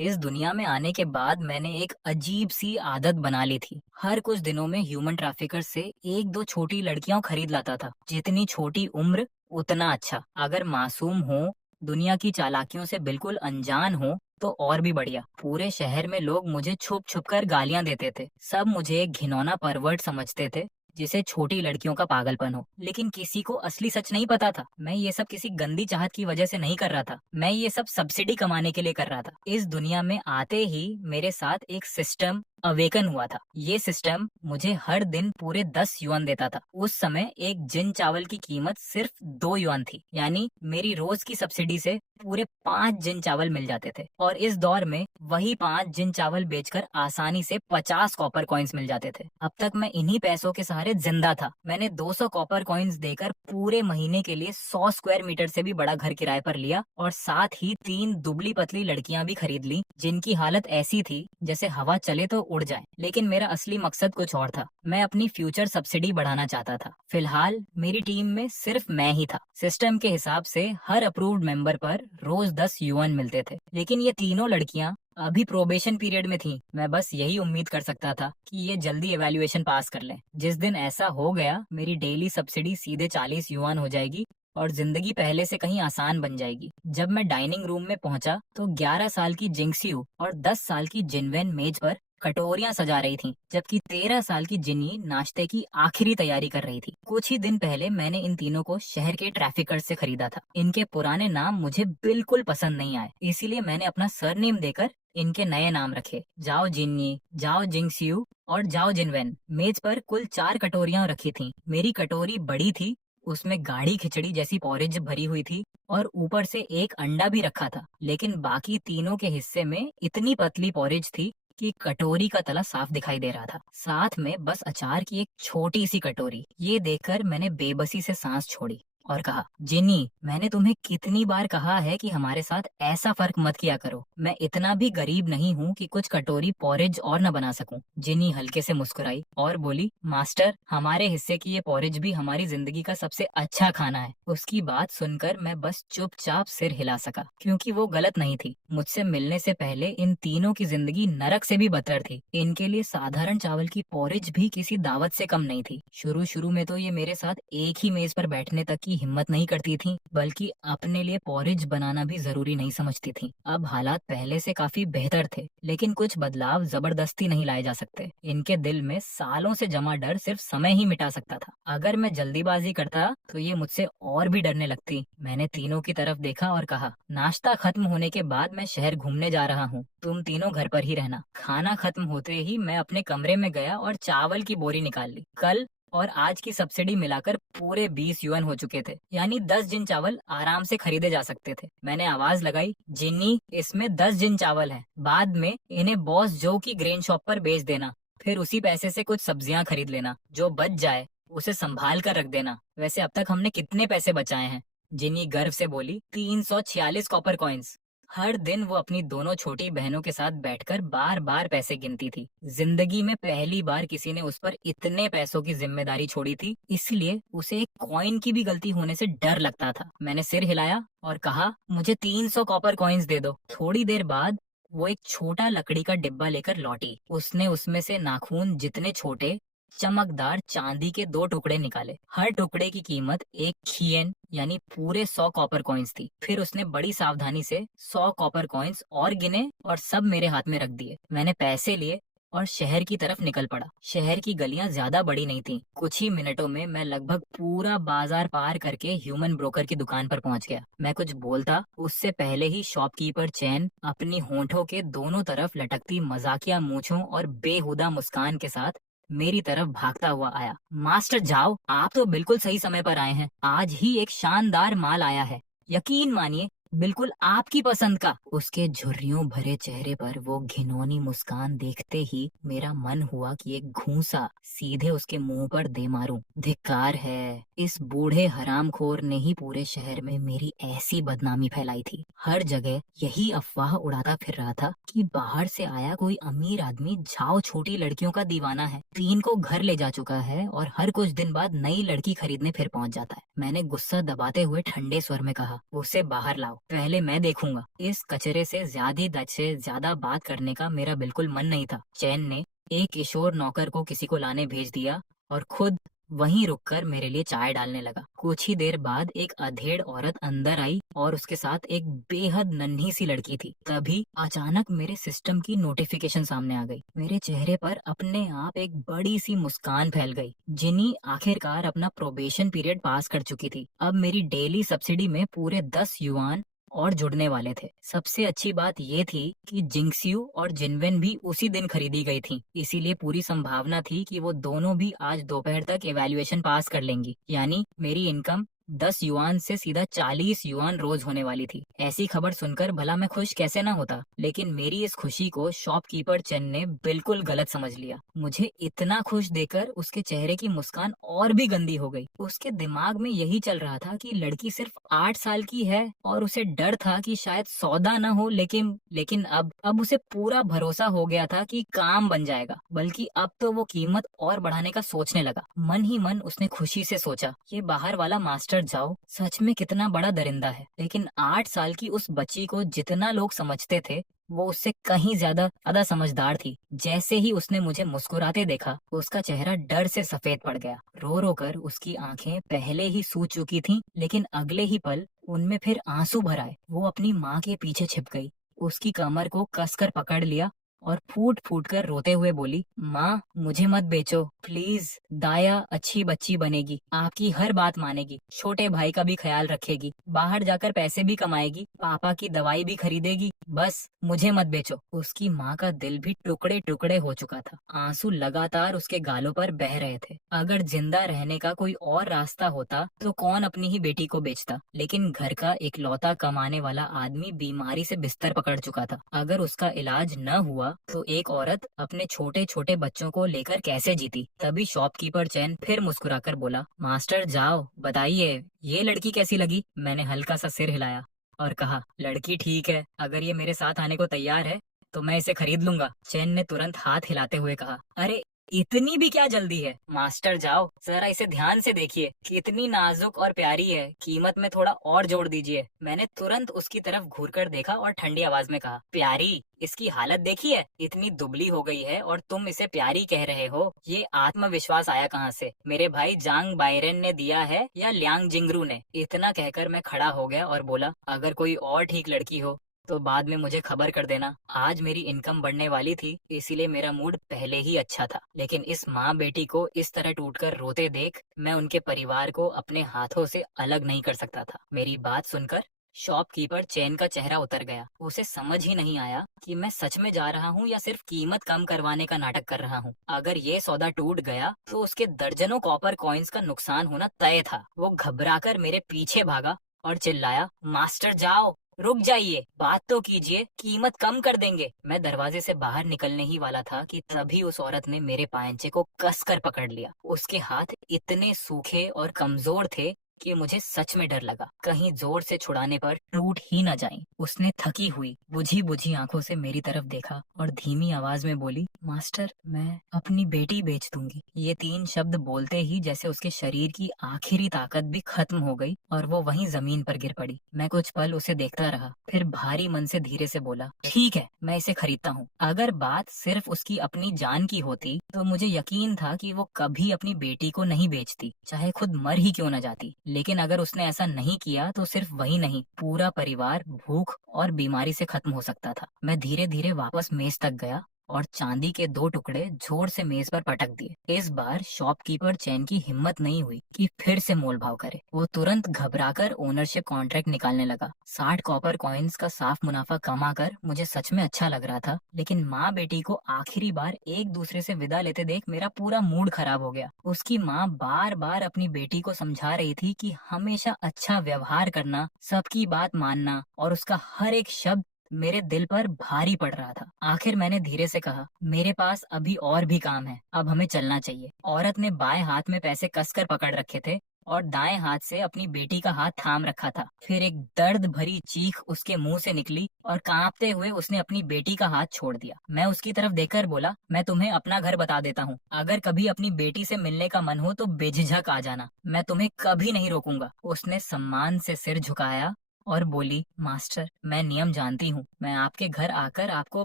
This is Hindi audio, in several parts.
इस दुनिया में आने के बाद मैंने एक अजीब सी आदत बना ली थी। हर कुछ दिनों में ह्यूमन ट्रैफिकर से एक दो छोटी लड़कियां खरीद लाता था। जितनी छोटी उम्र उतना अच्छा। अगर मासूम हो, दुनिया की चालाकियों से बिल्कुल अनजान हो तो और भी बढ़िया। पूरे शहर में लोग मुझे छुप छुप कर गालियां देते थे। सब मुझे एक घिनौना परवर्ट समझते थे, जिसे छोटी लड़कियों का पागलपन हो। लेकिन किसी को असली सच नहीं पता था। मैं ये सब किसी गंदी चाहत की वजह से नहीं कर रहा था। मैं ये सब सब्सिडी कमाने के लिए कर रहा था। इस दुनिया में आते ही मेरे साथ एक सिस्टम अवेकन हुआ था। ये सिस्टम मुझे हर दिन पूरे 10 युआन देता था। उस समय एक जिन चावल की कीमत सिर्फ 2 युआन थी, यानी मेरी रोज की सब्सिडी से पूरे 5 जिन चावल मिल जाते थे। और इस दौर में वही 5 जिन चावल बेचकर आसानी से 50 कॉपर कॉइन्स मिल जाते थे। अब तक मैं इन्हीं पैसों के सहारे जिंदा था। मैंने 200 कॉपर कॉइन्स देकर पूरे महीने के लिए 100 स्क्वायर मीटर से भी बड़ा घर किराए पर लिया, और साथ ही 3 दुबली पतली लड़कियां भी खरीद ली, जिनकी हालत ऐसी थी जैसे हवा चले तो उड़ जाए। लेकिन मेरा असली मकसद कुछ और था। मैं अपनी फ्यूचर सब्सिडी बढ़ाना चाहता था। फिलहाल मेरी टीम में सिर्फ मैं ही था। सिस्टम के हिसाब से हर अप्रूव्ड मेंबर पर रोज 10 युआन मिलते थे। लेकिन ये तीनों लड़कियां अभी प्रोबेशन पीरियड में थी। मैं बस यही उम्मीद कर सकता था कि ये जल्दी एवेल्युएशन पास कर लें। जिस दिन ऐसा हो गया, मेरी डेली सब्सिडी सीधे 40 युआन हो जाएगी और जिंदगी पहले से कहीं आसान बन जाएगी। जब मैं डाइनिंग रूम में पहुंचा तो 11 साल की जिंगसियू और 10 साल की जिनवेन मेज पर कटोरियां सजा रही थीं, जबकि 13 साल की जिनी नाश्ते की आखिरी तैयारी कर रही थी। कुछ ही दिन पहले मैंने इन तीनों को शहर के ट्रैफिकर से खरीदा था। इनके पुराने नाम मुझे बिल्कुल पसंद नहीं आए, इसीलिए मैंने अपना सरनेम देकर इनके नए नाम रखे, जाओ जिन्नी, जाओ जिंगसियू और जाओ जिनवेन। मेज पर कुल 4 कटोरियां रखी थीं। मेरी कटोरी बड़ी थी, उसमें गाढ़ी खिचड़ी जैसी पॉरेज भरी हुई थी और ऊपर से एक अंडा भी रखा था। लेकिन बाकी तीनों के हिस्से में इतनी पतली पॉरेज थी कि कटोरी का तला साफ दिखाई दे रहा था। साथ में बस अचार की एक छोटी सी कटोरी। ये देखकर मैंने बेबसी से सांस छोड़ी और कहा, जिनी, मैंने तुम्हें कितनी बार कहा है कि हमारे साथ ऐसा फर्क मत किया करो। मैं इतना भी गरीब नहीं हूँ कि कुछ कटोरी पॉरेज और न बना सकूं। जिनी हल्के से मुस्कुराई और बोली, मास्टर, हमारे हिस्से की ये पॉरेज भी हमारी जिंदगी का सबसे अच्छा खाना है। उसकी बात सुनकर मैं बस चुपचाप सिर हिला सका, क्योंकि वो गलत नहीं थी। मुझसे मिलने से पहले इन तीनों की जिंदगी नरक से भी बदतर थी। इनके लिए साधारण चावल की पॉरेज भी किसी दावत से कम नहीं थी। शुरू शुरू में तो ये मेरे साथ एक ही मेज पर बैठने तक की हिम्मत नहीं करती थी, बल्कि अपने लिए पॉरेज बनाना भी जरूरी नहीं समझती थी। अब हालात पहले से काफी बेहतर थे, लेकिन कुछ बदलाव जबरदस्ती नहीं लाए जा सकते। इनके दिल में सालों से जमा डर सिर्फ समय ही मिटा सकता था। अगर मैं जल्दीबाजी करता तो ये मुझसे और भी डरने लगती। मैंने तीनों की तरफ देखा और कहा, नाश्ता खत्म होने के बाद मैं शहर घूमने जा रहा हूँ। तुम तीनों घर पर ही रहना। खाना खत्म होते ही मैं अपने कमरे में गया और चावल की बोरी निकाल ली। कल और आज की सब्सिडी मिलाकर पूरे 20 युआन हो चुके थे, यानी 10 जिन चावल आराम से खरीदे जा सकते थे। मैंने आवाज लगाई, जिन्नी, इसमें 10 जिन चावल हैं। बाद में इन्हें बॉस जो की ग्रेन शॉप पर बेच देना। फिर उसी पैसे से कुछ सब्जियां खरीद लेना। जो बच जाए उसे संभाल कर रख देना। वैसे अब तक हमने कितने पैसे बचाए हैं? जिन्नी गर्व से बोली, 346 कॉपर कॉइन्स। हर दिन वो अपनी दोनों छोटी बहनों के साथ बैठकर बार बार पैसे गिनती थी। जिंदगी में पहली बार किसी ने उस पर इतने पैसों की जिम्मेदारी छोड़ी थी, इसलिए उसे एक कॉइन की भी गलती होने से डर लगता था। मैंने सिर हिलाया और कहा, मुझे 300 कॉपर कॉइन्स दे दो। थोड़ी देर बाद वो एक छोटा लकड़ी का डिब्बा लेकर लौटी। उसने उसमें से नाखून जितने छोटे चमकदार चांदी के 2 टुकड़े निकाले। हर टुकड़े की कीमत 1 खिएन यानी पूरे 100 कॉपर कॉइन्स थी। फिर उसने बड़ी सावधानी से 100 कॉपर कॉइन्स और गिने और सब मेरे हाथ में रख दिए। मैंने पैसे लिए और शहर की तरफ निकल पड़ा। शहर की गलियां ज्यादा बड़ी नहीं थीं। कुछ ही मिनटों में मैं लगभग पूरा बाजार पार करके ह्यूमन ब्रोकर की दुकान पर पहुंच गया। मैं कुछ बोलता उससे पहले ही शॉपकीपर चैन अपनी होंठों के दोनों तरफ लटकती मजाकिया मूंछों और बेहुदा मुस्कान के साथ मेरी तरफ भागता हुआ आया। मास्टर जाओ, आप तो बिल्कुल सही समय पर आए हैं। आज ही एक शानदार माल आया है, यकीन मानिए, बिल्कुल आपकी पसंद का। उसके झुर्रियों भरे चेहरे पर वो घिनौनी मुस्कान देखते ही मेरा मन हुआ कि एक घूंसा सीधे उसके मुंह पर दे मारूं। धिक्कार है, इस बूढ़े हरामखोर ने ही पूरे शहर में मेरी ऐसी बदनामी फैलाई थी। हर जगह यही अफवाह उड़ाता फिर रहा था कि बाहर से आया कोई अमीर आदमी झाओ छोटी लड़कियों का दीवाना है, 3 को घर ले जा चुका है और हर कुछ दिन बाद नई लड़की खरीदने फिर पहुंच जाता है। मैंने गुस्सा दबाते हुए ठंडे स्वर में कहा, उसे बाहर लाओ। पहले मैं देखूंगा। इस कचरे से ज्यादा बात करने का मेरा बिल्कुल मन नहीं था। चैन ने एक किशोर नौकर को किसी को लाने भेज दिया और खुद वहीं रुककर मेरे लिए चाय डालने लगा। कुछ ही देर बाद एक अधेड़ औरत अंदर आई और उसके साथ एक बेहद नन्ही सी लड़की थी। तभी अचानक मेरे सिस्टम की नोटिफिकेशन सामने आ गई। मेरे चेहरे पर अपने आप एक बड़ी सी मुस्कान फैल गई। जिनी आखिरकार अपना प्रोबेशन पीरियड पास कर चुकी थी। अब मेरी डेली सब्सिडी में पूरे 10 युआन और जुड़ने वाले थे। सबसे अच्छी बात ये थी कि जिंक्सियू और जिनवेन भी उसी दिन खरीदी गई थी, इसीलिए पूरी संभावना थी कि वो दोनों भी आज दोपहर तक इवैल्यूएशन पास कर लेंगी। यानी मेरी इनकम 10 युआन से सीधा 40 युआन रोज होने वाली थी। ऐसी खबर सुनकर भला मैं खुश कैसे ना होता, लेकिन मेरी इस खुशी को शॉपकीपर चेन ने बिल्कुल गलत समझ लिया। मुझे इतना खुश देखकर उसके चेहरे की मुस्कान और भी गंदी हो गई। उसके दिमाग में यही चल रहा था कि लड़की सिर्फ 8 साल की है और उसे डर था कि शायद सौदा न हो, लेकिन अब उसे पूरा भरोसा हो गया था कि काम बन जाएगा। बल्कि अब तो वो कीमत और बढ़ाने का सोचने लगा। मन ही मन उसने खुशी से सोचा, ये बाहर वाला मास्टर जाओ सच में कितना बड़ा दरिंदा है। लेकिन 8 साल की उस बच्ची को जितना लोग समझते थे, वो उससे कहीं ज्यादा समझदार थी। जैसे ही उसने मुझे मुस्कुराते देखा, उसका चेहरा डर से सफेद पड़ गया। रो रो कर उसकी आंखें पहले ही सूज चुकी थीं, लेकिन अगले ही पल उनमें फिर आंसू भर आए। वो अपनी माँ के पीछे छिप गई, उसकी कमर को कसकर पकड़ लिया और फूट फूट कर रोते हुए बोली, माँ मुझे मत बेचो प्लीज। दाया अच्छी बच्ची बनेगी, आपकी हर बात मानेगी, छोटे भाई का भी ख्याल रखेगी, बाहर जाकर पैसे भी कमाएगी, पापा की दवाई भी खरीदेगी, बस मुझे मत बेचो। उसकी माँ का दिल भी टुकड़े टुकड़े हो चुका था। आंसू लगातार उसके गालों पर बह रहे थे। अगर जिंदा रहने का कोई और रास्ता होता तो कौन अपनी ही बेटी को बेचता, लेकिन घर का इकलौता कमाने वाला आदमी बीमारी से बिस्तर पकड़ चुका था। अगर उसका इलाज न हुआ तो एक औरत अपने छोटे छोटे बच्चों को लेकर कैसे जीती। तभी शॉपकीपर चैन फिर मुस्कुराकर बोला, मास्टर जाओ बताइए ये लड़की कैसी लगी। मैंने हल्का सा सिर हिलाया और कहा, लड़की ठीक है, अगर ये मेरे साथ आने को तैयार है तो मैं इसे खरीद लूंगा। चैन ने तुरंत हाथ हिलाते हुए कहा, अरे इतनी भी क्या जल्दी है मास्टर, जाओ जरा इसे ध्यान से देखिए, कितनी नाजुक और प्यारी है, कीमत में थोड़ा और जोड़ दीजिए। मैंने तुरंत उसकी तरफ घूरकर देखा और ठंडी आवाज में कहा, प्यारी? इसकी हालत देखिए, इतनी दुबली हो गई है और तुम इसे प्यारी कह रहे हो। ये आत्मविश्वास आया कहाँ से? मेरे भाई जांग बायरन ने दिया है या लियांग जिंगरू ने? इतना कहकर मैं खड़ा हो गया और बोला, अगर कोई और ठीक लड़की हो तो बाद में मुझे खबर कर देना। आज मेरी इनकम बढ़ने वाली थी, इसीलिए मेरा मूड पहले ही अच्छा था। लेकिन इस माँ बेटी को इस तरह टूटकर रोते देख मैं उनके परिवार को अपने हाथों से अलग नहीं कर सकता था। मेरी बात सुनकर शॉपकीपर चैन का चेहरा उतर गया। उसे समझ ही नहीं आया कि मैं सच में जा रहा हूँ या सिर्फ कीमत कम करवाने का नाटक कर रहा हूँ। अगर ये सौदा टूट गया तो उसके दर्जनों कॉपर कॉइन्स का नुकसान होना तय था। वो घबराकर मेरे पीछे भागा और चिल्लाया, मास्टर जाओ, रुक जाइए, बात तो कीजिए, कीमत कम कर देंगे। मैं दरवाजे से बाहर निकलने ही वाला था कि तभी उस औरत ने मेरे पायंचे को कसकर पकड़ लिया। उसके हाथ इतने सूखे और कमजोर थे कि मुझे सच में डर लगा, कहीं जोर से छुड़ाने पर टूट ही न जाएं। उसने थकी हुई बुझी बुझी आंखों से मेरी तरफ देखा और धीमी आवाज में बोली, मास्टर मैं अपनी बेटी बेच दूंगी। ये 3 शब्द बोलते ही जैसे उसके शरीर की आखिरी ताकत भी खत्म हो गई और वो वहीं जमीन पर गिर पड़ी। मैं कुछ पल उसे देखता रहा, फिर भारी मन से धीरे से बोला, ठीक है मैं इसे खरीदता हूँ। अगर बात सिर्फ उसकी अपनी जान की होती तो मुझे यकीन था कि वो कभी अपनी बेटी को नहीं बेचती, चाहे खुद मर ही क्यों न जाती। लेकिन अगर उसने ऐसा नहीं किया तो सिर्फ वही नहीं, पूरा परिवार भूख और बीमारी से खत्म हो सकता था। मैं धीरे धीरे वापस मेज तक गया और चांदी के 2 टुकड़े जोर से मेज पर पटक दिए। इस बार शॉपकीपर चैन की हिम्मत नहीं हुई कि फिर से मोल भाव करे। वो तुरंत घबराकर ओनरशिप कॉन्ट्रैक्ट निकालने लगा। 60 कॉपर कॉइन्स का साफ मुनाफा कमाकर मुझे सच में अच्छा लग रहा था, लेकिन माँ बेटी को आखिरी बार एक दूसरे से विदा लेते देख मेरा पूरा मूड खराब हो गया। उसकी माँ बार बार अपनी बेटी को समझा रही थी कि हमेशा अच्छा व्यवहार करना, सबकी बात मानना, और उसका हर एक शब्द मेरे दिल पर भारी पड़ रहा था। आखिर मैंने धीरे से कहा, मेरे पास अभी और भी काम है, अब हमें चलना चाहिए। औरत ने बाएं हाथ में पैसे कसकर पकड़ रखे थे और दाएं हाथ से अपनी बेटी का हाथ थाम रखा था। फिर एक दर्द भरी चीख उसके मुंह से निकली और कांपते हुए उसने अपनी बेटी का हाथ छोड़ दिया। मैं उसकी तरफ देखकर बोला, मैं तुम्हें अपना घर बता देता हूँ, अगर कभी अपनी बेटी से मिलने का मन हो तो बेझिझक आ जाना, मैं तुम्हें कभी नहीं रोकूंगा। उसने सम्मान से सिर झुकाया और बोली, मास्टर मैं नियम जानती हूँ, मैं आपके घर आकर आपको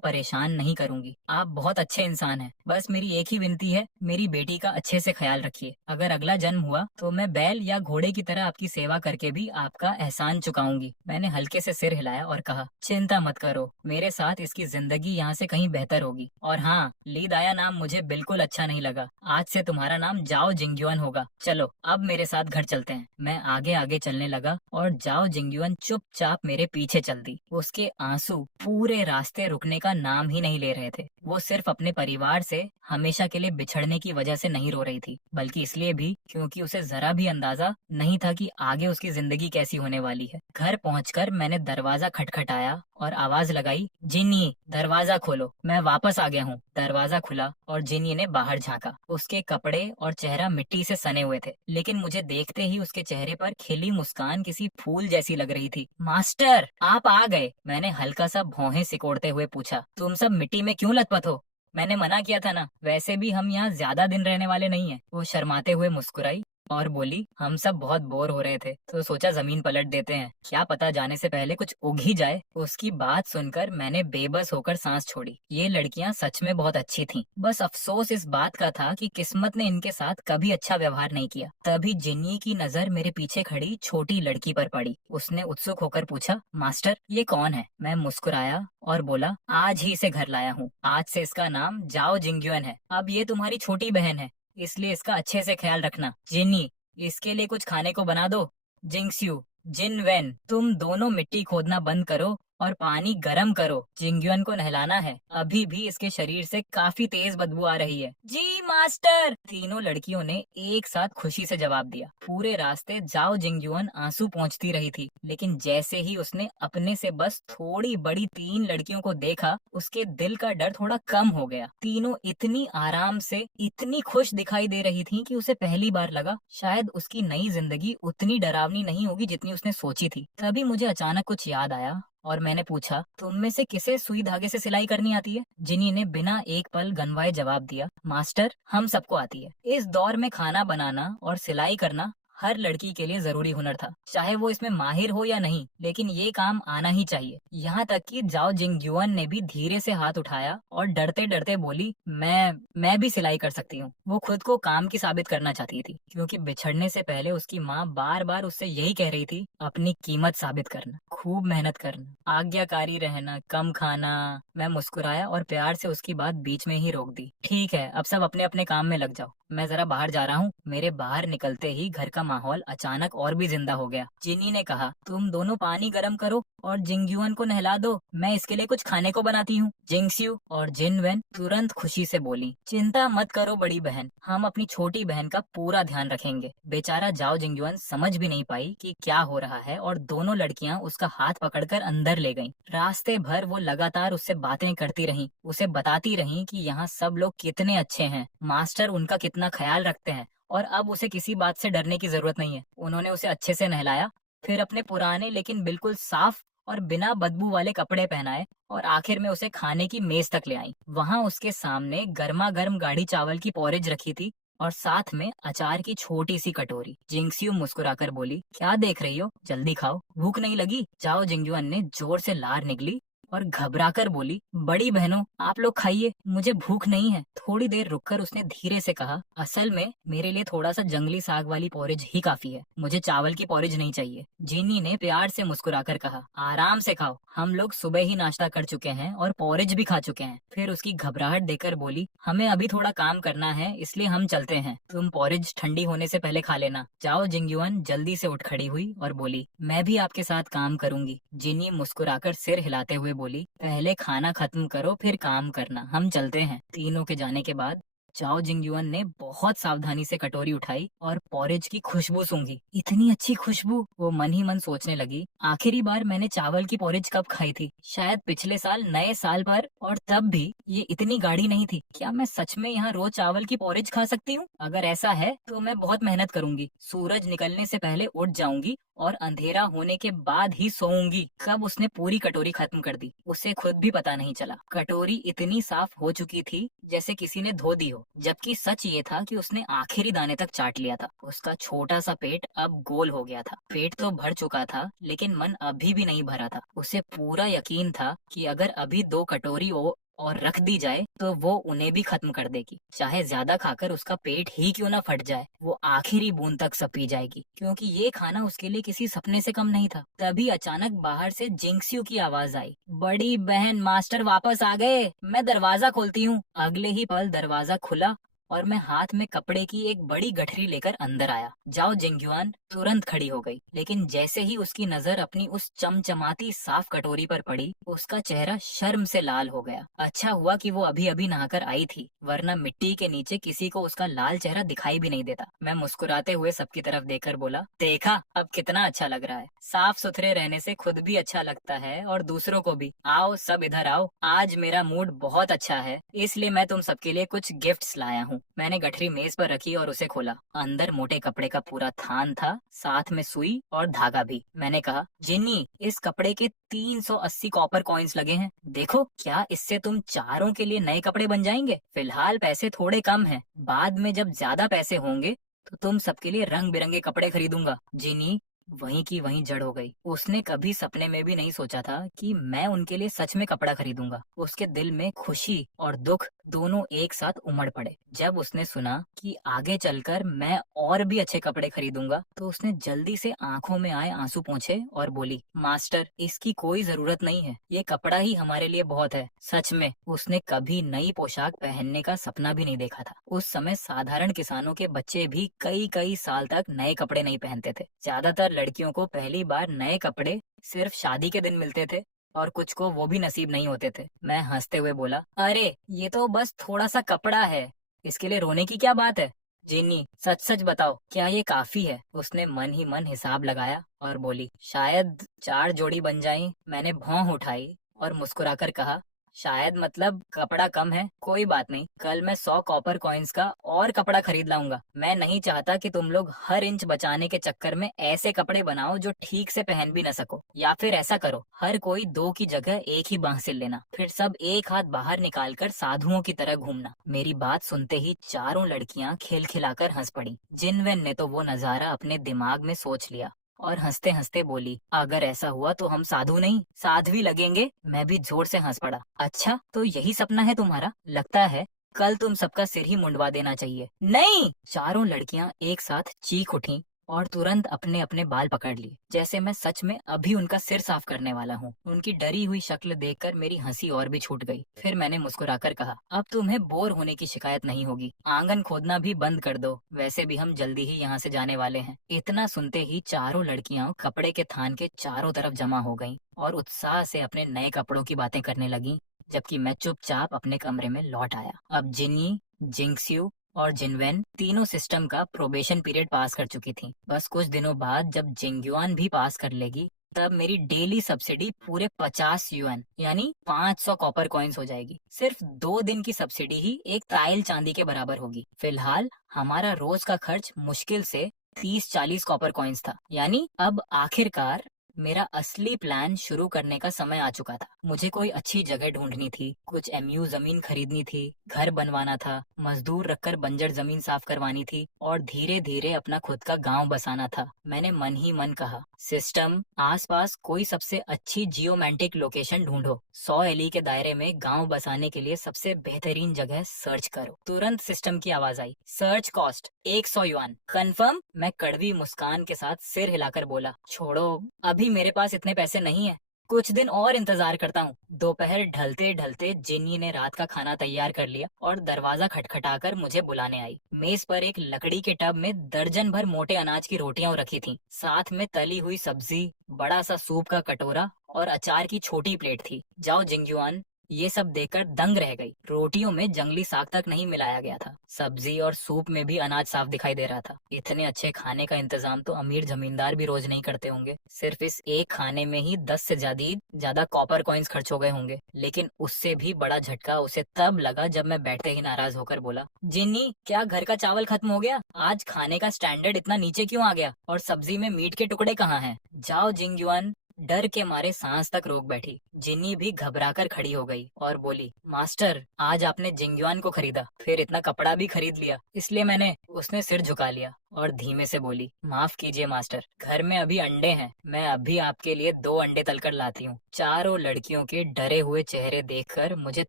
परेशान नहीं करूंगी। आप बहुत अच्छे इंसान हैं। बस मेरी एक ही विनती है, मेरी बेटी का अच्छे से ख्याल रखिए। अगर अगला जन्म हुआ तो मैं बैल या घोड़े की तरह आपकी सेवा करके भी आपका एहसान चुकाऊंगी। मैंने हल्के से सिर हिलाया और कहा, चिंता मत करो, मेरे साथ इसकी जिंदगी यहाँ से कहीं बेहतर होगी। और हाँ, ली दाया नाम मुझे बिल्कुल अच्छा नहीं लगा। आज से तुम्हारा नाम जाओ जिंगयुआन होगा। चलो अब मेरे साथ घर चलते हैं। मैं आगे आगे चलने लगा और जाओ जिंगयुआन चुपचाप मेरे पीछे चल दी। उसके आंसू पूरे रास्ते रुकने का नाम ही नहीं ले रहे थे। वो सिर्फ अपने परिवार से हमेशा के लिए बिछड़ने की वजह से नहीं रो रही थी, बल्कि इसलिए भी क्योंकि उसे जरा भी अंदाजा नहीं था कि आगे उसकी जिंदगी कैसी होने वाली है। घर पहुंचकर मैंने दरवाजा खटखटाया और आवाज लगाई, जिन्नी दरवाजा खोलो, मैं वापस आ गया हूँ। दरवाजा खुला और जिन्नी ने बाहर झांका। उसके कपड़े और चेहरा मिट्टी से सने हुए थे, लेकिन मुझे देखते ही उसके चेहरे पर खिली मुस्कान किसी फूल जैसी लग रही थी। मास्टर आप आ गए, मैंने हल्का सा भौहें सिकोड़ते हुए पूछा। तुम सब मिट्टी में क्यों लथपथ हो? मैंने मना किया था ना, वैसे भी हम यहाँ ज्यादा दिन रहने वाले नहीं हैं। वो शर्माते हुए मुस्कुराई और बोली, हम सब बहुत बोर हो रहे थे तो सोचा जमीन पलट देते हैं, क्या पता जाने से पहले कुछ उग ही जाए। उसकी बात सुनकर मैंने बेबस होकर सांस छोड़ी। ये लड़कियां सच में बहुत अच्छी थीं। बस अफसोस इस बात का था कि किस्मत ने इनके साथ कभी अच्छा व्यवहार नहीं किया। तभी जिन्नी की नजर मेरे पीछे खड़ी छोटी लड़की पर पड़ी। उसने उत्सुक होकर पूछा, मास्टर ये कौन है? मैं मुस्कुराया और बोला, आज ही इसे घर लाया हूँ। आज से इसका नाम जाओ जिंगयुआन है। अब ये तुम्हारी छोटी बहन है, इसलिए इसका अच्छे से ख्याल रखना। जिन्नी इसके लिए कुछ खाने को बना दो। जिंगस्यू, जिनवेन तुम दोनों मिट्टी खोदना बंद करो और पानी गरम करो। जिंगयुआन को नहलाना है, अभी भी इसके शरीर से काफी तेज बदबू आ रही है। जी मास्टर, तीनों लड़कियों ने एक साथ खुशी से जवाब दिया। पूरे रास्ते जाओ जिंगयुआन आंसू पोंछती रही थी, लेकिन जैसे ही उसने अपने से बस थोड़ी बड़ी तीन लड़कियों को देखा, उसके दिल का डर थोड़ा कम हो गया। तीनों इतनी आराम से, इतनी खुश दिखाई दे रही थी कि उसे पहली बार लगा शायद उसकी नई जिंदगी उतनी डरावनी नहीं होगी जितनी उसने सोची थी। तभी मुझे अचानक कुछ याद आया और मैंने पूछा, तुम में से किसे सुई धागे से सिलाई करनी आती है? जिनी ने बिना एक पल गनवाए जवाब दिया, मास्टर हम सबको आती है। इस दौर में खाना बनाना और सिलाई करना हर लड़की के लिए जरूरी हुनर था, चाहे वो इसमें माहिर हो या नहीं, लेकिन ये काम आना ही चाहिए। यहाँ तक कि जाओ जिंगयुआन ने भी धीरे से हाथ उठाया और डरते डरते बोली, मैं भी सिलाई कर सकती हूँ। वो खुद को काम की साबित करना चाहती थी, क्योंकि बिछड़ने से पहले उसकी माँ बार बार उससे यही कह रही थी, अपनी कीमत साबित करना, खूब मेहनत करना, आज्ञाकारी रहना, कम खाना। मैं मुस्कुराया और प्यार से उसकी बात बीच में ही रोक दी। ठीक है, अब सब अपने अपने काम में लग जाओ, मैं जरा बाहर जा रहा हूँ। मेरे बाहर निकलते ही घर का माहौल अचानक और भी जिंदा हो गया। जिनी ने कहा, तुम दोनों पानी गर्म करो और जिंगयुआन को नहला दो, मैं इसके लिए कुछ खाने को बनाती हूँ। जिंगस्यू और जिनवेन तुरंत खुशी से बोली, चिंता मत करो बड़ी बहन, हम अपनी छोटी बहन का पूरा ध्यान रखेंगे। बेचारा जाओ जिंगयुआन समझ भी नहीं पाई कि क्या हो रहा है और दोनों लड़कियां उसका हाथ पकड़कर अंदर ले गईं। रास्ते भर वो लगातार उससे बातें करती रहीं, उसे बताती रहीं कि यहाँ सब लोग कितने अच्छे हैं, मास्टर उनका कितना ख्याल रखते हैं और अब उसे किसी बात से डरने की जरूरत नहीं है। उन्होंने उसे अच्छे से नहलाया, फिर अपने पुराने लेकिन बिल्कुल साफ और बिना बदबू वाले कपड़े पहनाए और आखिर में उसे खाने की मेज तक ले आई। वहाँ उसके सामने गर्मा गर्म गाढ़ी चावल की पोरेज रखी थी और साथ में अचार की छोटी सी कटोरी। जिंगस्यू मुस्कुराकर बोली, क्या देख रही हो, जल्दी खाओ, भूख नहीं लगी? जाओ जिंगयुआन ने जोर से लार निकली और घबराकर बोली, बड़ी बहनों आप लोग खाइए, मुझे भूख नहीं है। थोड़ी देर रुककर उसने धीरे से कहा, असल में मेरे लिए थोड़ा सा जंगली साग वाली पोरेज ही काफी है, मुझे चावल की पोरेज नहीं चाहिए। जीनी ने प्यार से मुस्कुराकर कहा, आराम से खाओ, हम लोग सुबह ही नाश्ता कर चुके हैं और पोरेज भी खा चुके हैं। फिर उसकी घबराहट देकर बोली, हमें अभी थोड़ा काम करना है इसलिए हम चलते हैं, तुम पोरेज ठंडी होने से पहले खा लेना। जाओ जिंगयुआन जल्दी से उठ खड़ी हुई और बोली, मैं भी आपके साथ काम करूंगी। जिनी मुस्कुराकर सिर हिलाते हुए बोली, पहले खाना खत्म करो फिर काम करना, हम चलते हैं। तीनों के जाने के बाद जाओ जिंगयुआन ने बहुत सावधानी से कटोरी उठाई और पोरेज की खुशबू सूंघी। इतनी अच्छी खुशबू, वो मन ही मन सोचने लगी, आखिरी बार मैंने चावल की पोरेज कब खाई थी? शायद पिछले साल नए साल पर, और तब भी ये इतनी गाढ़ी नहीं थी। क्या मैं सच में यहाँ रोज चावल की पोरेज खा सकती हूँ? अगर ऐसा है तो मैं बहुत मेहनत करूंगी, सूरज निकलने से पहले उठ जाऊंगी और अंधेरा होने के बाद ही सोऊंगी। कब उसने पूरी कटोरी खत्म कर दी, उसे खुद भी पता नहीं चला। कटोरी इतनी साफ हो चुकी थी जैसे किसी ने धो दी हो, जबकि सच ये था कि उसने आखिरी दाने तक चाट लिया था। उसका छोटा सा पेट अब गोल हो गया था। पेट तो भर चुका था, लेकिन मन अभी भी नहीं भरा था। उसे पूरा यकीन था कि अगर अभी 2 कटोरी और रख दी जाए तो वो उन्हें भी खत्म कर देगी। चाहे ज्यादा खाकर उसका पेट ही क्यों ना फट जाए, वो आखिरी बूंद तक सब पी जाएगी, क्योंकि ये खाना उसके लिए किसी सपने से कम नहीं था। तभी अचानक बाहर से जिंक्सियो की आवाज आई, बड़ी बहन, मास्टर वापस आ गए, मैं दरवाजा खोलती हूँ। अगले ही पल दरवाजा खुला और मैं हाथ में कपड़े की एक बड़ी गठरी लेकर अंदर आया। जाओ जिंगयुआन तुरंत खड़ी हो गई, लेकिन जैसे ही उसकी नजर अपनी उस चमचमाती साफ कटोरी पर पड़ी, उसका चेहरा शर्म से लाल हो गया। अच्छा हुआ कि वो अभी अभी नहाकर आई थी, वरना मिट्टी के नीचे किसी को उसका लाल चेहरा दिखाई भी नहीं देता। मैं मुस्कुराते हुए सबकी तरफ देखकर बोला, देखा अब कितना अच्छा लग रहा है। साफ सुथरे रहने से खुद भी अच्छा लगता है और दूसरों को भी। आओ सब इधर आओ, आज मेरा मूड बहुत अच्छा है, इसलिए मैं तुम सबके लिए कुछ गिफ्ट्स लाया हूँ। मैंने गठरी मेज पर रखी और उसे खोला। अंदर मोटे कपड़े का पूरा थान था, साथ में सुई और धागा भी। मैंने कहा, जिन्नी, इस कपड़े के 380 कॉपर कॉइन्स लगे हैं, देखो, क्या इससे तुम चारों के लिए नए कपड़े बन जाएंगे? फिलहाल पैसे थोड़े कम हैं, बाद में जब ज्यादा पैसे होंगे तो तुम सबके लिए रंग बिरंगे कपड़े खरीदूंगा। जिनी वहीं की वहीं जड़ हो गई। उसने कभी सपने में भी नहीं सोचा था कि मैं उनके लिए सच में कपड़ा खरीदूंगा। उसके दिल में खुशी और दुख दोनों एक साथ उमड़ पड़े। जब उसने सुना कि आगे चलकर मैं और भी अच्छे कपड़े खरीदूंगा, तो उसने जल्दी से आंखों में आए आंसू पोंछे और बोली, मास्टर, इसकी कोई जरूरत नहीं है, ये कपड़ा ही हमारे लिए बहुत है। सच में उसने कभी नई पोशाक पहनने का सपना भी नहीं देखा था। उस समय साधारण किसानों के बच्चे भी कई कई साल तक नए कपड़े नहीं पहनते थे। ज्यादातर लड़कियों को पहली बार नए कपड़े सिर्फ शादी के दिन मिलते थे, और कुछ को वो भी नसीब नहीं होते थे। मैं हंसते हुए बोला, अरे ये तो बस थोड़ा सा कपड़ा है, इसके लिए रोने की क्या बात है। जिन्नी, सच सच बताओ, क्या ये काफी है? उसने मन ही मन हिसाब लगाया और बोली, शायद 4 जोड़ी बन जाएं। मैंने भौं उठाई और मुस्कुराकर कहा, शायद मतलब कपड़ा कम है, कोई बात नहीं, कल मैं 100 कॉपर कॉइन्स का और कपड़ा खरीद लाऊंगा। मैं नहीं चाहता कि तुम लोग हर इंच बचाने के चक्कर में ऐसे कपड़े बनाओ जो ठीक से पहन भी न सको। या फिर ऐसा करो, हर कोई 2 की जगह 1 ही बांसिल लेना, फिर सब एक हाथ बाहर निकालकर साधुओं की तरह घूमना। मेरी बात सुनते ही चारों लड़कियां खिलखिलाकर हंस पड़ी। जिनवेन ने तो वो नजारा अपने दिमाग में सोच लिया और हंसते हंसते बोली, अगर ऐसा हुआ तो हम साधु नहीं साध्वी लगेंगे। मैं भी जोर से हंस पड़ा। अच्छा, तो यही सपना है तुम्हारा? लगता है कल तुम सबका सिर ही मुंडवा देना चाहिए। नहीं! चारों लड़कियां एक साथ चीख उठीं और तुरंत अपने अपने बाल पकड़ लिए, जैसे मैं सच में अभी उनका सिर साफ करने वाला हूँ। उनकी डरी हुई शक्ल देखकर मेरी हंसी और भी छूट गई। फिर मैंने मुस्कुराकर कहा, अब तुम्हें बोर होने की शिकायत नहीं होगी। आंगन खोदना भी बंद कर दो, वैसे भी हम जल्दी ही यहाँ से जाने वाले हैं। इतना सुनते ही चारों लड़कियां कपड़े के थान के चारों तरफ जमा हो गईं और उत्साह से अपने नए कपड़ों की बातें करने लगीं, जबकि मैं चुपचाप अपने कमरे में लौट आया। अब जिन्नी, जिंक्सियो और जिनवेन तीनों सिस्टम का प्रोबेशन पीरियड पास कर चुकी थी। बस कुछ दिनों बाद जब जिंगयुआन भी पास कर लेगी, तब मेरी डेली सब्सिडी पूरे 50 युआन यानी 500 कॉपर कॉइन्स हो जाएगी। सिर्फ 2 दिन की सब्सिडी ही एक ताइल चांदी के बराबर होगी। फिलहाल हमारा रोज का खर्च मुश्किल से 30-40 कॉपर कॉइन्स था। यानी अब आखिरकार मेरा असली प्लान शुरू करने का समय आ चुका था। मुझे कोई अच्छी जगह ढूंढनी थी, कुछ एमयू जमीन खरीदनी थी, घर बनवाना था, मजदूर रखकर बंजर जमीन साफ करवानी थी और धीरे धीरे अपना खुद का गांव बसाना था। मैंने मन ही मन कहा, सिस्टम, आसपास कोई सबसे अच्छी जियोमेंटिक लोकेशन ढूंढो। 100 एली के दायरे में गांव बसाने के लिए सबसे बेहतरीन जगह सर्च करो। तुरंत सिस्टम की आवाज आई, सर्च कॉस्ट 100 युआन। कंफर्म? मैं कड़वी मुस्कान के साथ सिर हिलाकर बोला, छोड़ो, अभी मेरे पास इतने पैसे नहीं है, कुछ दिन और इंतजार करता हूँ। दोपहर ढलते ढलते जिन्नी ने रात का खाना तैयार कर लिया और दरवाजा खटखटाकर मुझे बुलाने आई। मेज पर एक लकड़ी के टब में दर्जन भर मोटे अनाज की रोटियां रखी थीं, साथ में तली हुई सब्जी, बड़ा सा सूप का कटोरा और अचार की छोटी प्लेट थी। जाओ जिंगयुआन, ये सब देखकर दंग रह गई। रोटियों में जंगली साग तक नहीं मिलाया गया था, सब्जी और सूप में भी अनाज साफ दिखाई दे रहा था। इतने अच्छे खाने का इंतजाम तो अमीर जमींदार भी रोज नहीं करते होंगे। सिर्फ इस एक खाने में ही 10 से ज्यादा कॉपर कॉइन्स खर्च हो गए होंगे। लेकिन उससे भी बड़ा झटका उसे तब लगा जब मैं बैठते ही नाराज होकर बोला, जिन्नी, क्या घर का चावल खत्म हो गया? आज खाने का स्टैंडर्ड इतना नीचे क्यों आ गया? और सब्जी में मीट के टुकड़े कहाँ हैं? जाओ जिंगयुआन डर के मारे सांस तक रोक बैठी। जिन्नी भी घबराकर खड़ी हो गई और बोली, मास्टर, आज आपने जिंगयुआन को खरीदा, फिर इतना कपड़ा भी खरीद लिया, इसलिए मैंने। उसने सिर झुका लिया और धीमे से बोली, माफ कीजिए मास्टर, घर में अभी अंडे हैं, मैं अभी आपके लिए 2 अंडे तलकर लाती हूँ। चारों लड़कियों के डरे हुए चेहरे देखकर मुझे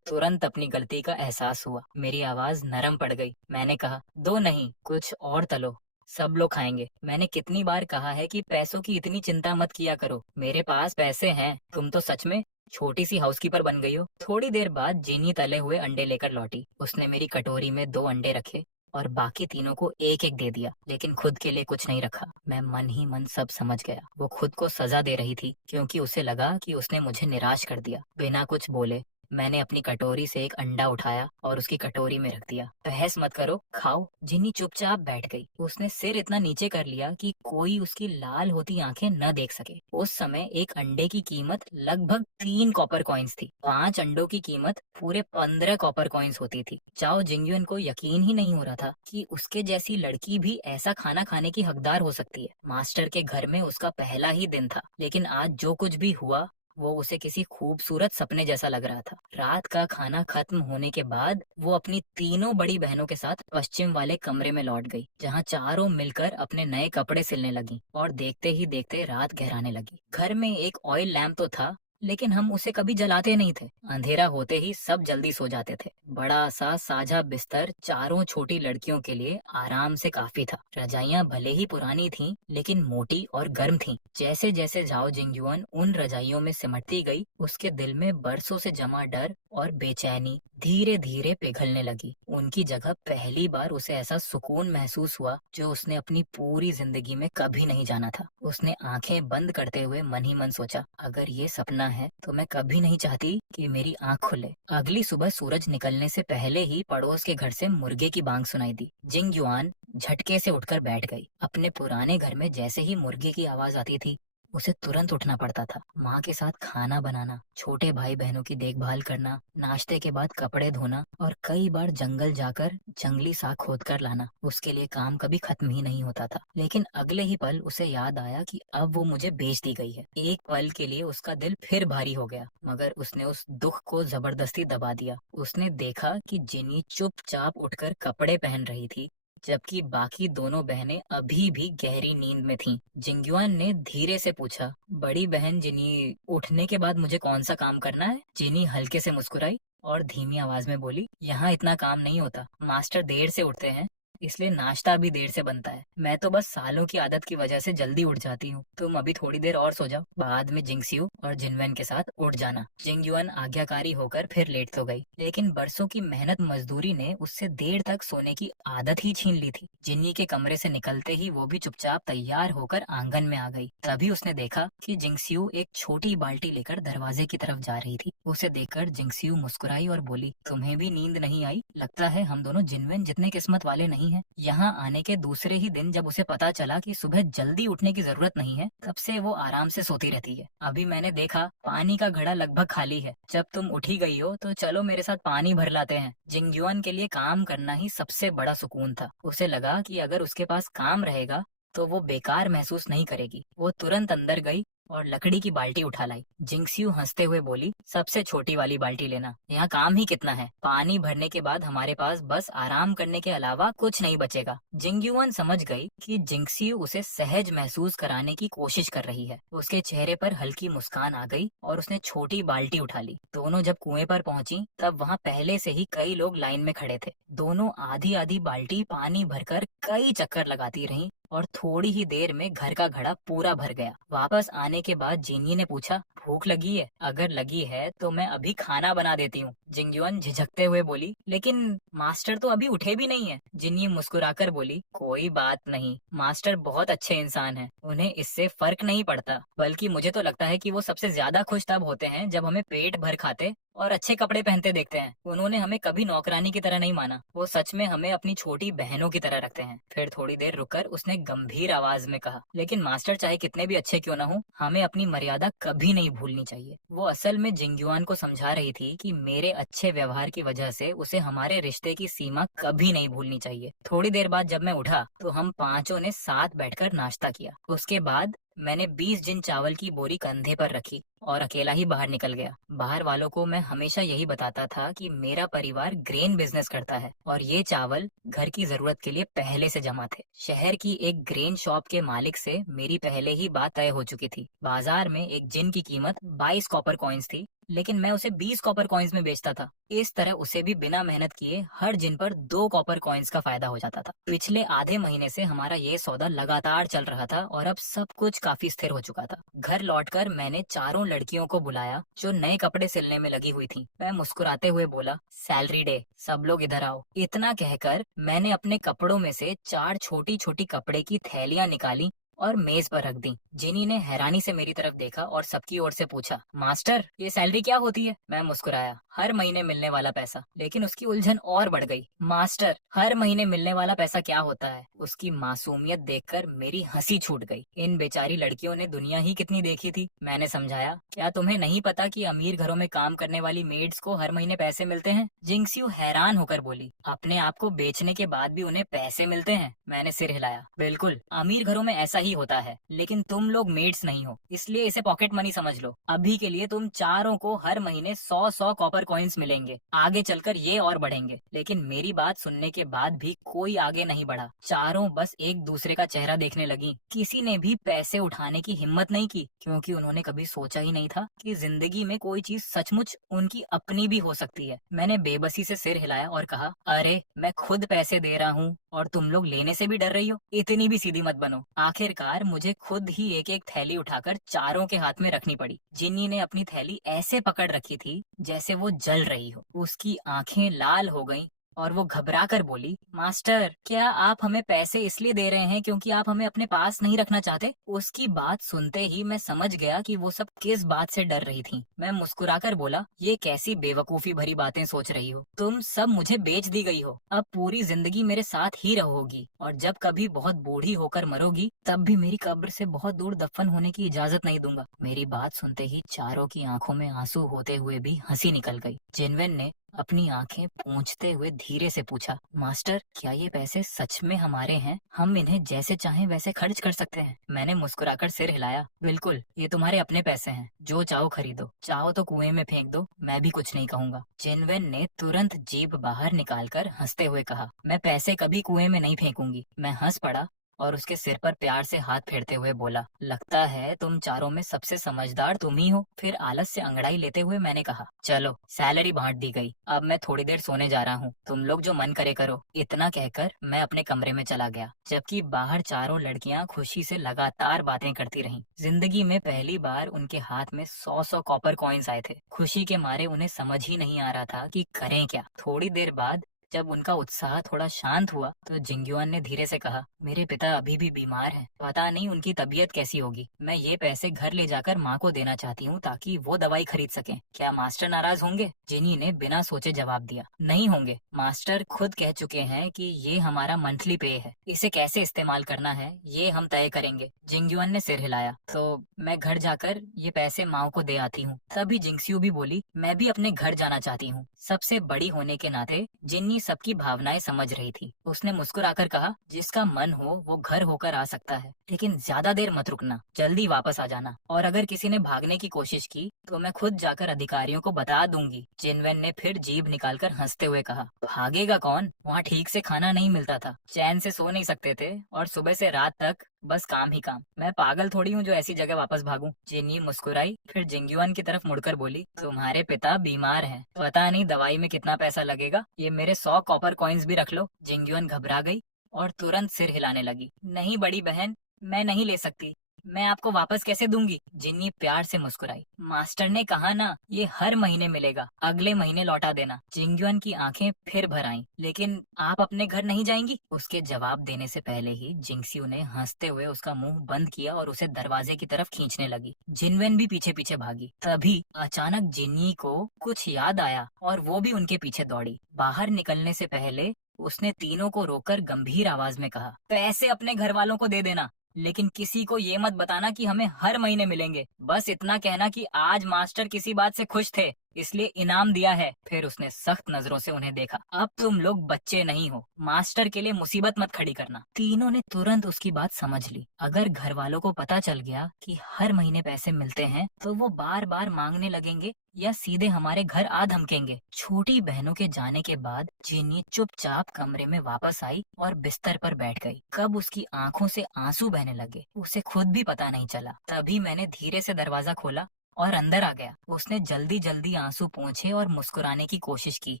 तुरंत अपनी गलती का एहसास हुआ। मेरी आवाज नरम पड़ गई। मैंने कहा, 2 नहीं, कुछ और तलो, सब लोग खाएंगे। मैंने कितनी बार कहा है कि पैसों की इतनी चिंता मत किया करो, मेरे पास पैसे हैं। तुम तो सच में छोटी सी हाउसकीपर बन गई हो। थोड़ी देर बाद जीनी तले हुए अंडे लेकर लौटी। उसने मेरी कटोरी में 2 अंडे रखे और बाकी तीनों को एक एक दे दिया, लेकिन खुद के लिए कुछ नहीं रखा। मैं मन ही मन सब समझ गया। वो खुद को सजा दे रही थी, क्योंकि उसे लगा कि उसने मुझे निराश कर दिया। बिना कुछ बोले मैंने अपनी कटोरी से एक अंडा उठाया और उसकी कटोरी में रख दिया। बहस मत करो, खाओ। जिन्नी चुपचाप बैठ गई। उसने सिर इतना नीचे कर लिया कि कोई उसकी लाल होती आंखें न देख सके। उस समय एक अंडे की कीमत लगभग 3 कॉपर कॉइन्स थी। 5 अंडों की कीमत पूरे 15 कॉपर कॉइन्स होती थी। चाओ जिंगयुन को यकीन ही नहीं हो रहा था कि उसके जैसी लड़की भी ऐसा खाना खाने की हकदार हो सकती है। मास्टर के घर में उसका पहला ही दिन था, लेकिन आज जो कुछ भी हुआ वो उसे किसी खूबसूरत सपने जैसा लग रहा था। रात का खाना खत्म होने के बाद वो अपनी तीनों बड़ी बहनों के साथ पश्चिम वाले कमरे में लौट गई, जहाँ चारों मिलकर अपने नए कपड़े सिलने लगी। और देखते ही देखते रात गहराने लगी। घर में एक ऑयल लैंप तो था, लेकिन हम उसे कभी जलाते नहीं थे। अंधेरा होते ही सब जल्दी सो जाते थे। बड़ा सा साझा बिस्तर चारों छोटी लड़कियों के लिए आराम से काफी था। रजाइयां भले ही पुरानी थीं, लेकिन मोटी और गर्म थीं। जैसे जैसे जाओ जिंगयुआन उन रजाइयों में सिमटती गई, उसके दिल में बरसों से जमा डर और बेचैनी धीरे धीरे पिघलने लगी। उनकी जगह पहली बार उसे ऐसा सुकून महसूस हुआ जो उसने अपनी पूरी जिंदगी में कभी नहीं जाना था। उसने आंखें बंद करते हुए मन ही मन सोचा, अगर ये सपना है तो मैं कभी नहीं चाहती कि मेरी आंख खुले। अगली सुबह सूरज निकलने से पहले ही पड़ोस के घर से मुर्गे की बांग सुनाई दी। जिंगयुआन झटके से उठकर बैठ गई। अपने पुराने घर में जैसे ही मुर्गे की आवाज आती थी, उसे तुरंत उठना पड़ता था। माँ के साथ खाना बनाना, छोटे भाई बहनों की देखभाल करना, नाश्ते के बाद कपड़े धोना और कई बार जंगल जाकर जंगली साग खोद कर लाना, उसके लिए काम कभी खत्म ही नहीं होता था। लेकिन अगले ही पल उसे याद आया कि अब वो मुझे बेच दी गई है। एक पल के लिए उसका दिल फिर भारी हो गया, मगर उसने उस दुख को जबरदस्ती दबा दिया। उसने देखा कि जिनी चुपचाप उठकर कपड़े पहन रही थी, जबकि बाकी दोनों बहनें अभी भी गहरी नींद में थीं। जिंगयुआन ने धीरे से पूछा, बड़ी बहन जिनी, उठने के बाद मुझे कौन सा काम करना है? जिनी हल्के से मुस्कुराई और धीमी आवाज में बोली, यहाँ इतना काम नहीं होता। मास्टर देर से उठते हैं, इसलिए नाश्ता भी देर से बनता है। मैं तो बस सालों की आदत की वजह से जल्दी उठ जाती हूँ। तुम अभी थोड़ी देर और सो जाओ, बाद में जिंगसियो और जिनवेन के साथ उठ जाना। जिंगयुआन आज्ञाकारी होकर फिर लेट तो गई, लेकिन बरसों की मेहनत मजदूरी ने उससे देर तक सोने की आदत ही छीन ली थी। जिन्नी के कमरे से निकलते ही वो भी चुपचाप तैयार होकर आंगन में आ गई। तभी उसने देखा कि जिंगसियो एक छोटी बाल्टी लेकर दरवाजे की तरफ जा रही थी। उसे देखकर जिंगसियो मुस्कुराई और बोली, तुम्हें भी नींद नहीं आई? लगता है हम दोनों जिनवेन जितने किस्मत वाले नहीं हैं। यहाँ आने के दूसरे ही दिन जब उसे पता चला कि सुबह जल्दी उठने की जरूरत नहीं है, तब से वो आराम से सोती रहती है। अभी मैंने देखा पानी का घड़ा लगभग खाली है। जब तुम उठी गई हो तो चलो मेरे साथ पानी भर लाते हैं। जिंगयुआन के लिए काम करना ही सबसे बड़ा सुकून था। उसे लगा कि अगर उसके पास काम रहेगा तो वो बेकार महसूस नहीं करेगी। वो तुरंत अंदर गई और लकड़ी की बाल्टी उठा लाई। जिंगसियो हंसते हुए बोली, सबसे छोटी वाली बाल्टी लेना, यहाँ काम ही कितना है। पानी भरने के बाद हमारे पास बस आराम करने के अलावा कुछ नहीं बचेगा। जिंगयुआन समझ गई कि जिंगसियो उसे सहज महसूस कराने की कोशिश कर रही है। उसके चेहरे पर हल्की मुस्कान आ गई और उसने छोटी बाल्टी उठा ली। दोनों जब कुएं पर पहुंची तब वहाँ पहले से ही कई लोग लाइन में खड़े थे। दोनों आधी आधी बाल्टी पानी भरकर कई चक्कर लगाती रहीं और थोड़ी ही देर में घर का घड़ा पूरा भर गया। वापस आने के बाद जिनी ने पूछा, भूख लगी है? अगर लगी है तो मैं अभी खाना बना देती हूँ। जिंगयुआन झिझकते हुए बोली, लेकिन मास्टर तो अभी उठे भी नहीं है। जिनी मुस्कुराकर बोली, कोई बात नहीं, मास्टर बहुत अच्छे इंसान हैं, उन्हें इससे फर्क नहीं पड़ता। बल्कि मुझे तो लगता है कि वो सबसे ज्यादा खुश तब होते हैं जब हमें पेट भर खाते और अच्छे कपड़े पहनते देखते हैं। उन्होंने हमें कभी नौकरानी की तरह नहीं माना, वो सच में हमें अपनी छोटी बहनों की तरह रखते हैं। फिर थोड़ी देर रुककर उसने गंभीर आवाज में कहा, लेकिन मास्टर चाहे कितने भी अच्छे क्यों ना हो, हमें अपनी मर्यादा कभी नहीं भूलनी चाहिए। वो असल में जिंगयुआन को समझा रही थी कि मेरे अच्छे व्यवहार की वजह से उसे हमारे रिश्ते की सीमा कभी नहीं भूलनी चाहिए। थोड़ी देर बाद जब मैं उठा तो हम पांचों ने साथ बैठकर नाश्ता किया। उसके बाद मैंने 20 जिन चावल की बोरी कंधे पर रखी और अकेला ही बाहर निकल गया। बाहर वालों को मैं हमेशा यही बताता था कि मेरा परिवार ग्रेन बिजनेस करता है और ये चावल घर की जरूरत के लिए पहले से जमा थे। शहर की एक ग्रेन शॉप के मालिक से मेरी पहले ही बात तय हो चुकी थी। बाजार में एक जिन की कीमत 22 कॉपर कॉइन्स थी, लेकिन मैं उसे 20 कॉपर कॉइन्स में बेचता था। इस तरह उसे भी बिना मेहनत किए हर जिन पर 2 कॉपर कॉइन्स का फायदा हो जाता था। पिछले आधे महीने से हमारा ये सौदा लगातार चल रहा था और अब सब कुछ काफी स्थिर हो चुका था। घर लौटकर मैंने चारों लड़कियों को बुलाया जो नए कपड़े सिलने में लगी हुई थीं। मैं मुस्कुराते हुए बोला, सैलरी डे, सब लोग इधर आओ। इतना कहकर मैंने अपने कपड़ों में से 4 छोटी छोटी कपड़े की थैलियां निकाली और मेज पर रख दी। जिनी ने हैरानी से मेरी तरफ देखा और सबकी ओर से पूछा, मास्टर ये सैलरी क्या होती है? मैं मुस्कुराया, हर महीने मिलने वाला पैसा। लेकिन उसकी उलझन और बढ़ गई। मास्टर, हर महीने मिलने वाला पैसा क्या होता है? उसकी मासूमियत देखकर मेरी हंसी छूट गई। इन बेचारी लड़कियों ने दुनिया ही कितनी देखी थी। मैंने समझाया, क्या तुम्हें नहीं पता कि अमीर घरों में काम करने वाली मेड्स को हर महीने पैसे मिलते हैं? जिंगसियू हैरान होकर बोली, अपने आप को बेचने के बाद भी उन्हें पैसे मिलते हैं? मैंने सिर हिलाया, बिल्कुल, अमीर घरों में ऐसा ही होता है, लेकिन तुम लोग मेड्स नहीं हो, इसलिए इसे पॉकेट मनी समझ लो। अभी के लिए तुम चारों को हर महीने 100 कॉपर कॉइन्स मिलेंगे, आगे चलकर ये और बढ़ेंगे। लेकिन मेरी बात सुनने के बाद भी कोई आगे नहीं बढ़ा। चारों बस एक दूसरे का चेहरा देखने लगी। किसी ने भी पैसे उठाने की हिम्मत नहीं की, क्योंकि उन्होंने कभी सोचा ही नहीं था कि जिंदगी में कोई चीज सचमुच उनकी अपनी भी हो सकती है। मैंने बेबसी से सिर हिलाया और कहा, अरे मैं खुद पैसे दे रहा हूँ और तुम लोग लेने से भी डर रही हो? इतनी भी सीधी मत बनो। आखिरकार मुझे खुद ही एक एक थैली उठाकर चारों के हाथ में रखनी पड़ी। जिन्नी ने अपनी थैली ऐसे पकड़ रखी थी जैसे वो जल रही हो। उसकी आंखें लाल हो गईं और वो घबरा कर बोली, मास्टर, क्या आप हमें पैसे इसलिए दे रहे हैं क्योंकि आप हमें अपने पास नहीं रखना चाहते? उसकी बात सुनते ही मैं समझ गया कि वो सब किस बात से डर रही थी। मैं मुस्कुराकर बोला, ये कैसी बेवकूफी भरी बातें सोच रही हो? तुम सब मुझे बेच दी गई हो, अब पूरी जिंदगी मेरे साथ ही रहोगी और जब कभी बहुत बूढ़ी होकर मरोगी तब भी मेरी कब्र से बहुत दूर दफन होने की इजाजत नहीं दूंगा। मेरी बात सुनते ही चारों की आंखों में आंसू होते हुए भी हंसी निकल गई। जिनवेन ने अपनी आंखें पोंछते हुए धीरे से पूछा, मास्टर, क्या ये पैसे सच में हमारे हैं? हम इन्हें जैसे चाहें वैसे खर्च कर सकते हैं? मैंने मुस्कुराकर सिर हिलाया, बिल्कुल, ये तुम्हारे अपने पैसे हैं, जो चाहो खरीदो, चाहो तो कुएं में फेंक दो, मैं भी कुछ नहीं कहूँगा। जिनवेन ने तुरंत जीभ बाहर निकालकर हंसते हुए कहा, मैं पैसे कभी कुएं में नहीं फेंकूंगी। मैं हंस पड़ा और उसके सिर पर प्यार से हाथ फेरते हुए बोला, लगता है तुम चारों में सबसे समझदार तुम ही हो। फिर आलस से अंगड़ाई लेते हुए मैंने कहा, चलो, सैलरी बांट दी गई, अब मैं थोड़ी देर सोने जा रहा हूँ, तुम लोग जो मन करे करो। इतना कहकर मैं अपने कमरे में चला गया, जबकि बाहर चारों लड़कियां खुशी से लगातार बातें करती रहीं। जिंदगी में पहली बार उनके हाथ में 100 कॉपर कॉइन्स आए थे। खुशी के मारे उन्हें समझ ही नहीं आ रहा था कि करें क्या। थोड़ी देर बाद जब उनका उत्साह थोड़ा शांत हुआ तो जिंगयुआन ने धीरे से कहा, मेरे पिता अभी भी बीमार हैं, पता नहीं उनकी तबीयत कैसी होगी। मैं ये पैसे घर ले जाकर माँ को देना चाहती हूँ ताकि वो दवाई खरीद सकें। क्या मास्टर नाराज होंगे? जिनी ने बिना सोचे जवाब दिया, नहीं होंगे, मास्टर खुद कह चुके हैं कि ये हमारा मंथली पे है, इसे कैसे इस्तेमाल करना है ये हम तय करेंगे। जिंगयुआन ने सिर हिलाया, तो मैं घर जाकर ये पैसे माँ को दे आती हूँ। तभी जिंगसियू भी बोली, मैं भी अपने घर जाना चाहती हूँ। सबसे बड़ी होने के नाते जिन्नी सबकी भावनाएं समझ रही थी। उसने मुस्कुराकर कहा, जिसका मन हो वो घर होकर आ सकता है, लेकिन ज्यादा देर मत रुकना, जल्दी वापस आ जाना। और अगर किसी ने भागने की कोशिश की तो मैं खुद जाकर अधिकारियों को बता दूंगी। जिनवेन ने फिर जीभ निकालकर हंसते हुए कहा, भागेगा कौन? वहाँ ठीक से खाना नहीं मिलता था, चैन से सो नहीं सकते थे और सुबह से रात तक बस काम ही काम। मैं पागल थोड़ी हूँ जो ऐसी जगह वापस भागूं। जिन्नी मुस्कुराई, फिर जिंगयुआन की तरफ मुड़कर बोली, तुम्हारे पिता बीमार हैं, पता नहीं दवाई में कितना पैसा लगेगा, ये मेरे 100 कॉपर कॉइन्स भी रख लो। जिंगयुआन घबरा गई और तुरंत सिर हिलाने लगी, नहीं बड़ी बहन, मैं नहीं ले सकती, मैं आपको वापस कैसे दूंगी? जिन्नी प्यार से मुस्कुराई। मास्टर ने कहा ना, ये हर महीने मिलेगा, अगले महीने लौटा देना। जिंगयुआन की आंखें फिर भर आईं। लेकिन आप अपने घर नहीं जाएंगी? उसके जवाब देने से पहले ही जिंगसियो ने हंसते हुए उसका मुंह बंद किया और उसे दरवाजे की तरफ खींचने लगी। जिनवेन भी पीछे पीछे भागी। तभी अचानक जिन्नी को कुछ याद आया और वो भी उनके पीछे दौड़ी। बाहर निकलने से पहले उसने तीनों को रोककर गंभीर आवाज में कहा, पैसे अपने घर वालों को दे देना, लेकिन किसी को ये मत बताना कि हमें हर महीने मिलेंगे। बस इतना कहना कि आज मास्टर किसी बात से खुश थे, इसलिए इनाम दिया है। फिर उसने सख्त नजरों से उन्हें देखा। अब तुम लोग बच्चे नहीं हो, मास्टर के लिए मुसीबत मत खड़ी करना। तीनों ने तुरंत उसकी बात समझ ली। अगर घर वालों को पता चल गया कि हर महीने पैसे मिलते हैं तो वो बार बार मांगने लगेंगे या सीधे हमारे घर आ धमकेंगे। छोटी बहनों के जाने के बाद जिन्नी चुपचाप कमरे में वापस आई और बिस्तर पर बैठ गई। कब उसकी आंखों से आंसू बहने लगे उसे खुद भी पता नहीं चला। तभी मैंने धीरे से दरवाजा खोला और अंदर आ गया। उसने जल्दी जल्दी आंसू पोंछे और मुस्कुराने की कोशिश की,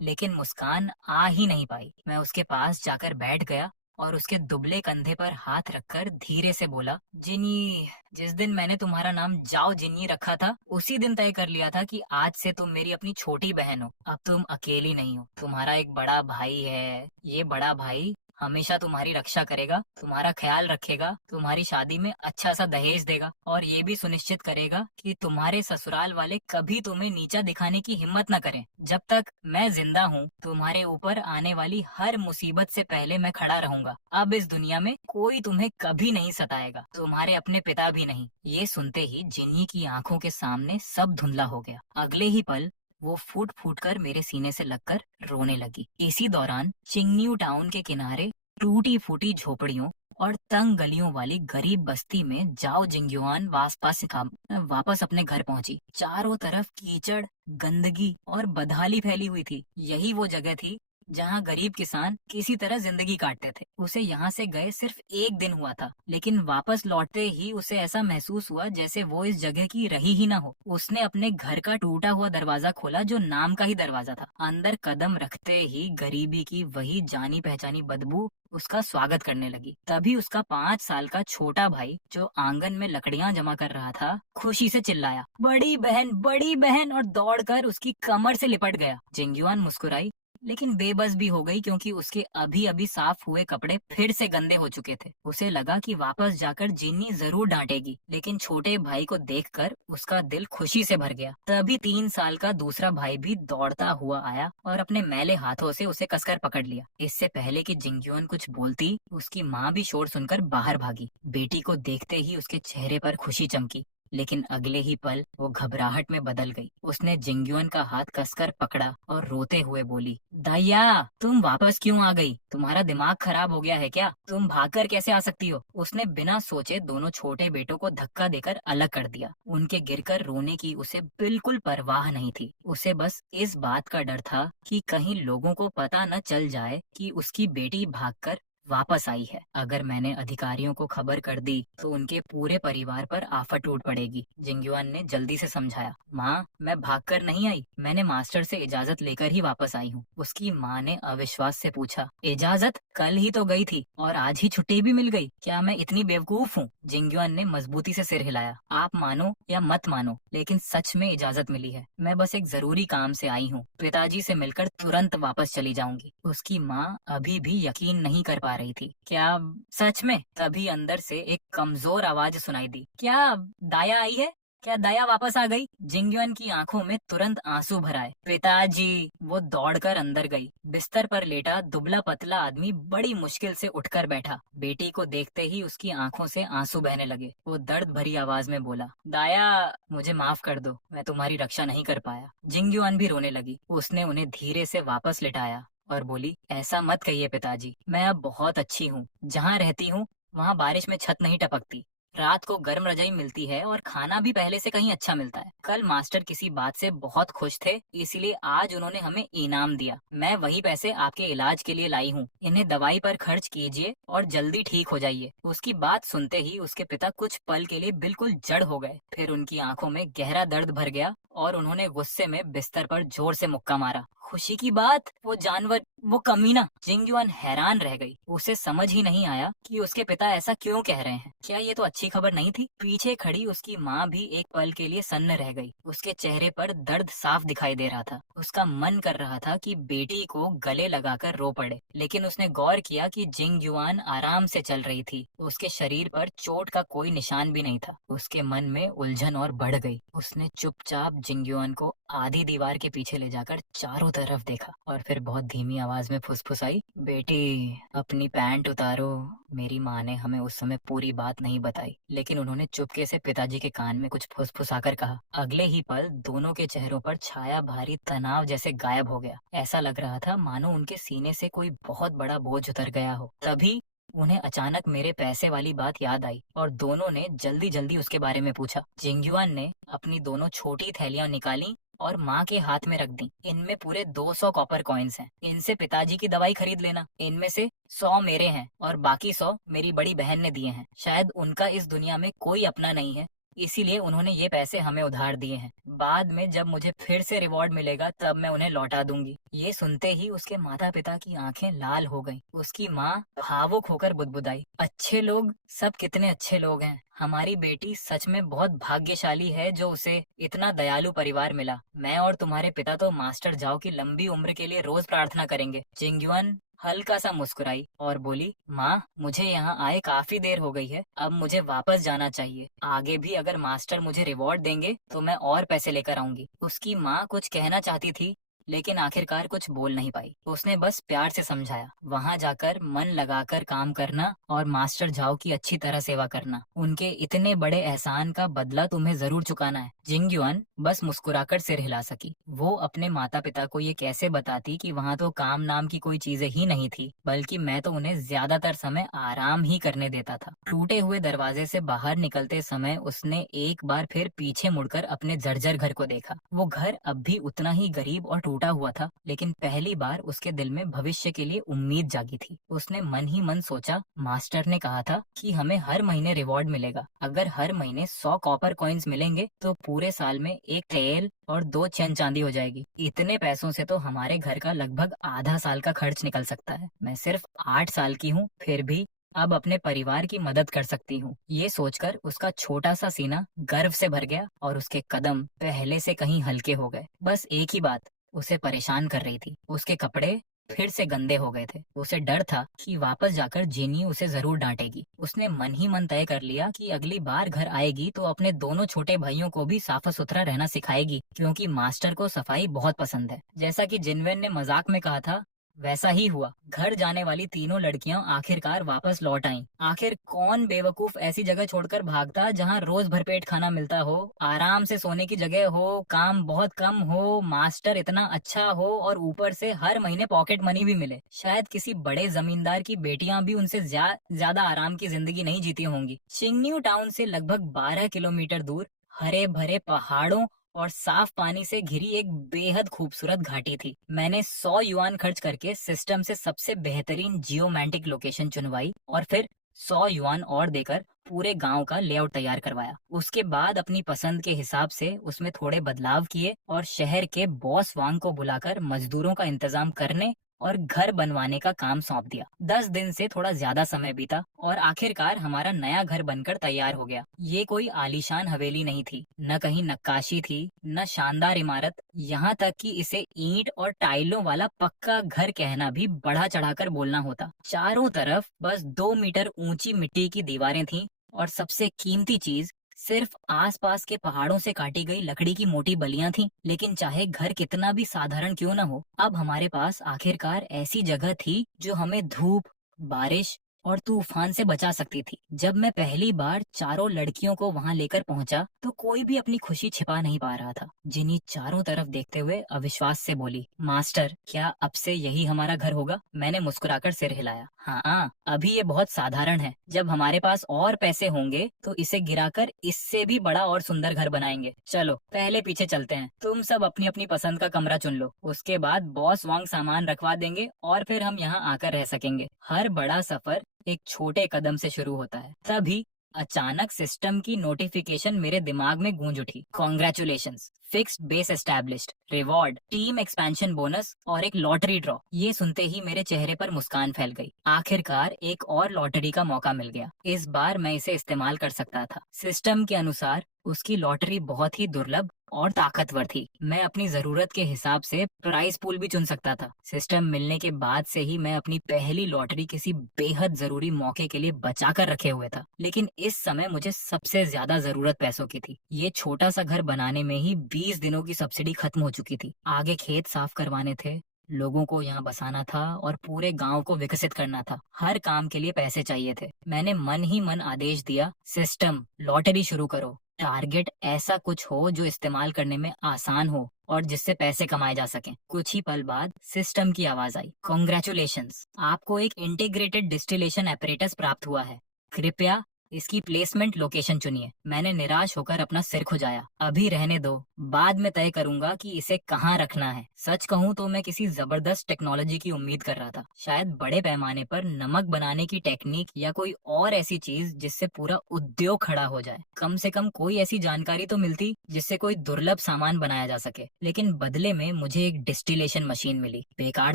लेकिन मुस्कान आ ही नहीं पाई। मैं उसके पास जाकर बैठ गया और उसके दुबले कंधे पर हाथ रखकर धीरे से बोला, जिनी, जिस दिन मैंने तुम्हारा नाम जाओ जिन्नी रखा था, उसी दिन तय कर लिया था कि आज से तुम मेरी अपनी छोटी बहन हो। अब तुम अकेली नहीं हो, तुम्हारा एक बड़ा भाई है। ये बड़ा भाई हमेशा तुम्हारी रक्षा करेगा, तुम्हारा ख्याल रखेगा, तुम्हारी शादी में अच्छा सा दहेज देगा और ये भी सुनिश्चित करेगा कि तुम्हारे ससुराल वाले कभी तुम्हें नीचा दिखाने की हिम्मत न करें। जब तक मैं जिंदा हूँ, तुम्हारे ऊपर आने वाली हर मुसीबत से पहले मैं खड़ा रहूंगा। अब इस दुनिया में कोई तुम्हें कभी नहीं सताएगा, तुम्हारे अपने पिता भी नहीं। ये सुनते ही जिन्नी की आंखों के सामने सब धुंधला हो गया। अगले ही पल वो फूट फूट कर मेरे सीने से लगकर रोने लगी। इसी दौरान चिंगन्यू टाउन के किनारे टूटी फूटी झोपड़ियों और तंग गलियों वाली गरीब बस्ती में जाओ जिंगयुआन वापस अपने घर पहुंची। चारों तरफ कीचड़, गंदगी और बदहाली फैली हुई थी। यही वो जगह थी जहाँ गरीब किसान किसी तरह जिंदगी काटते थे। उसे यहाँ से गए सिर्फ एक दिन हुआ था, लेकिन वापस लौटते ही उसे ऐसा महसूस हुआ जैसे वो इस जगह की रही ही ना हो। उसने अपने घर का टूटा हुआ दरवाजा खोला, जो नाम का ही दरवाजा था। अंदर कदम रखते ही गरीबी की वही जानी पहचानी बदबू उसका स्वागत करने लगी। तभी उसका 5 साल का छोटा भाई, जो आंगन में लकड़ियां जमा कर रहा था, खुशी से चिल्लाया, बड़ी बहन, और दौड़कर उसकी कमर से लिपट गया। जिंगयुआन मुस्कुराई, लेकिन बेबस भी हो गई, क्योंकि उसके अभी अभी साफ हुए कपड़े फिर से गंदे हो चुके थे। उसे लगा कि वापस जाकर जिन्नी जरूर डांटेगी, लेकिन छोटे भाई को देखकर उसका दिल खुशी से भर गया। तभी 3 साल का दूसरा भाई भी दौड़ता हुआ आया और अपने मैले हाथों से उसे कसकर पकड़ लिया। इससे पहले कि जिंगयुआन कुछ बोलती, उसकी माँ भी शोर सुनकर बाहर भागी। बेटी को देखते ही उसके चेहरे पर खुशी चमकी, लेकिन अगले ही पल वो घबराहट में बदल गई। उसने जिंगयुआन का हाथ कसकर पकड़ा और रोते हुए बोली, दाइया, तुम वापस क्यों आ गई? तुम्हारा दिमाग खराब हो गया है क्या? तुम भागकर कैसे आ सकती हो? उसने बिना सोचे दोनों छोटे बेटों को धक्का देकर अलग कर दिया। उनके गिरकर रोने की उसे बिल्कुल परवाह नहीं थी। उसे बस इस बात का डर था कि कहीं लोगों को पता न चल जाए कि उसकी बेटी भागकर वापस आई है। अगर मैंने अधिकारियों को खबर कर दी तो उनके पूरे परिवार पर आफत टूट पड़ेगी। जिंगयुआन ने जल्दी से समझाया, माँ, मैं भागकर नहीं आई, मैंने मास्टर से इजाजत लेकर ही वापस आई हूँ। उसकी माँ ने अविश्वास से पूछा, इजाजत? कल ही तो गई थी और आज ही छुट्टी भी मिल गई, क्या मैं इतनी बेवकूफ हूँ? जिंगयुआन ने मजबूती से सिर हिलाया, आप मानो या मत मानो, लेकिन सच में इजाजत मिली है। मैं बस एक जरूरी काम से आई हूँ, पिताजी से मिलकर तुरंत वापस चली जाऊंगी। उसकी माँ अभी भी यकीन नहीं कर पा रही थी। क्या सच में? तभी अंदर से एक कमजोर आवाज सुनाई दी, क्या दाया आई है? क्या दया वापस आ गई? जिंगयुआन की आंखों में तुरंत आंसू भर आए। पिताजी! वो दौड़कर अंदर गई। बिस्तर पर लेटा दुबला पतला आदमी बड़ी मुश्किल से उठकर बैठा। बेटी को देखते ही उसकी आंखों से आंसू बहने लगे। वो दर्द भरी आवाज में बोला, दाया, मुझे माफ कर दो, मैं तुम्हारी रक्षा नहीं कर पाया। जिंगयुआन भी रोने लगी। उसने उन्हें धीरे से वापस लिटाया और बोली, ऐसा मत कहिए पिताजी, मैं अब बहुत अच्छी हूँ। जहाँ रहती हूँ वहाँ बारिश में छत नहीं टपकती, रात को गर्म रजाई मिलती है और खाना भी पहले से कहीं अच्छा मिलता है। कल मास्टर किसी बात से बहुत खुश थे, इसीलिए आज उन्होंने हमें इनाम दिया। मैं वही पैसे आपके इलाज के लिए लाई हूँ, इन्हें दवाई पर खर्च कीजिए और जल्दी ठीक हो जाइए। उसकी बात सुनते ही उसके पिता कुछ पल के लिए बिल्कुल जड़ हो गए। फिर उनकी आंखों में गहरा दर्द भर गया और उन्होंने गुस्से में बिस्तर पर जोर से मुक्का मारा। खुशी की बात? वो जानवर, वो कमीना। जिंगयुआन हैरान रह गई। उसे समझ ही नहीं आया कि उसके पिता ऐसा क्यों कह रहे हैं। क्या ये तो अच्छी खबर नहीं थी? पीछे खड़ी उसकी माँ भी एक पल के लिए सन्न रह गई। उसके चेहरे पर दर्द साफ दिखाई दे रहा था। उसका मन कर रहा था कि बेटी को गले लगाकर रो पड़े, लेकिन उसने गौर किया कि जिंगयुआन आराम से चल रही थी। उसके शरीर पर चोट का कोई निशान भी नहीं था। उसके मन में उलझन और बढ़ गई। उसने चुपचाप जिंगयुआन को आधी दीवार के पीछे ले जाकर चारों तरफ देखा और फिर बहुत धीमी आवाज में फुसफुसाई, बेटी अपनी पैंट उतारो। मेरी माँ ने हमें उस समय पूरी बात नहीं बताई, लेकिन उन्होंने चुपके से पिताजी के कान में कुछ फुसफुसाकर कहा। अगले ही पल दोनों के चेहरों पर छाया भारी तनाव जैसे गायब हो गया। ऐसा लग रहा था मानो उनके सीने से कोई बहुत बड़ा बोझ उतर गया हो। तभी उन्हें अचानक मेरे पैसे वाली बात याद आई और दोनों ने जल्दी जल्दी उसके बारे में पूछा। जिंगयुआन ने अपनी दोनों छोटी थैलियां निकाली और माँ के हाथ में रख दी। इनमें पूरे 200 कॉपर कॉइन्स हैं। इनसे पिताजी की दवाई खरीद लेना। इनमें से 100 मेरे हैं और बाकी 100 मेरी बड़ी बहन ने दिए हैं। शायद उनका इस दुनिया में कोई अपना नहीं है, इसीलिए उन्होंने ये पैसे हमें उधार दिए हैं। बाद में जब मुझे फिर से रिवॉर्ड मिलेगा तब मैं उन्हें लौटा दूंगी। ये सुनते ही उसके माता पिता की आंखें लाल हो गईं। उसकी माँ भावुक होकर बुदबुदाई, अच्छे लोग, सब कितने अच्छे लोग हैं। हमारी बेटी सच में बहुत भाग्यशाली है जो उसे इतना दयालु परिवार मिला। मैं और तुम्हारे पिता तो मास्टर जाओ की लंबी उम्र के लिए रोज प्रार्थना करेंगे। जिंगयुआन हल्का सा मुस्कुराई और बोली, माँ मुझे यहाँ आए काफी देर हो गई है, अब मुझे वापस जाना चाहिए। आगे भी अगर मास्टर मुझे रिवॉर्ड देंगे तो मैं और पैसे लेकर आऊंगी। उसकी माँ कुछ कहना चाहती थी, लेकिन आखिरकार कुछ बोल नहीं पाई। उसने बस प्यार से समझाया, वहाँ जाकर मन लगाकर काम करना और मास्टर झाओ की अच्छी तरह सेवा करना। उनके इतने बड़े एहसान का बदला तुम्हें जरूर चुकाना है। जिंगयुआन बस मुस्कुराकर सिर हिला सकी। वो अपने माता पिता को ये कैसे बताती कि वहाँ तो काम नाम की कोई चीजें ही नहीं थी, बल्कि मैं तो उन्हें ज्यादातर समय आराम ही करने देता था। टूटे हुए दरवाजे से बाहर निकलते समय उसने एक बार फिर पीछे मुड़कर अपने जर्जर घर को देखा। वो घर अब भी उतना ही गरीब और टूटा हुआ था, लेकिन पहली बार उसके दिल में भविष्य के लिए उम्मीद जागी थी। उसने मन ही मन सोचा, मास्टर ने कहा था कि हमें हर महीने रिवॉर्ड मिलेगा। अगर हर महीने 100 कॉपर कॉइन्स मिलेंगे तो पूरे साल में एक तेल और 2 चैन चांदी हो जाएगी। इतने पैसों से तो हमारे घर का लगभग आधा साल का खर्च निकल सकता है। मैं सिर्फ 8 साल की हूँ, फिर भी अब अपने परिवार की मदद कर सकती हूँ। ये सोचकर उसका छोटा सा सीना गर्व से भर गया और उसके कदम पहले से कहीं हल्के हो गए। बस एक ही बात उसे परेशान कर रही थी, उसके कपड़े फिर से गंदे हो गए थे। उसे डर था कि वापस जाकर जिनी उसे जरूर डांटेगी। उसने मन ही मन तय कर लिया कि अगली बार घर आएगी तो अपने दोनों छोटे भाइयों को भी साफ सुथरा रहना सिखाएगी, क्योंकि मास्टर को सफाई बहुत पसंद है। जैसा कि जिनवेन ने मजाक में कहा था, वैसा ही हुआ। घर जाने वाली तीनों लड़कियां आखिरकार वापस लौट आईं। आखिर कौन बेवकूफ ऐसी जगह छोड़कर भागता जहां रोज भरपेट खाना मिलता हो, आराम से सोने की जगह हो, काम बहुत कम हो, मास्टर इतना अच्छा हो और ऊपर से हर महीने पॉकेट मनी भी मिले। शायद किसी बड़े जमींदार की बेटियां भी उनसे ज्यादा आराम की जिंदगी नहीं जीती होंगी। चिंगन्यू टाउन से लगभग 12 किलोमीटर दूर हरे भरे पहाड़ों और साफ पानी से घिरी एक बेहद खूबसूरत घाटी थी। मैंने 100 युआन खर्च करके सिस्टम से सबसे बेहतरीन जियोमैटिक लोकेशन चुनवाई और फिर 100 युआन और देकर पूरे गांव का लेआउट तैयार करवाया। उसके बाद अपनी पसंद के हिसाब से उसमें थोड़े बदलाव किए और शहर के बॉस वांग को बुलाकर मजदूरों का इंतजाम करने और घर बनवाने का काम सौंप दिया। 10 दिन से थोड़ा ज्यादा समय बीता और आखिरकार हमारा नया घर बनकर तैयार हो गया। ये कोई आलीशान हवेली नहीं थी, न कहीं नक्काशी थी, न शानदार इमारत, यहाँ तक कि इसे ईंट और टाइलों वाला पक्का घर कहना भी बढ़ा चढ़ाकर बोलना होता। चारों तरफ बस 2 मीटर ऊंची मिट्टी की दीवारें थीं और सबसे कीमती चीज सिर्फ आसपास के पहाड़ों से काटी गई लकड़ी की मोटी बलियां थीं। लेकिन चाहे घर कितना भी साधारण क्यों न हो, अब हमारे पास आखिरकार ऐसी जगह थी जो हमें धूप, बारिश और तूफान से बचा सकती थी। जब मैं पहली बार चारों लड़कियों को वहां लेकर पहुंचा तो कोई भी अपनी खुशी छिपा नहीं पा रहा था। जिनी चारों तरफ देखते हुए अविश्वास से बोली, मास्टर क्या अब से यही हमारा घर होगा? मैंने मुस्कुराकर सिर हिलाया। हाँ, अभी ये बहुत साधारण है। जब हमारे पास और पैसे होंगे तो इसे गिराकर इससे भी बड़ा और सुंदर घर बनाएंगे। चलो पहले पीछे चलते हैं, तुम सब अपनी अपनी पसंद का कमरा चुन लो। उसके बाद बॉस वांग सामान रखवा देंगे और फिर हम यहाँ आकर रह सकेंगे। हर बड़ा सफर एक छोटे कदम से शुरू होता है। तभी अचानक सिस्टम की नोटिफिकेशन मेरे दिमाग में गूंज उठी। Congratulations, fixed base established, reward, team expansion bonus और एक लॉटरी ड्रॉ। ये सुनते ही मेरे चेहरे पर मुस्कान फैल गई। आखिरकार एक और लॉटरी का मौका मिल गया। इस बार मैं इसे इस्तेमाल कर सकता था। सिस्टम के अनुसार उसकी लॉटरी बहुत ही दुर्लभ और ताकतवर थी। मैं अपनी जरूरत के हिसाब से प्राइस पूल भी चुन सकता था। सिस्टम मिलने के बाद से ही मैं अपनी पहली लॉटरी किसी बेहद जरूरी मौके के लिए बचा कर रखे हुए था। लेकिन इस समय मुझे सबसे ज्यादा जरूरत पैसों की थी। ये छोटा सा घर बनाने में ही 20 दिनों की सब्सिडी खत्म हो चुकी थी। आगे खेत साफ करवाने थे, लोगों को यहाँ बसाना था और पूरे गांव को विकसित करना था। हर काम के लिए पैसे चाहिए थे। मैंने मन ही मन आदेश दिया, सिस्टम लॉटरी शुरू करो। टारगेट ऐसा कुछ हो जो इस्तेमाल करने में आसान हो और जिससे पैसे कमाए जा सकें। कुछ ही पल बाद सिस्टम की आवाज आई, कॉन्ग्रेचुलेशंस, आपको एक इंटीग्रेटेड डिस्टिलेशन एपरेटस प्राप्त हुआ है। कृपया इसकी प्लेसमेंट लोकेशन चुनिए। मैंने निराश होकर अपना सिर खुजाया। अभी रहने दो, बाद में तय करूंगा कि इसे कहाँ रखना है। सच कहूँ तो मैं किसी जबरदस्त टेक्नोलॉजी की उम्मीद कर रहा था, शायद बड़े पैमाने पर नमक बनाने की टेक्निक या कोई और ऐसी चीज जिससे पूरा उद्योग खड़ा हो जाए। कम से कम कोई ऐसी जानकारी तो मिलती जिससे कोई दुर्लभ सामान बनाया जा सके। लेकिन बदले में मुझे एक डिस्टिलेशन मशीन मिली। बेकार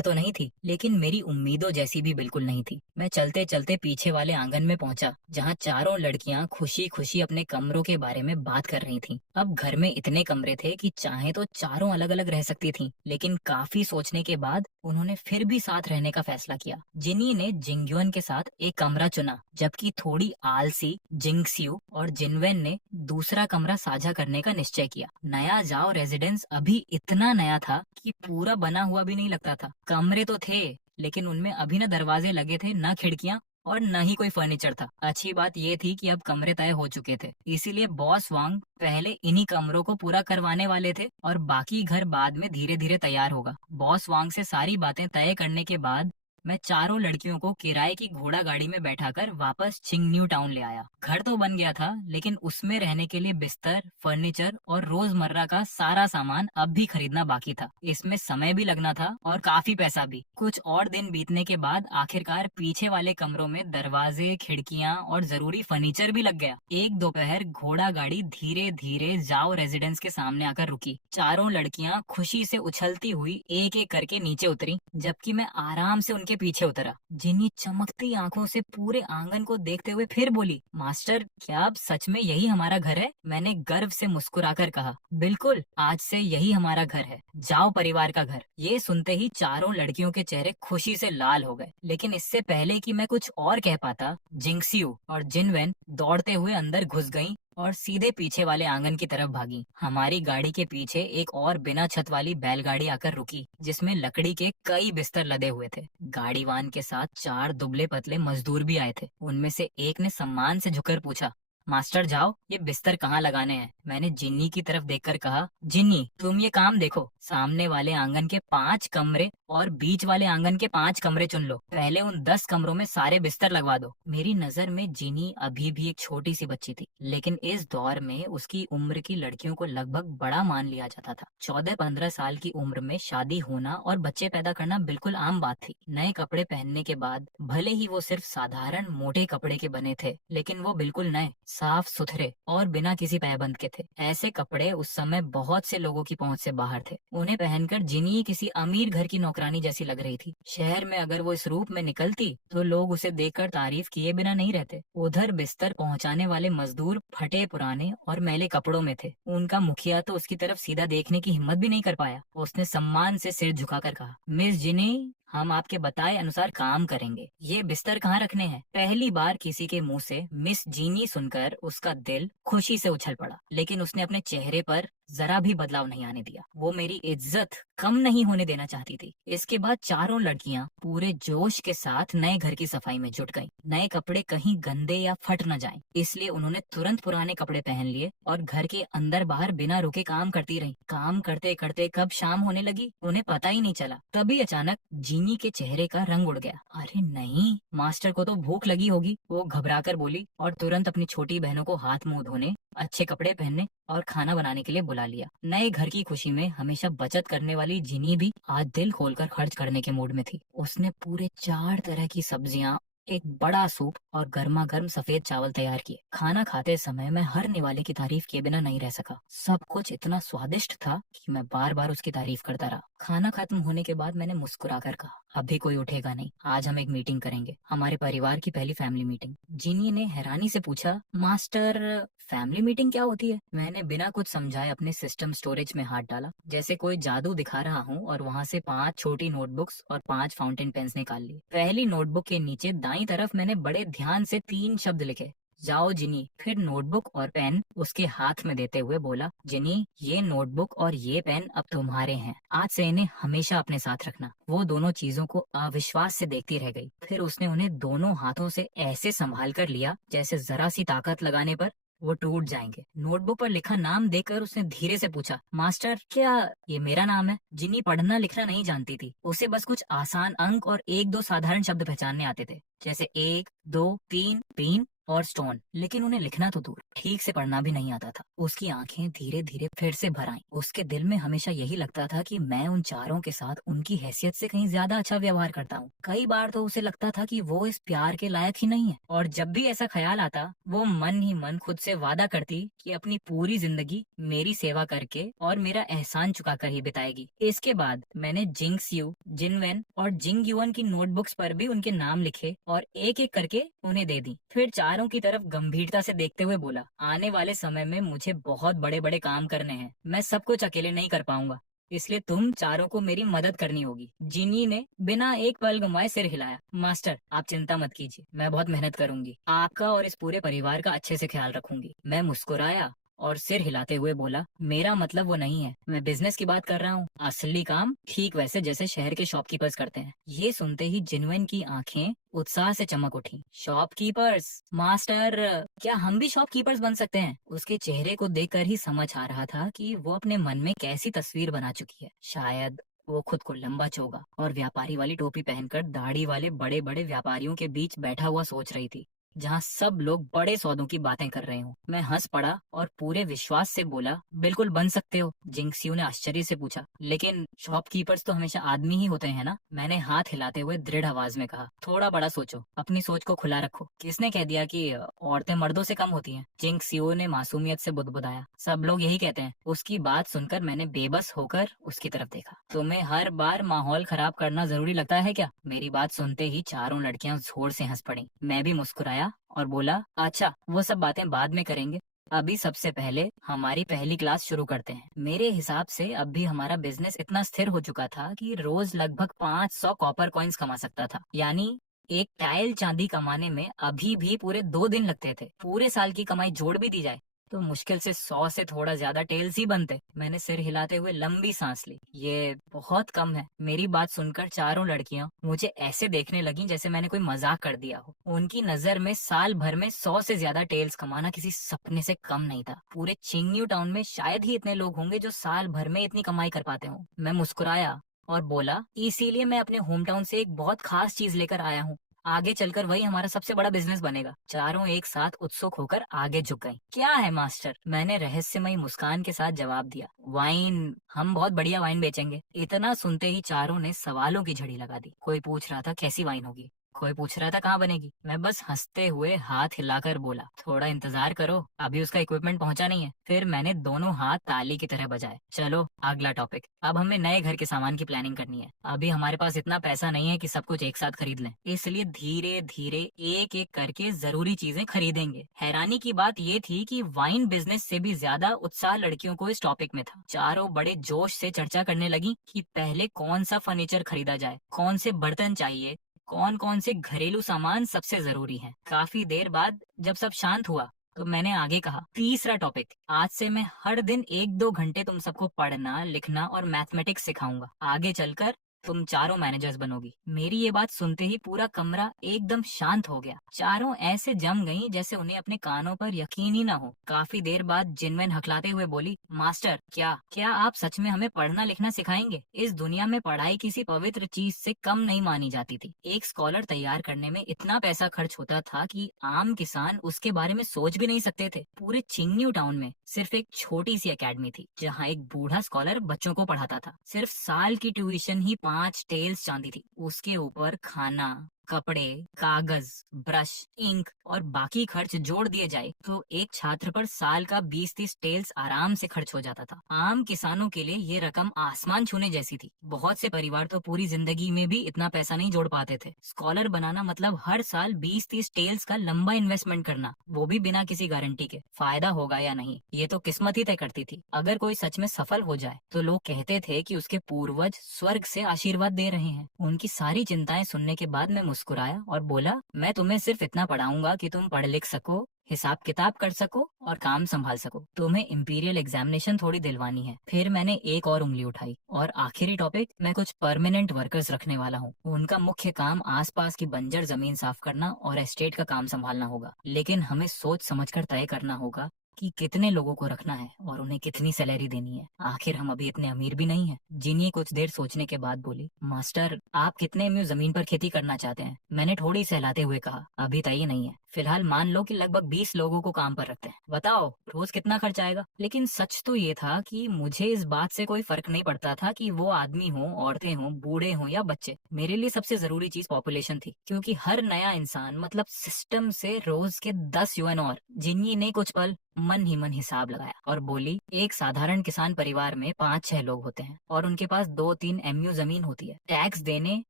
तो नहीं थी, लेकिन मेरी उम्मीदों जैसी भी बिल्कुल नहीं थी। मैं चलते चलते पीछे वाले आंगन में पहुंचा, जहाँ चारों लड़कियां खुशी खुशी अपने कमरों के बारे में बात कर रही थीं। अब घर में इतने कमरे थे कि चाहे तो चारों अलग अलग रह सकती थीं, लेकिन काफी सोचने के बाद उन्होंने फिर भी साथ रहने का फैसला किया। जिनी ने जिंगयुन के साथ एक कमरा चुना, जबकि थोड़ी आलसी जिंगसियू और जिनवेन ने दूसरा कमरा साझा करने का निश्चय किया। नया जाओ रेजिडेंस अभी इतना नया था कि पूरा बना हुआ भी नहीं लगता था। कमरे तो थे, लेकिन उनमें अभी न दरवाजे लगे थे, न खिड़कियां और न ही कोई फर्नीचर था। अच्छी बात ये थी कि अब कमरे तय हो चुके थे, इसीलिए बॉस वांग पहले इन्हीं कमरों को पूरा करवाने वाले थे और बाकी घर बाद में धीरे धीरे तैयार होगा। बॉस वांग से सारी बातें तय करने के बाद मैं चारों लड़कियों को किराए की घोड़ा गाड़ी में बैठाकर वापस चिंगन्यू टाउन ले आया। घर तो बन गया था, लेकिन उसमें रहने के लिए बिस्तर, फर्नीचर और रोजमर्रा का सारा सामान अब भी खरीदना बाकी था। इसमें समय भी लगना था और काफी पैसा भी। कुछ और दिन बीतने के बाद आखिरकार पीछे वाले कमरों में दरवाजे, खिड़कियां और जरूरी फर्नीचर भी लग गया। एक दोपहर घोड़ा गाड़ी धीरे धीरे जाओ रेजिडेंस के सामने आकर रुकी। चारों लड़कियां खुशी से उछलती हुई एक एक करके नीचे उतरी, जबकि मैं आराम से उनके पीछे उतरा। जिन्नी चमकती आंखों से पूरे आंगन को देखते हुए फिर बोली, मास्टर, क्या अब सच में यही हमारा घर है? मैंने गर्व से मुस्कुराकर कहा, बिल्कुल, आज से यही हमारा घर है, जाओ परिवार का घर। ये सुनते ही चारों लड़कियों के चेहरे खुशी से लाल हो गए। लेकिन इससे पहले कि मैं कुछ और कह पाता, जिंगसियू और जिनवेन दौड़ते हुए अंदर घुस गईं और सीधे पीछे वाले आंगन की तरफ भागी। हमारी गाड़ी के पीछे एक और बिना छत वाली बैलगाड़ी आकर रुकी, जिसमें लकड़ी के कई बिस्तर लदे हुए थे। गाड़ीवान के साथ चार दुबले पतले मजदूर भी आए थे। उनमें से एक ने सम्मान से झुककर पूछा, मास्टर जाओ, ये बिस्तर कहाँ लगाने हैं? मैंने जिन्नी की तरफ देखकर कहा, जिन्नी, तुम ये काम देखो, सामने वाले आंगन के 5 कमरे और बीच वाले आंगन के 5 कमरे चुन लो। पहले उन 10 कमरों में सारे बिस्तर लगवा दो। मेरी नजर में जिनी अभी भी एक छोटी सी बच्ची थी, लेकिन इस दौर में उसकी उम्र की लड़कियों को लगभग बड़ा मान लिया जाता था। 14-15 साल की उम्र में शादी होना और बच्चे पैदा करना बिल्कुल आम बात थी। नए कपड़े पहनने के बाद भले ही वो सिर्फ साधारण मोटे कपड़े के बने थे, लेकिन वो बिल्कुल नए, साफ सुथरे और बिना किसी पैबंद के थे। ऐसे कपड़े उस समय बहुत से लोगों की पहुंच से बाहर थे। उन्हें पहनकर जिनी किसी अमीर घर की नौकरानी जैसी लग रही थी। शहर में अगर वो इस रूप में निकलती तो लोग उसे देखकर तारीफ किए बिना नहीं रहते। उधर बिस्तर पहुंचाने वाले मजदूर फटे पुराने और मैले कपड़ों में थे। उनका मुखिया तो उसकी तरफ सीधा देखने की हिम्मत भी नहीं कर पाया। उसने सम्मान से सिर झुकाकर कहा, मिस जिनी, हम आपके बताए अनुसार काम करेंगे। ये बिस्तर कहाँ रखने हैं? पहली बार किसी के मुंह से मिस जीनी सुनकर उसका दिल खुशी से उछल पड़ा, लेकिन उसने अपने चेहरे पर जरा भी बदलाव नहीं आने दिया। वो मेरी इज्जत कम नहीं होने देना चाहती थी। इसके बाद चारों लड़कियां पूरे जोश के साथ नए घर की सफाई में जुट गईं। नए कपड़े कहीं गंदे या फट न जाएं, इसलिए उन्होंने तुरंत पुराने कपड़े पहन लिए और घर के अंदर बाहर बिना रुके काम करती रहीं। काम करते करते कब शाम होने लगी उन्हें पता ही नहीं चला। तभी अचानक जीनी के चेहरे का रंग उड़ गया। अरे नहीं, मास्टर को तो भूख लगी होगी, वो घबराकर बोली और तुरंत अपनी छोटी बहनों को हाथ मुंह धोने, अच्छे कपड़े पहनने और खाना बनाने के लिए बुला लिया। नए घर की खुशी में हमेशा बचत करने वाली जिनी भी आज दिल खोलकर खर्च करने के मूड में थी। उसने पूरे 4 तरह की सब्जियां एक बड़ा सूप और गर्मा गर्म सफेद चावल तैयार किए। खाना खाते समय मैं हर निवाले की तारीफ किए बिना नहीं रह सका। सब कुछ इतना स्वादिष्ट था कि मैं बार बार उसकी तारीफ करता रहा। खाना खत्म होने के बाद मैंने मुस्कुराकर कहा, अभी कोई उठेगा नहीं, आज हम एक मीटिंग करेंगे, हमारे परिवार की पहली फैमिली मीटिंग। जिनी ने हैरानी से पूछा, मास्टर फैमिली मीटिंग क्या होती है? मैंने बिना कुछ समझाए अपने सिस्टम स्टोरेज में हाथ डाला, जैसे कोई जादू दिखा रहा हूँ, और वहाँ से 5 छोटी नोटबुक्स और 5 फाउंटेन पेन्स निकाल लिए। पहली नोटबुक के नीचे दाईं तरफ मैंने बड़े ध्यान से 3 शब्द लिखे, जाओ जिनी। फिर नोटबुक और पेन उसके हाथ में देते हुए बोला, जिनी ये नोटबुक और ये पेन अब तुम्हारे हैं, आज से इन्हें हमेशा अपने साथ रखना। वो दोनों चीजों को अविश्वास से देखती रह गई। फिर उसने उन्हें दोनों हाथों से ऐसे संभाल कर लिया जैसे जरा सी ताकत लगाने पर वो टूट जाएंगे। नोटबुक पर लिखा नाम देखकर उसने धीरे से पूछा, मास्टर क्या ये मेरा नाम है? जिनी पढ़ना लिखना नहीं जानती थी, उसे बस कुछ आसान अंक और एक दो साधारण शब्द पहचानने आते थे, जैसे 1 2 3 पिन और स्टोन, लेकिन उन्हें लिखना तो दूर, ठीक से पढ़ना भी नहीं आता था। उसकी आंखें धीरे धीरे फिर से भर आईं। उसके दिल में हमेशा यही लगता था कि मैं उन चारों के साथ उनकी हैसियत से कहीं ज्यादा अच्छा व्यवहार करता हूँ। कई बार तो उसे लगता था कि वो इस प्यार के लायक ही नहीं है, और जब भी ऐसा ख्याल आता वो मन ही मन खुद से वादा करती कि अपनी पूरी जिंदगी मेरी सेवा करके और मेरा एहसान चुकाकर ही बिताएगी। इसके बाद मैंने जिंक्स यू, जिनवेन और जिंग युवन की नोटबुक्स पर भी उनके नाम लिखे और एक एक करके उन्हें दे दी। फिर चारों की तरफ गंभीरता से देखते हुए बोला, आने वाले समय में मुझे बहुत बड़े बड़े काम करने हैं, मैं सब कुछ अकेले नहीं कर पाऊंगा, इसलिए तुम चारों को मेरी मदद करनी होगी। जिनी ने बिना एक पल गंवाए सिर हिलाया, मास्टर आप चिंता मत कीजिए, मैं बहुत मेहनत करूंगी, आपका और इस पूरे परिवार का अच्छे से ख्याल रखूंगी। मैं मुस्कुराया और सिर हिलाते हुए बोला, मेरा मतलब वो नहीं है, मैं बिजनेस की बात कर रहा हूँ, असली काम ठीक वैसे जैसे शहर के शॉपकीपर्स करते हैं। ये सुनते ही जिनवेन की आंखें उत्साह से चमक उठी। शॉपकीपर्स? मास्टर क्या हम भी शॉपकीपर्स बन सकते हैं? उसके चेहरे को देखकर ही समझ आ रहा था कि वो अपने मन में कैसी तस्वीर बना चुकी है। शायद वो खुद को लंबा चोगा और व्यापारी वाली टोपी पहनकर दाढ़ी वाले बड़े बड़े व्यापारियों के बीच बैठा हुआ सोच रही थी, जहाँ सब लोग बड़े सौदों की बातें कर रहे हों। मैं हंस पड़ा और पूरे विश्वास से बोला, बिल्कुल बन सकते हो। जिंगसियू ने आश्चर्य से पूछा, लेकिन शॉपकीपर्स तो हमेशा आदमी ही होते हैं ना? मैंने हाथ हिलाते हुए दृढ़ आवाज में कहा, थोड़ा बड़ा सोचो, अपनी सोच को खुला रखो। किसने कह दिया कि औरतें मर्दों से कम होती हैं? जिंगसियू ने मासूमियत से बुदबुदाया, सब लोग यही कहते हैं। उसकी बात सुनकर मैंने बेबस होकर उसकी तरफ देखा। तुम्हें हर बार माहौल खराब करना जरूरी लगता है क्या? मेरी बात सुनते ही चारों लड़कियां जोर से हंस पड़ी। मैं भी मुस्कुराया और बोला, अच्छा वो सब बातें बाद में करेंगे, अभी सबसे पहले हमारी पहली क्लास शुरू करते हैं। मेरे हिसाब से अब भी हमारा बिजनेस इतना स्थिर हो चुका था कि रोज लगभग 500 कॉपर कॉइन्स कमा सकता था, यानी एक टाइल चांदी कमाने में अभी भी पूरे 2 दिन लगते थे। पूरे साल की कमाई जोड़ भी दी जाए तो मुश्किल से 100 से थोड़ा ज्यादा टेल्स ही बनते। मैंने सिर हिलाते हुए लंबी सांस ली, ये बहुत कम है। मेरी बात सुनकर चारों लड़कियां मुझे ऐसे देखने लगीं जैसे मैंने कोई मजाक कर दिया हो। उनकी नजर में साल भर में 100 से ज्यादा टेल्स कमाना किसी सपने से कम नहीं था। पूरे चिंगन्यू टाउन में शायद ही इतने लोग होंगे जो साल भर में इतनी कमाई कर पाते हों। मैं मुस्कुराया और बोला, इसीलिए मैं अपने होम टाउन से एक बहुत खास चीज लेकर आया हूँ, आगे चलकर वही हमारा सबसे बड़ा बिजनेस बनेगा। चारों एक साथ उत्सुक होकर आगे झुक गईं। क्या है मास्टर? मैंने रहस्यमयी मुस्कान के साथ जवाब दिया, वाइन, हम बहुत बढ़िया वाइन बेचेंगे। इतना सुनते ही चारों ने सवालों की झड़ी लगा दी। कोई पूछ रहा था कैसी वाइन होगी, कोई पूछ रहा था कहाँ बनेगी। मैं बस हंसते हुए हाथ हिलाकर बोला, थोड़ा इंतजार करो, अभी उसका इक्विपमेंट पहुंचा नहीं है। फिर मैंने दोनों हाथ ताली की तरह बजाए। चलो अगला टॉपिक, अब हमें नए घर के सामान की प्लानिंग करनी है। अभी हमारे पास इतना पैसा नहीं है कि सब कुछ एक साथ खरीद लें, इसलिए धीरे धीरे एक एक करके जरूरी चीजें खरीदेंगे। हैरानी की बात ये थी कि वाइन बिजनेस से भी ज्यादा उत्साह लड़कियों को इस टॉपिक में था। चारों बड़े जोश से चर्चा करने लगी कि पहले कौन सा फर्नीचर खरीदा जाए, कौन से बर्तन चाहिए, कौन कौन से घरेलू सामान सबसे जरूरी हैं। काफी देर बाद जब सब शांत हुआ तो मैंने आगे कहा, तीसरा टॉपिक, आज से मैं हर दिन 1-2 घंटे तुम सबको पढ़ना, लिखना और मैथमेटिक्स सिखाऊंगा। आगे चलकर तुम चारों मैनेजर्स बनोगी। मेरी ये बात सुनते ही पूरा कमरा एकदम शांत हो गया। चारों ऐसे जम गईं जैसे उन्हें अपने कानों पर यकीन ही न हो। काफी देर बाद जिनमेन हकलाते हुए बोली, मास्टर क्या क्या आप सच में हमें पढ़ना लिखना सिखाएंगे? इस दुनिया में पढ़ाई किसी पवित्र चीज से कम नहीं मानी जाती थी। एक स्कॉलर तैयार करने में इतना पैसा खर्च होता था कि आम किसान उसके बारे में सोच भी नहीं सकते थे। पूरे चिंगन्यू टाउन में सिर्फ एक छोटी सी एकेडमी थी जहाँ एक बूढ़ा स्कॉलर बच्चों को पढ़ाता था। सिर्फ साल की ट्यूशन ही 5 टेल्स चांदी थी। उसके ऊपर खाना, कपड़े, कागज, ब्रश, इंक और बाकी खर्च जोड़ दिए जाए तो एक छात्र पर साल का 20-30 टेल्स आराम से खर्च हो जाता था। आम किसानों के लिए ये रकम आसमान छूने जैसी थी। बहुत से परिवार तो पूरी जिंदगी में भी इतना पैसा नहीं जोड़ पाते थे। स्कॉलर बनाना मतलब हर साल 20-30 टेल्स का लंबा इन्वेस्टमेंट करना, वो भी बिना किसी गारंटी के। फायदा होगा या नहीं ये तो किस्मत ही तय करती थी। अगर कोई सच में सफल हो जाए तो लोग कहते थे कि उसके पूर्वज स्वर्ग से आशीर्वाद दे रहे हैं। उनकी सारी चिंताएं सुनने के बाद मैं मुस्कुराया और बोला, मैं तुम्हें सिर्फ इतना पढ़ाऊंगा कि तुम पढ़ लिख सको, हिसाब किताब कर सको और काम संभाल सको। तुम्हें इंपीरियल एग्जामिनेशन थोड़ी दिलवानी है। फिर मैंने एक और उंगली उठाई और आखिरी टॉपिक, मैं कुछ परमानेंट वर्कर्स रखने वाला हूँ। उनका मुख्य काम आसपास की बंजर जमीन साफ करना और एस्टेट का काम संभालना होगा। लेकिन हमें सोच समझकर तय करना होगा कि कितने लोगों को रखना है और उन्हें कितनी सैलरी देनी है। आखिर हम अभी इतने अमीर भी नहीं हैं। जिनी कुछ देर सोचने के बाद बोली, मास्टर आप कितने एमयू जमीन पर खेती करना चाहते हैं? मैंने थोड़ी सहलाते हुए कहा, अभी तय नहीं है। फिलहाल मान लो कि लगभग 20 लोगों को काम पर रखते हैं। बताओ रोज कितना खर्च आएगा? लेकिन सच तो ये था कि मुझे इस बात से कोई फर्क नहीं पड़ता था कि वो आदमी हो, औरतें हो, बूढ़े हो या बच्चे। मेरे लिए सबसे जरूरी चीज पॉपुलेशन थी, क्योंकि हर नया इंसान मतलब सिस्टम से रोज के 10 यूएन। और जिन्नी ने कुछ पल मन ही मन हिसाब लगाया और बोली, एक साधारण किसान परिवार में 5-6 लोग होते हैं और उनके पास 2-3 एमयू जमीन होती है। टैक्स देने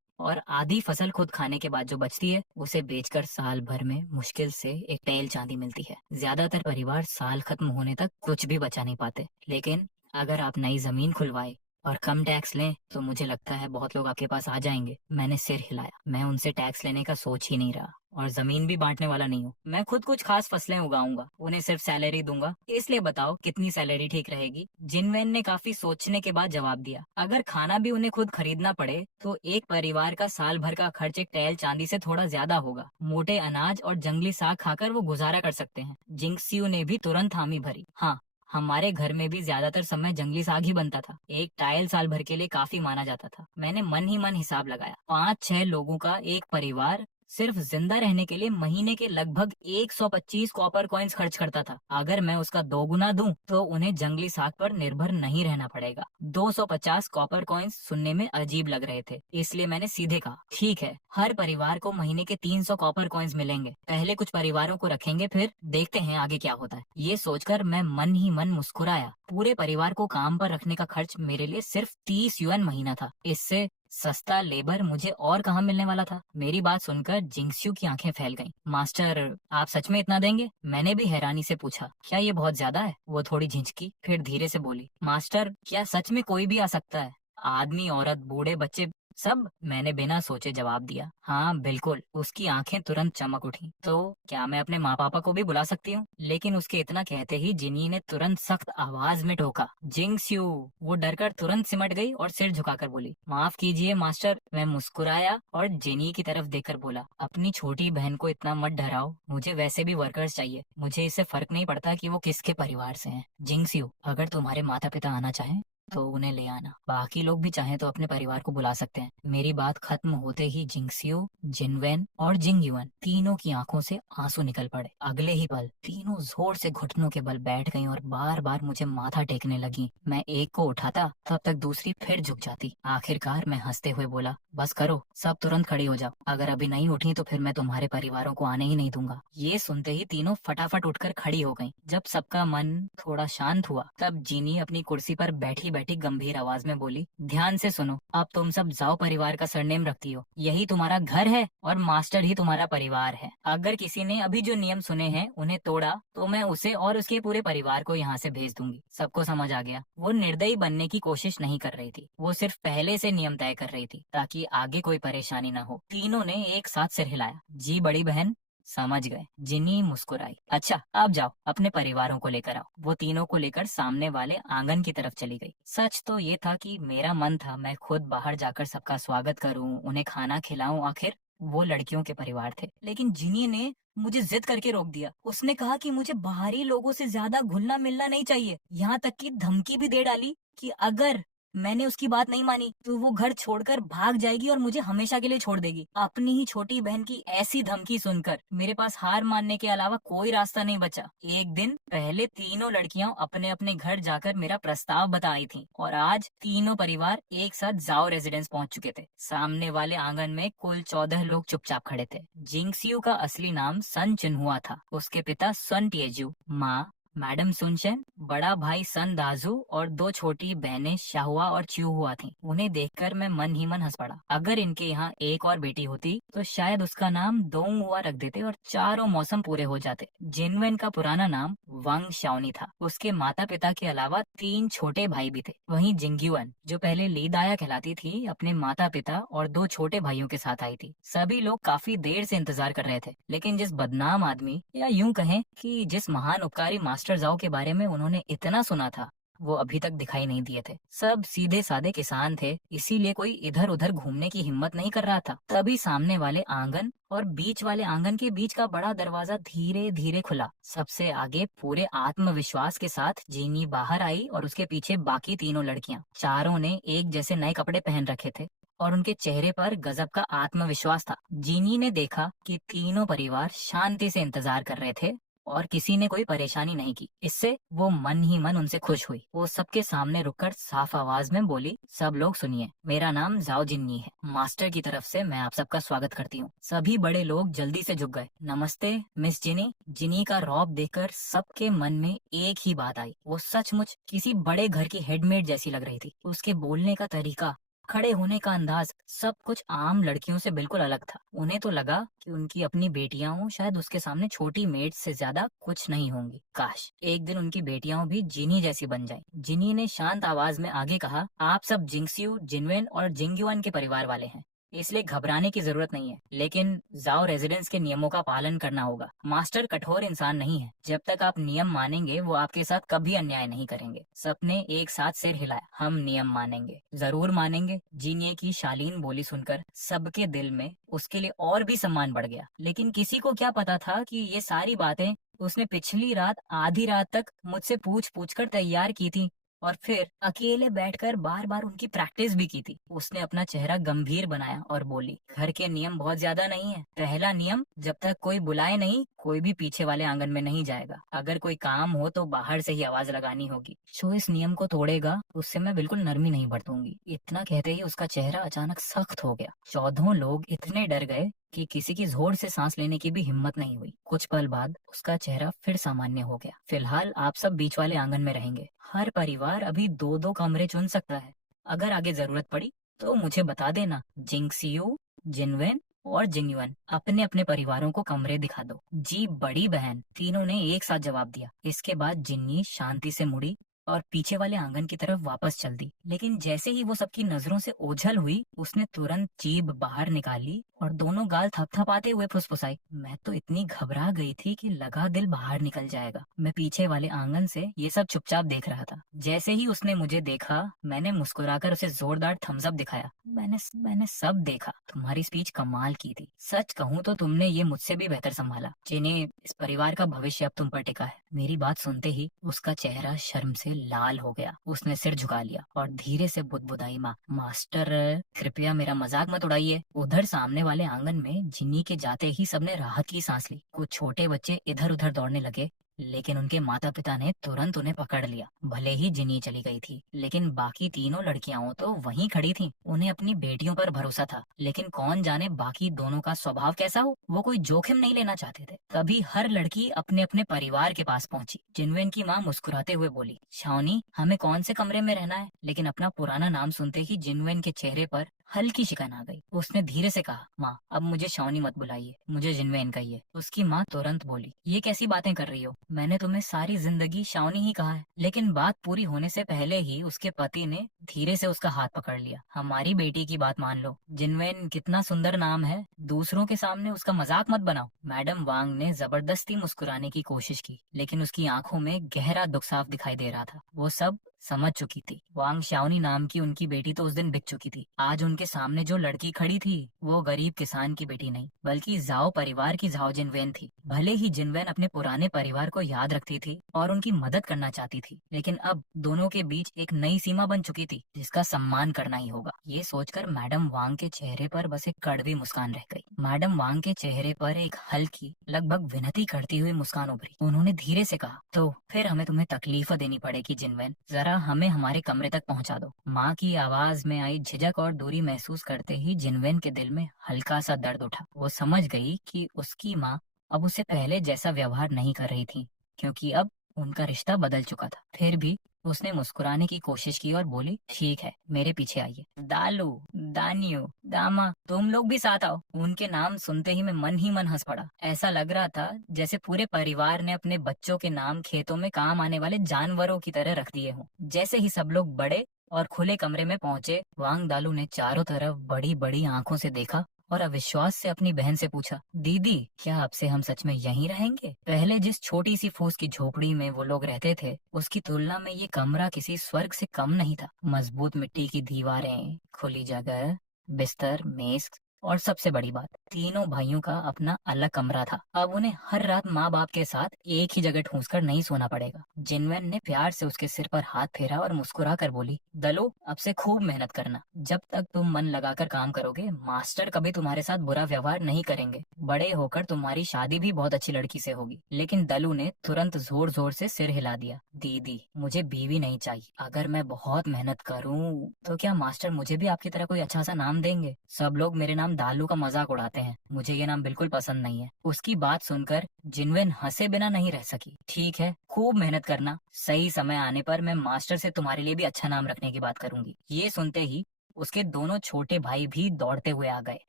और आधी फसल खुद खाने के बाद जो बचती है उसे बेचकर साल भर में मुश्किल से एक टेल चांदी मिलती है। ज्यादातर परिवार साल खत्म होने तक कुछ भी बचा नहीं पाते। लेकिन अगर आप नई जमीन खुलवाए और कम टैक्स लें तो मुझे लगता है बहुत लोग आपके पास आ जाएंगे। मैंने सिर हिलाया। मैं उनसे टैक्स लेने का सोच ही नहीं रहा और जमीन भी बांटने वाला नहीं हूँ। मैं खुद कुछ खास फसलें उगाऊंगा, उन्हें सिर्फ सैलरी दूंगा। इसलिए बताओ कितनी सैलरी ठीक रहेगी? जिनवेन ने काफी सोचने के बाद जवाब दिया, अगर खाना भी उन्हें खुद खरीदना पड़े तो एक परिवार का साल भर का खर्च एक टैल चांदी से थोड़ा ज्यादा होगा। मोटे अनाज और जंगली साग खाकर वो गुजारा कर सकते हैं। जिंगसियू ने भी तुरंत हामी भरी, हाँ हमारे घर में भी ज्यादातर समय जंगली साग ही बनता था। एक टाइल साल भर के लिए काफी माना जाता था। मैंने मन ही मन हिसाब लगाया। 5-6 लोगों का एक परिवार सिर्फ जिंदा रहने के लिए महीने के लगभग 125 कॉपर कॉइन्स खर्च करता था। अगर मैं उसका 2 गुना दूं तो उन्हें जंगली साग पर निर्भर नहीं रहना पड़ेगा। 250 कॉपर कॉइन्स सुनने में अजीब लग रहे थे, इसलिए मैंने सीधे कहा, ठीक है, हर परिवार को महीने के 300 कॉपर कॉइन्स मिलेंगे। पहले कुछ परिवारों को रखेंगे, फिर देखते हैं आगे क्या होता है। ये सोचकर मैं मन ही मन मुस्कुराया। पूरे परिवार को काम पर रखने का खर्च मेरे लिए सिर्फ 30 युएन महीना था। इससे सस्ता लेबर मुझे और कहाँ मिलने वाला था? मेरी बात सुनकर जिंगस्यू की आंखें फैल गईं। मास्टर आप सच में इतना देंगे? मैंने भी हैरानी से पूछा, क्या ये बहुत ज्यादा है? वो थोड़ी झिझकी, फिर धीरे से बोली, मास्टर क्या सच में कोई भी आ सकता है? आदमी, औरत, बूढ़े, बच्चे सब? मैंने बिना सोचे जवाब दिया, हाँ बिल्कुल। उसकी आंखें तुरंत चमक उठी। तो क्या मैं अपने माँ पापा को भी बुला सकती हूँ? लेकिन उसके इतना कहते ही जिनी ने तुरंत सख्त आवाज में टोका, जिंगस्यू। वो डरकर तुरंत सिमट गई और सिर झुकाकर बोली, माफ कीजिए मास्टर। मैं मुस्कुराया और जिनी की तरफ देखकर बोला, अपनी छोटी बहन को इतना मत डराओ, मुझे वैसे भी वर्कर्स चाहिए। मुझे इससे फर्क नहीं पड़ता कि वो किसके परिवार से हैं। जिंगस्यू, अगर तुम्हारे माता पिता आना चाहें तो उन्हें ले आना। बाकी लोग भी चाहें तो अपने परिवार को बुला सकते हैं। मेरी बात खत्म होते ही जिंगसियो, जिनवेन और जिंगयुन तीनों की आंखों से आंसू निकल पड़े। अगले ही पल तीनों जोर से घुटनों के बल बैठ गईं और बार बार मुझे माथा टेकने लगी। मैं एक को उठाता तब तक दूसरी फिर झुक जाती। आखिरकार मैं हंसते हुए बोला, बस करो, सब तुरंत खड़ी हो जाओ। अगर अभी नहीं उठी तो फिर मैं तुम्हारे परिवारों को आने ही नहीं दूंगा। ये सुनते ही तीनों फटाफट उठकर खड़ी हो गईं। जब सबका मन थोड़ा शांत हुआ तब जीनी अपनी कुर्सी पर बैठी बैठी गंभीर आवाज में बोली, ध्यान से सुनो, अब तुम सब जाओ परिवार का सरनेम रखती हो। यही तुम्हारा घर है और मास्टर ही तुम्हारा परिवार है। अगर किसी ने अभी जो नियम सुने हैं उन्हें तोड़ा तो मैं उसे और उसके पूरे परिवार को यहाँ से भेज दूंगी। सबको समझ आ गया? वो निर्दयी बनने की कोशिश नहीं कर रही थी, वो सिर्फ पहले से नियम तय कर रही थी ताकि आगे कोई परेशानी न हो। तीनों ने एक साथ सिर हिलाया, जी बड़ी बहन, समझ गए। जिनी मुस्कुराई, अच्छा अब जाओ अपने परिवारों को लेकर आओ। वो तीनों को लेकर सामने वाले आंगन की तरफ चली गई। सच तो ये था कि मेरा मन था मैं खुद बाहर जाकर सबका स्वागत करूं, उन्हें खाना खिलाऊं, आखिर वो लड़कियों के परिवार थे। लेकिन जिनी ने मुझे जिद करके रोक दिया। उसने कहा कि मुझे बाहरी लोगों से ज्यादा घुलना मिलना नहीं चाहिए। यहाँ तक कि धमकी भी दे डाली कि अगर मैंने उसकी बात नहीं मानी तो वो घर छोड़कर भाग जाएगी और मुझे हमेशा के लिए छोड़ देगी। अपनी ही छोटी बहन की ऐसी धमकी सुनकर मेरे पास हार मानने के अलावा कोई रास्ता नहीं बचा। एक दिन पहले तीनों लड़कियां अपने अपने घर जाकर मेरा प्रस्ताव बता आई थी और आज तीनों परिवार एक साथ जाओ रेजिडेंस पहुंच चुके थे। सामने वाले आंगन में कुल 14 लोग चुपचाप खड़े थे। जिंगसियू का असली नाम सन चिन्हुआ था। उसके पिता सन टिएजू, माँ मैडम सुनशेन, बड़ा भाई सन दाजू और दो छोटी बहनें शाहुआ और चियुहुआ थीं। उन्हें देखकर मैं मन ही मन हंस पड़ा। अगर इनके यहाँ एक और बेटी होती तो शायद उसका नाम दोंगहुआ रख देते और चारों मौसम पूरे हो जाते। जिनवेन का पुराना नाम वांग शाओनी था। उसके माता पिता के अलावा 3 छोटे भाई भी थे। वहीं जिंग्युअन, जो पहले लीदाया कहलाती थी, अपने माता पिता और 2 छोटे भाइयों के साथ आई थी। सभी लोग काफी देर से इंतजार कर रहे थे, लेकिन जिस बदनाम आदमी या यूं कहें कि जिस महान उपकारी मास्टर जाओ के बारे में उन्होंने इतना सुना था, वो अभी तक दिखाई नहीं दिए थे। सब सीधे साधे किसान थे, इसीलिए कोई इधर उधर घूमने की हिम्मत नहीं कर रहा था। तभी सामने वाले आंगन और बीच वाले आंगन के बीच का बड़ा दरवाजा धीरे धीरे खुला। सबसे आगे पूरे आत्मविश्वास के साथ जीनी बाहर आई और उसके पीछे बाकी तीनों लड़कियां। चारों ने एक जैसे नए कपड़े पहन रखे थे और उनके चेहरे पर गजब का आत्मविश्वास था। जीनी ने देखा कि तीनों परिवार शांति से इंतजार कर रहे थे और किसी ने कोई परेशानी नहीं की। इससे वो मन ही मन उनसे खुश हुई। वो सबके सामने रुककर साफ आवाज में बोली, सब लोग सुनिए, मेरा नाम जाओ जिन्नी है। मास्टर की तरफ से मैं आप सबका स्वागत करती हूँ। सभी बड़े लोग जल्दी से झुक गए। नमस्ते मिस जिनी। जिनी का रौब देखकर सबके मन में एक ही बात आई। वो सचमुच किसी बड़े घर की हेडमेड जैसी लग रही थी। उसके बोलने का तरीका, खड़े होने का अंदाज, सब कुछ आम लड़कियों से बिल्कुल अलग था। उन्हें तो लगा कि उनकी अपनी बेटियां हों, शायद उसके सामने छोटी मेड से ज्यादा कुछ नहीं होंगी। काश एक दिन उनकी बेटियां भी जिनी जैसी बन जाएं। जिनी ने शांत आवाज में आगे कहा, आप सब जिंगसियू, जिनवेन और जिंगयुआन के परिवार वाले हैं, इसलिए घबराने की जरूरत नहीं है, लेकिन जाओ रेजिडेंस के नियमों का पालन करना होगा। मास्टर कठोर इंसान नहीं है। जब तक आप नियम मानेंगे वो आपके साथ कभी अन्याय नहीं करेंगे। सबने एक साथ सिर हिलाया। हम नियम मानेंगे, जरूर मानेंगे। जीनिए की शालीन बोली सुनकर सबके दिल में उसके लिए और भी सम्मान बढ़ गया। लेकिन किसी को क्या पता था कि ये सारी बातें उसने पिछली रात आधी रात तक मुझसे पूछ पूछ कर तैयार की थी और फिर अकेले बैठकर बार बार उनकी प्रैक्टिस भी की थी। उसने अपना चेहरा गंभीर बनाया और बोली, घर के नियम बहुत ज्यादा नहीं है। पहला नियम, जब तक कोई बुलाए नहीं, कोई भी पीछे वाले आंगन में नहीं जाएगा। अगर कोई काम हो तो बाहर से ही आवाज लगानी होगी। जो इस नियम को तोड़ेगा उससे मैं बिल्कुल नरमी नहीं बरतूंगी। इतना कहते ही उसका चेहरा अचानक सख्त हो गया। 14 लोग इतने डर गए कि किसी की जोर से सांस लेने की भी हिम्मत नहीं हुई। कुछ पल बाद उसका चेहरा फिर सामान्य हो गया। फिलहाल आप सब बीच वाले आंगन में रहेंगे। हर परिवार अभी 2-2 कमरे चुन सकता है। अगर आगे जरूरत पड़ी तो मुझे बता देना। जिंगसियू, जिनवेन और जिंगयुआन, अपने अपने परिवारों को कमरे दिखा दो। जी बड़ी बहन, तीनों ने एक साथ जवाब दिया। इसके बाद जिन्नी शांति से मुड़ी और पीछे वाले आंगन की तरफ वापस चल दी। लेकिन जैसे ही वो सबकी नजरों से ओझल हुई, उसने तुरंत जीभ बाहर निकाली और दोनों गाल थपथपाते हुए फुसफुसाई। मैं तो इतनी घबरा गई थी कि लगा दिल बाहर निकल जाएगा। मैं पीछे वाले आंगन से ये सब चुपचाप देख रहा था। जैसे ही उसने मुझे देखा, मैंने मुस्कुराकर उसे जोरदार थम्स अप दिखाया। मैंने सब देखा। तुम्हारी स्पीच कमाल की थी। सच कहूँ तो तुमने ये मुझसे भी बेहतर संभाला। जिन्हें इस परिवार का भविष्य अब तुम पर टिका है। मेरी बात सुनते ही उसका चेहरा शर्म से लाल हो गया। उसने सिर झुका लिया और धीरे से बुदबुदाई, मास्टर कृपया मेरा मजाक मत उड़ाइए। उधर सामने वाले आंगन में जिन्नी के जाते ही सबने राहत की सांस ली। कुछ छोटे बच्चे इधर उधर दौड़ने लगे, लेकिन उनके माता पिता ने तुरंत उन्हें पकड़ लिया। भले ही जिनी चली गई थी, लेकिन बाकी तीनों लड़कियां तो वहीं खड़ी थीं। उन्हें अपनी बेटियों पर भरोसा था, लेकिन कौन जाने बाकी दोनों का स्वभाव कैसा हो। वो कोई जोखिम नहीं लेना चाहते थे। तभी हर लड़की अपने अपने परिवार के पास पहुंची। जिनवेन की माँ मुस्कुराते हुए बोली, शाओनी, हमें कौन से कमरे में रहना है? लेकिन अपना पुराना नाम सुनते ही जिनवेन के चेहरे पर हल्की शिकन आ गई। उसने धीरे से कहा, माँ अब मुझे शाओनी मत बुलाइए, मुझे जिनवेन कहिए। उसकी माँ तुरंत बोली, ये कैसी बातें कर रही हो? मैंने तुम्हें सारी जिंदगी शाओनी ही कहा है। लेकिन बात पूरी होने से पहले ही उसके पति ने धीरे से उसका हाथ पकड़ लिया। हमारी बेटी की बात मान लो। जिनवेन कितना सुंदर नाम है, दूसरों के सामने उसका मजाक मत बनाओ। मैडम वांग ने जबरदस्ती मुस्कुराने की कोशिश की, लेकिन उसकी आंखों में गहरा दुख साफ दिखाई दे रहा था। वो सब समझ चुकी थी। वांग शाओनी नाम की उनकी बेटी तो उस दिन बिक चुकी थी। आज उनके सामने जो लड़की खड़ी थी वो गरीब किसान की बेटी नहीं बल्कि जाओ परिवार की जाओ जिनवेन थी। भले ही जिनवेन अपने पुराने परिवार को याद रखती थी और उनकी मदद करना चाहती थी, लेकिन अब दोनों के बीच एक नई सीमा बन चुकी थी जिसका सम्मान करना ही होगा। ये सोचकर मैडम वांग के चेहरे पर बस एक कड़वी मुस्कान रह गई। मैडम वांग के चेहरे पर एक हल्की लगभग विनती करती हुई मुस्कान उभरी। उन्होंने धीरे से कहा, तो फिर हमें तुम्हें तकलीफ देनी पड़ेगी जिनवेन, जरा हमें हमारे कमरे तक पहुंचा दो। माँ की आवाज में आई झिझक और दूरी महसूस करते ही जिनवेन के दिल में हल्का सा दर्द उठा। वो समझ गई कि उसकी माँ अब उससे पहले जैसा व्यवहार नहीं कर रही थी, क्योंकि अब उनका रिश्ता बदल चुका था। फिर भी उसने मुस्कुराने की कोशिश की और बोली, ठीक है, मेरे पीछे आइए। दालू, दानियो, दामा, तुम लोग भी साथ आओ। उनके नाम सुनते ही मैं मन ही मन हंस पड़ा। ऐसा लग रहा था जैसे पूरे परिवार ने अपने बच्चों के नाम खेतों में काम आने वाले जानवरों की तरह रख दिए हों। जैसे ही सब लोग बड़े और खुले कमरे में पहुंचे, वांग दालू ने चारों तरफ बड़ी बड़ी आंखों से देखा और अविश्वास से अपनी बहन से पूछा, दीदी, क्या अब से हम सच में यहीं रहेंगे? पहले जिस छोटी सी फूस की झोपड़ी में वो लोग रहते थे, उसकी तुलना में ये कमरा किसी स्वर्ग से कम नहीं था। मजबूत मिट्टी की दीवारें, खुली जगह, बिस्तर, मेज और सबसे बड़ी बात, तीनों भाइयों का अपना अलग कमरा था। अब उन्हें हर रात माँ बाप के साथ एक ही जगह ठूंस कर नहीं सोना पड़ेगा। जिनवेन ने प्यार से उसके सिर पर हाथ फेरा और मुस्कुरा कर बोली, दलो, अब से खूब मेहनत करना। जब तक तुम मन लगाकर काम करोगे, मास्टर कभी तुम्हारे साथ बुरा व्यवहार नहीं करेंगे। बड़े होकर तुम्हारी शादी भी बहुत अच्छी लड़की से होगी। लेकिन दलू ने तुरंत जोर जोर से सिर हिला दिया। दीदी, मुझे बीवी नहीं चाहिए। अगर मैं बहुत मेहनत करूं तो क्या मास्टर मुझे भी आपकी तरह कोई अच्छा सा नाम देंगे? सब लोग मेरे नाम दालू का मजाक उड़ाते हैं, मुझे ये नाम बिल्कुल पसंद नहीं है। उसकी बात सुनकर जिनवेन हंसे बिना नहीं रह सकी। ठीक है, खूब मेहनत करना। सही समय आने पर मैं मास्टर से तुम्हारे लिए भी अच्छा नाम रखने की बात करूंगी। ये सुनते ही उसके दोनों छोटे भाई भी दौड़ते हुए आ गए।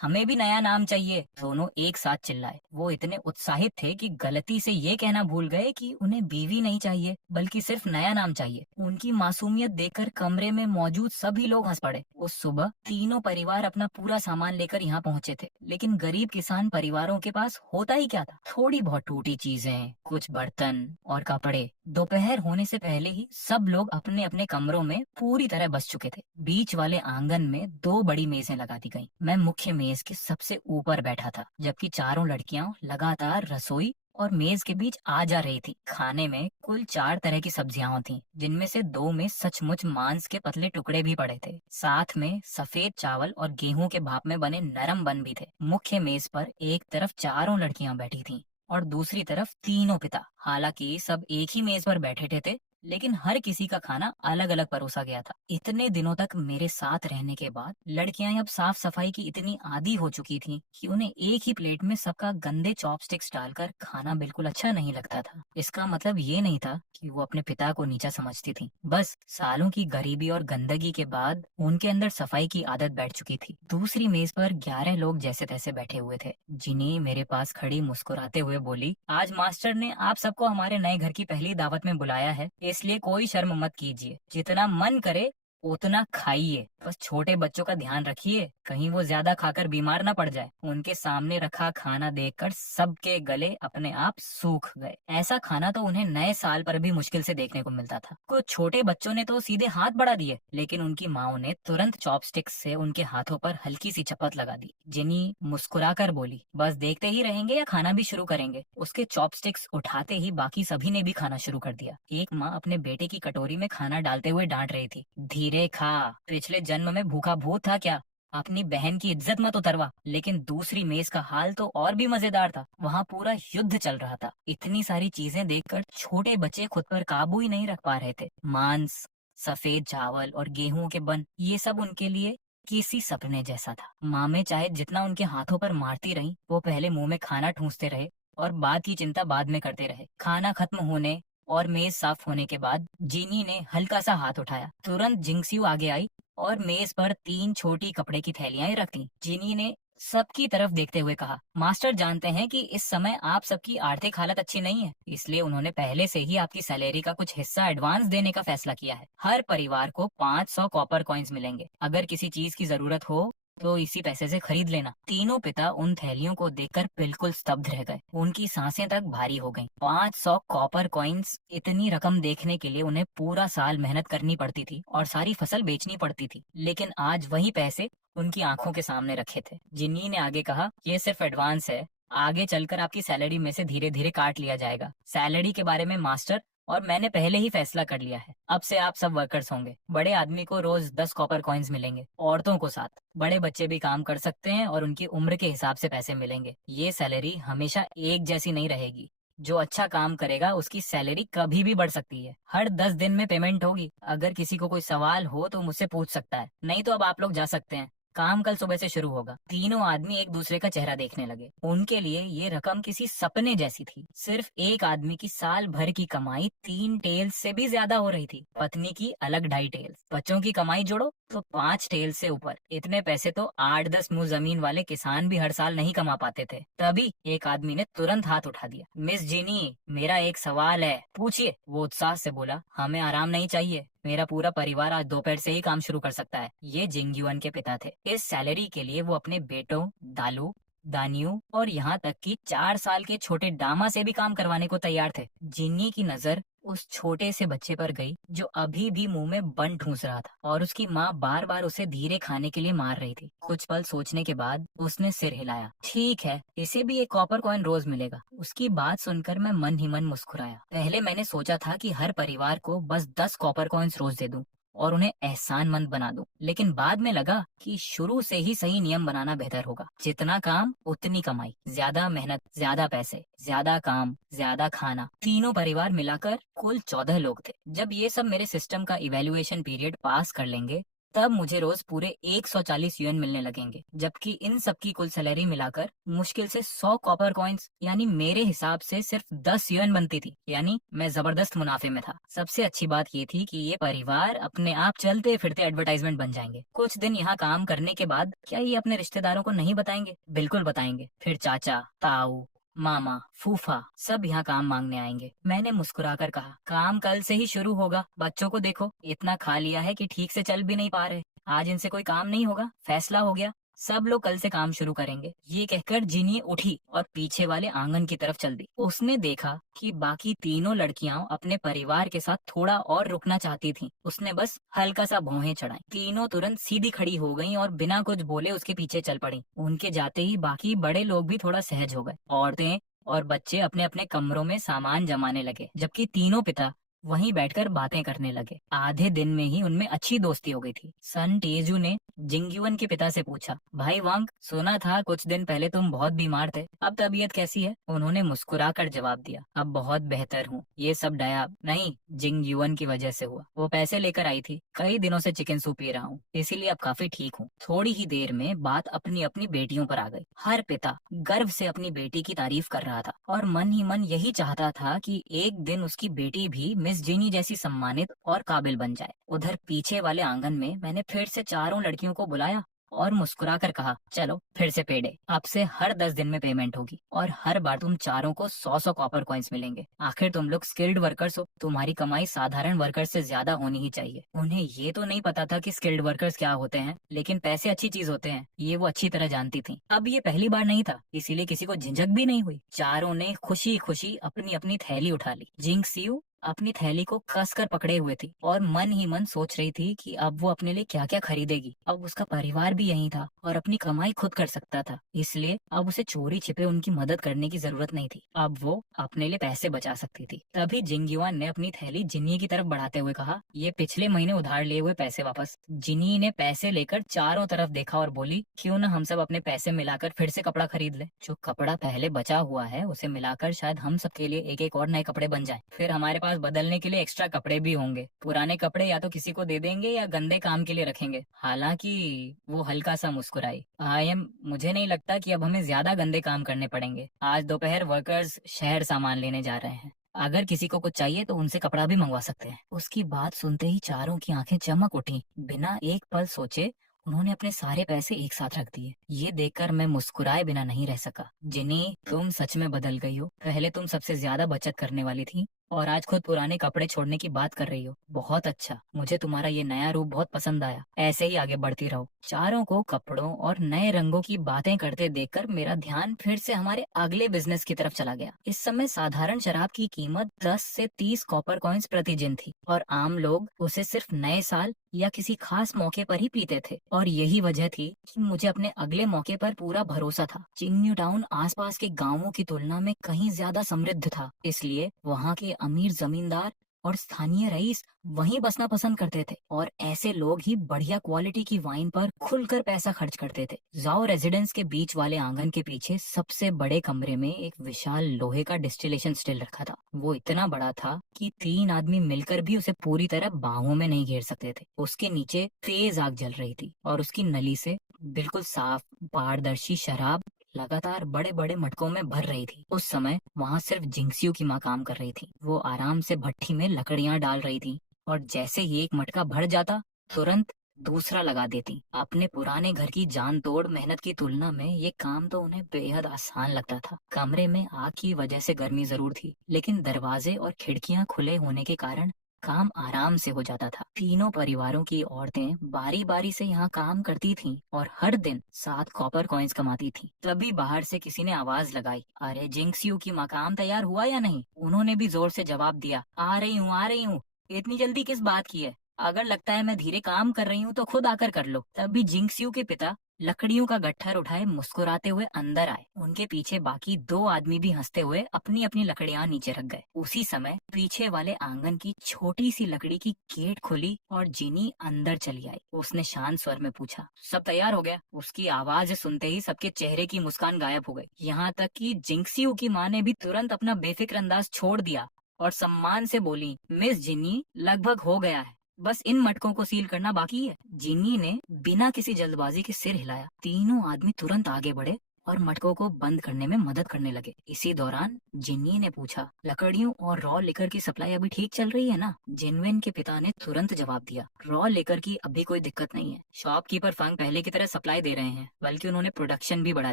हमें भी नया नाम चाहिए, दोनों एक साथ चिल्लाए। वो इतने उत्साहित थे कि गलती से ये कहना भूल गए कि उन्हें बीवी नहीं चाहिए बल्कि सिर्फ नया नाम चाहिए। उनकी मासूमियत देखकर कमरे में मौजूद सभी लोग हंस पड़े। उस सुबह तीनों परिवार अपना पूरा सामान लेकर यहाँ पहुँचे थे, लेकिन गरीब किसान परिवारों के पास होता ही क्या था? थोड़ी बहुत टूटी चीजें, कुछ बर्तन और कपड़े। दोपहर होने से पहले ही सब लोग अपने अपने कमरों में पूरी तरह बस चुके थे। बीच वाले आंगन में दो बड़ी मेजें लगा दी गईं। मैं मुख्य मेज के सबसे ऊपर बैठा था, जबकि चारों लड़कियां लगातार रसोई और मेज के बीच आ जा रही थी। खाने में कुल 4 तरह की सब्जियां थीं, जिनमें से 2 में सचमुच मांस के पतले टुकड़े भी पड़े थे। साथ में सफेद चावल और गेहूं के भाप में बने नरम बन भी थे। मुख्य मेज पर एक तरफ चारों लड़कियां बैठी थीं और दूसरी तरफ तीनों पिता। हालांकि सब एक ही मेज पर बैठे थे, लेकिन हर किसी का खाना अलग अलग परोसा गया था। इतने दिनों तक मेरे साथ रहने के बाद लड़कियां अब साफ सफाई की इतनी आदी हो चुकी थीं कि उन्हें एक ही प्लेट में सबका गंदे चॉपस्टिक्स डालकर खाना बिल्कुल अच्छा नहीं लगता था। इसका मतलब ये नहीं था कि वो अपने पिता को नीचा समझती थीं। बस सालों की गरीबी और गंदगी के बाद उनके अंदर सफाई की आदत बैठ चुकी थी। दूसरी मेज पर 11 लोग जैसे तैसे बैठे हुए थे। जिन्हें मेरे पास खड़ी मुस्कुराते हुए बोली, आज मास्टर ने आप सबको हमारे नए घर की पहली दावत में बुलाया है, इसलिए कोई शर्म मत कीजिए। जितना मन करे उतना खाइए, बस छोटे बच्चों का ध्यान रखिए, कहीं वो ज्यादा खाकर बीमार ना पड़ जाए। उनके सामने रखा खाना देखकर सबके गले अपने आप सूख गए। ऐसा खाना तो उन्हें नए साल पर भी मुश्किल से देखने को मिलता था। कुछ छोटे बच्चों ने तो सीधे हाथ बढ़ा दिए, लेकिन उनकी माओ ने तुरंत चॉपस्टिक्स से उनके हाथों पर हल्की सी चपत लगा दी। जिनी मुस्कुराकर बोली, बस देखते ही रहेंगे या खाना भी शुरू करेंगे? उसके चॉपस्टिक्स उठाते ही बाकी सभी ने भी खाना शुरू कर दिया। एक माँ अपने बेटे की कटोरी में खाना डालते हुए डांट रही थी, धीरे खा, पिछले जन्म में भूखा भूत था क्या? अपनी बहन की इज्जत मत उतरवा। लेकिन दूसरी मेज का हाल तो और भी मजेदार था। वहाँ पूरा युद्ध चल रहा था। इतनी सारी चीजें देखकर छोटे बच्चे खुद पर काबू ही नहीं रख पा रहे थे। मांस, सफेद चावल और गेहूं के बन, ये सब उनके लिए किसी सपने जैसा था। मामे चाहे जितना उनके हाथों पर मारती रही, वो पहले मुंह में खाना ठूंसते रहे और बात की चिंता बाद में करते रहे। खाना खत्म होने और मेज साफ होने के बाद जीनी ने हल्का सा हाथ उठाया। तुरंत जिंगसियू आगे आई और मेज पर 3 छोटी कपड़े की थैलियां रख दी। जीनी ने सबकी तरफ देखते हुए कहा, मास्टर जानते हैं कि इस समय आप सबकी आर्थिक हालत अच्छी नहीं है, इसलिए उन्होंने पहले से ही आपकी सैलरी का कुछ हिस्सा एडवांस देने का फैसला किया है। हर परिवार को 500 कॉपर कॉइन्स मिलेंगे। अगर किसी चीज की जरूरत हो तो इसी पैसे से खरीद लेना। तीनों पिता उन थैलियों को देखकर बिल्कुल स्तब्ध रह गए। उनकी सांसें तक भारी हो गईं। 500 कॉपर कॉइन्स, इतनी रकम देखने के लिए उन्हें पूरा साल मेहनत करनी पड़ती थी और सारी फसल बेचनी पड़ती थी, लेकिन आज वही पैसे उनकी आंखों के सामने रखे थे। जिन्नी ने आगे कहा, ये सिर्फ एडवांस है, आगे चलकर आपकी सैलरी में से धीरे धीरे काट लिया जाएगा। सैलरी के बारे में मास्टर और मैंने पहले ही फैसला कर लिया है। अब से आप सब वर्कर्स होंगे। बड़े आदमी को रोज 10 कॉपर कॉइन्स मिलेंगे, औरतों को 7। बड़े बच्चे भी काम कर सकते हैं और उनकी उम्र के हिसाब से पैसे मिलेंगे। ये सैलरी हमेशा एक जैसी नहीं रहेगी। जो अच्छा काम करेगा उसकी सैलरी कभी भी बढ़ सकती है। हर 10 दिन में पेमेंट होगी। अगर किसी को कोई सवाल हो तो मुझसे पूछ सकता है, नहीं तो अब आप लोग जा सकते हैं। काम कल सुबह से शुरू होगा। तीनों आदमी एक दूसरे का चेहरा देखने लगे। उनके लिए ये रकम किसी सपने जैसी थी। सिर्फ एक आदमी की साल भर की कमाई 3 टेल्स से भी ज्यादा हो रही थी। पत्नी की अलग 2.5 टेल्स। बच्चों की कमाई जोड़ो तो 5 टेल्स से ऊपर। इतने पैसे तो 8-10 मुंह जमीन वाले किसान भी हर साल नहीं कमा पाते थे। तभी एक आदमी ने तुरंत हाथ उठा दिया। मिस जीनी, मेरा एक सवाल है, पूछिए। वो उत्साह से बोला, हमें आराम नहीं चाहिए। मेरा पूरा परिवार आज दोपहर से ही काम शुरू कर सकता है। ये जिंगयुआन के पिता थे। इस सैलरी के लिए वो अपने बेटों दालू, दानियू और यहाँ तक कि 4 साल के छोटे डामा से भी काम करवाने को तैयार थे। जिन्नी की नजर उस छोटे से बच्चे पर गई जो अभी भी मुंह में बन ठूंस रहा था और उसकी माँ बार बार उसे धीरे खाने के लिए मार रही थी। कुछ पल सोचने के बाद उसने सिर हिलाया। ठीक है, इसे भी एक कॉपर कॉइन रोज मिलेगा। उसकी बात सुनकर मैं मन ही मन मुस्कुराया। पहले मैंने सोचा था कि हर परिवार को बस 10 कॉपर कॉइन्स रोज दे दूं और उन्हें एहसानमंद बना दूं, लेकिन बाद में लगा कि शुरू से ही सही नियम बनाना बेहतर होगा। जितना काम उतनी कमाई, ज्यादा मेहनत ज्यादा पैसे, ज्यादा काम ज्यादा खाना। तीनों परिवार मिलाकर कुल 14 लोग थे। जब ये सब मेरे सिस्टम का इवेल्युएशन पीरियड पास कर लेंगे तब मुझे रोज पूरे 140 यूएन मिलने लगेंगे, जबकि इन सबकी कुल सैलरी मिलाकर मुश्किल से 100 कॉपर कॉइन्स यानी मेरे हिसाब से सिर्फ 10 यूएन बनती थी। यानी मैं जबरदस्त मुनाफे में था। सबसे अच्छी बात ये थी कि ये परिवार अपने आप चलते फिरते एडवर्टाइजमेंट बन जाएंगे। कुछ दिन यहाँ काम करने के बाद क्या ये अपने रिश्तेदारों को नहीं बताएंगे? बिल्कुल बताएंगे। फिर चाचा, ताऊ, मामा, फूफा सब यहाँ काम मांगने आएंगे। मैंने मुस्कुराकर कहा, काम कल से ही शुरू होगा। बच्चों को देखो, इतना खा लिया है कि ठीक से चल भी नहीं पा रहे। आज इनसे कोई काम नहीं होगा, फैसला हो गया। सब लोग कल से काम शुरू करेंगे। ये कहकर जिनी उठी और पीछे वाले आंगन की तरफ चल दी। उसने देखा कि बाकी तीनों लड़कियां अपने परिवार के साथ थोड़ा और रुकना चाहती थीं। उसने बस हल्का सा भौहें चढ़ाई। तीनों तुरंत सीधी खड़ी हो गईं और बिना कुछ बोले उसके पीछे चल पड़ी। उनके जाते ही बाकी बड़े लोग भी थोड़ा सहज हो गए। औरतें और बच्चे अपने अपने कमरों में सामान जमाने लगे, जबकि तीनों पिता वहीं बैठकर बातें करने लगे। आधे दिन में ही उनमें अच्छी दोस्ती हो गई थी। सन तेजू ने जिंगयुआन के पिता से पूछा, भाई वांग, सुना था कुछ दिन पहले तुम बहुत बीमार थे, अब तबीयत कैसी है? उन्होंने मुस्कुराकर जवाब दिया, अब बहुत बेहतर हूँ। ये सब डया नहीं, जिंगयुआन की वजह से हुआ। वो पैसे लेकर आई थी। कई दिनों से चिकन सूप पी रहा हूँ, इसीलिए अब काफी ठीक हूँ। थोड़ी ही देर में बात अपनी अपनी बेटियों पर आ गई। हर पिता गर्व से अपनी बेटी की तारीफ कर रहा था और मन ही मन यही चाहता था कि एक दिन उसकी बेटी भी मिस जिनी जैसी सम्मानित और काबिल बन जाए। उधर पीछे वाले आंगन में मैंने फिर से चारों लड़कियों को बुलाया और मुस्कुराकर कहा, चलो फिर से पेड़ है। अब से हर 10 दिन में पेमेंट होगी और हर बार तुम चारों को 100-100 कॉपर कॉइन्स मिलेंगे। आखिर तुम लोग स्किल्ड वर्कर्स हो, तुम्हारी कमाई साधारण वर्कर्स से ज्यादा होनी ही चाहिए। उन्हें ये तो नहीं पता था कि स्किल्ड वर्कर्स क्या होते हैं, लेकिन पैसे अच्छी चीज होते हैं ये वो अच्छी तरह जानती थी। अब ये पहली बार नहीं था, इसीलिए किसी को झिझक भी नहीं हुई। चारों ने खुशी खुशी अपनी अपनी थैली उठा ली। जिंगसियू अपनी थैली को कसकर पकड़े हुए थी और मन ही मन सोच रही थी कि अब वो अपने लिए क्या क्या खरीदेगी। अब उसका परिवार भी यहीं था और अपनी कमाई खुद कर सकता था, इसलिए अब उसे चोरी छिपे उनकी मदद करने की जरूरत नहीं थी। अब वो अपने लिए पैसे बचा सकती थी। तभी जिंगयुआन ने अपनी थैली जिन्नी की तरफ बढ़ाते हुए कहा, ये पिछले महीने उधार लिए हुए पैसे वापस। जिन्नी ने पैसे लेकर चारों तरफ देखा और बोली, क्यों न हम सब अपने पैसे मिलाकर फिर से कपड़ा खरीद ले। जो कपड़ा पहले बचा हुआ है उसे मिलाकर शायद हम सबके लिए एक एक और नए कपड़े बन जाए। फिर हमारे पास बदलने के लिए एक्स्ट्रा कपड़े भी होंगे। पुराने कपड़े या तो किसी को दे देंगे या गंदे काम के लिए रखेंगे। हालांकि वो हल्का सा मुस्कुराई, मुझे नहीं लगता कि अब हमें ज्यादा गंदे काम करने पड़ेंगे। आज दोपहर वर्कर्स शहर सामान लेने जा रहे हैं, अगर किसी को कुछ चाहिए तो उनसे कपड़ा भी मंगवा सकते हैं। उसकी बात सुनते ही चारों की आंखें चमक उठी। बिना एक पल सोचे उन्होंने अपने सारे पैसे एक साथ रख दिए। ये देखकर मैं मुस्कुराए बिना नहीं रह सका। जिनी, तुम सच में बदल गई हो। पहले तुम सबसे ज्यादा बचत करने वाली थी, और आज खुद पुराने कपड़े छोड़ने की बात कर रही हो। बहुत अच्छा, मुझे तुम्हारा ये नया रूप बहुत पसंद आया। ऐसे ही आगे बढ़ती रहो। चारों को कपड़ों और नए रंगों की बातें करते देखकर मेरा ध्यान फिर से हमारे अगले बिजनेस की तरफ चला गया। इस समय साधारण शराब की कीमत 10 से 30 कॉपर कॉइन्स प्रति जिन थी और आम लोग उसे सिर्फ नए साल या किसी खास मौके पर ही पीते थे। और यही वजह थी कि मुझे अपने अगले मौके पर पूरा भरोसा था। चिंगन्यू टाउन आसपास के गांवों की तुलना में कहीं ज्यादा समृद्ध था, इसलिए वहाँ के अमीर जमींदार और स्थानीय रईस वहीं बसना पसंद करते थे और ऐसे लोग ही बढ़िया क्वालिटी की वाइन पर खुलकर पैसा खर्च करते थे। जाओ रेजिडेंस के बीच वाले आंगन के पीछे सबसे बड़े कमरे में एक विशाल लोहे का डिस्टिलेशन स्टिल रखा था। वो इतना बड़ा था कि 3 आदमी मिलकर भी उसे पूरी तरह बाहों में नहीं घेर सकते थे। उसके नीचे तेज आग जल रही थी और उसकी नली से बिल्कुल साफ पारदर्शी शराब लगातार बड़े बड़े मटकों में भर रही थी। उस समय वहाँ सिर्फ जिंक्सियो की माँ काम कर रही थी। वो आराम से भट्ठी में लकड़ियां डाल रही थी और जैसे ही एक मटका भर जाता तुरंत दूसरा लगा देती। अपने पुराने घर की जान तोड़ मेहनत की तुलना में ये काम तो उन्हें बेहद आसान लगता था। कमरे में आग की वजह से गर्मी जरूर थी, लेकिन दरवाजे और खिड़कियां खुले होने के कारण काम आराम से हो जाता था। तीनों परिवारों की औरतें बारी बारी से यहाँ काम करती थीं और हर दिन 7 कॉपर कॉइन्स कमाती थीं। तभी बाहर से किसी ने आवाज लगाई, अरे जिंक्सियो की मकाम तैयार हुआ या नहीं? उन्होंने भी जोर से जवाब दिया, आ रही हूँ आ रही हूँ। इतनी जल्दी किस बात की है? अगर लगता है मैं धीरे काम कर रही हूँ तो खुद आकर कर लो। तभी जिंक्सियो के पिता लकड़ियों का गट्ठर उठाए मुस्कुराते हुए अंदर आए। उनके पीछे बाकी 2 आदमी भी हंसते हुए अपनी अपनी लकड़ियां नीचे रख गए। उसी समय पीछे वाले आंगन की छोटी सी लकड़ी की गेट खुली और जीनी अंदर चली आई। उसने शांत स्वर में पूछा, सब तैयार हो गया? उसकी आवाज सुनते ही सबके चेहरे की मुस्कान गायब हो गई। यहाँ तक कि जिंक्सियो की माँ ने भी तुरंत अपना बेफिक्र अंदाज छोड़ दिया और सम्मान से बोली, मिस जिन्नी, लगभग हो गया है, बस इन मटकों को सील करना बाकी है। जिन्नी ने बिना किसी जल्दबाजी के सिर हिलाया। तीनों आदमी तुरंत आगे बढ़े और मटकों को बंद करने में मदद करने लगे। इसी दौरान जिन्नी ने पूछा, लकड़ियों और रॉ लिकर की सप्लाई अभी ठीक चल रही है ना? जिनविन के पिता ने तुरंत जवाब दिया, रॉ लिकर की अभी कोई दिक्कत नहीं है। शॉपकीपर फंग पहले की तरह सप्लाई दे रहे हैं, बल्कि उन्होंने प्रोडक्शन भी बढ़ा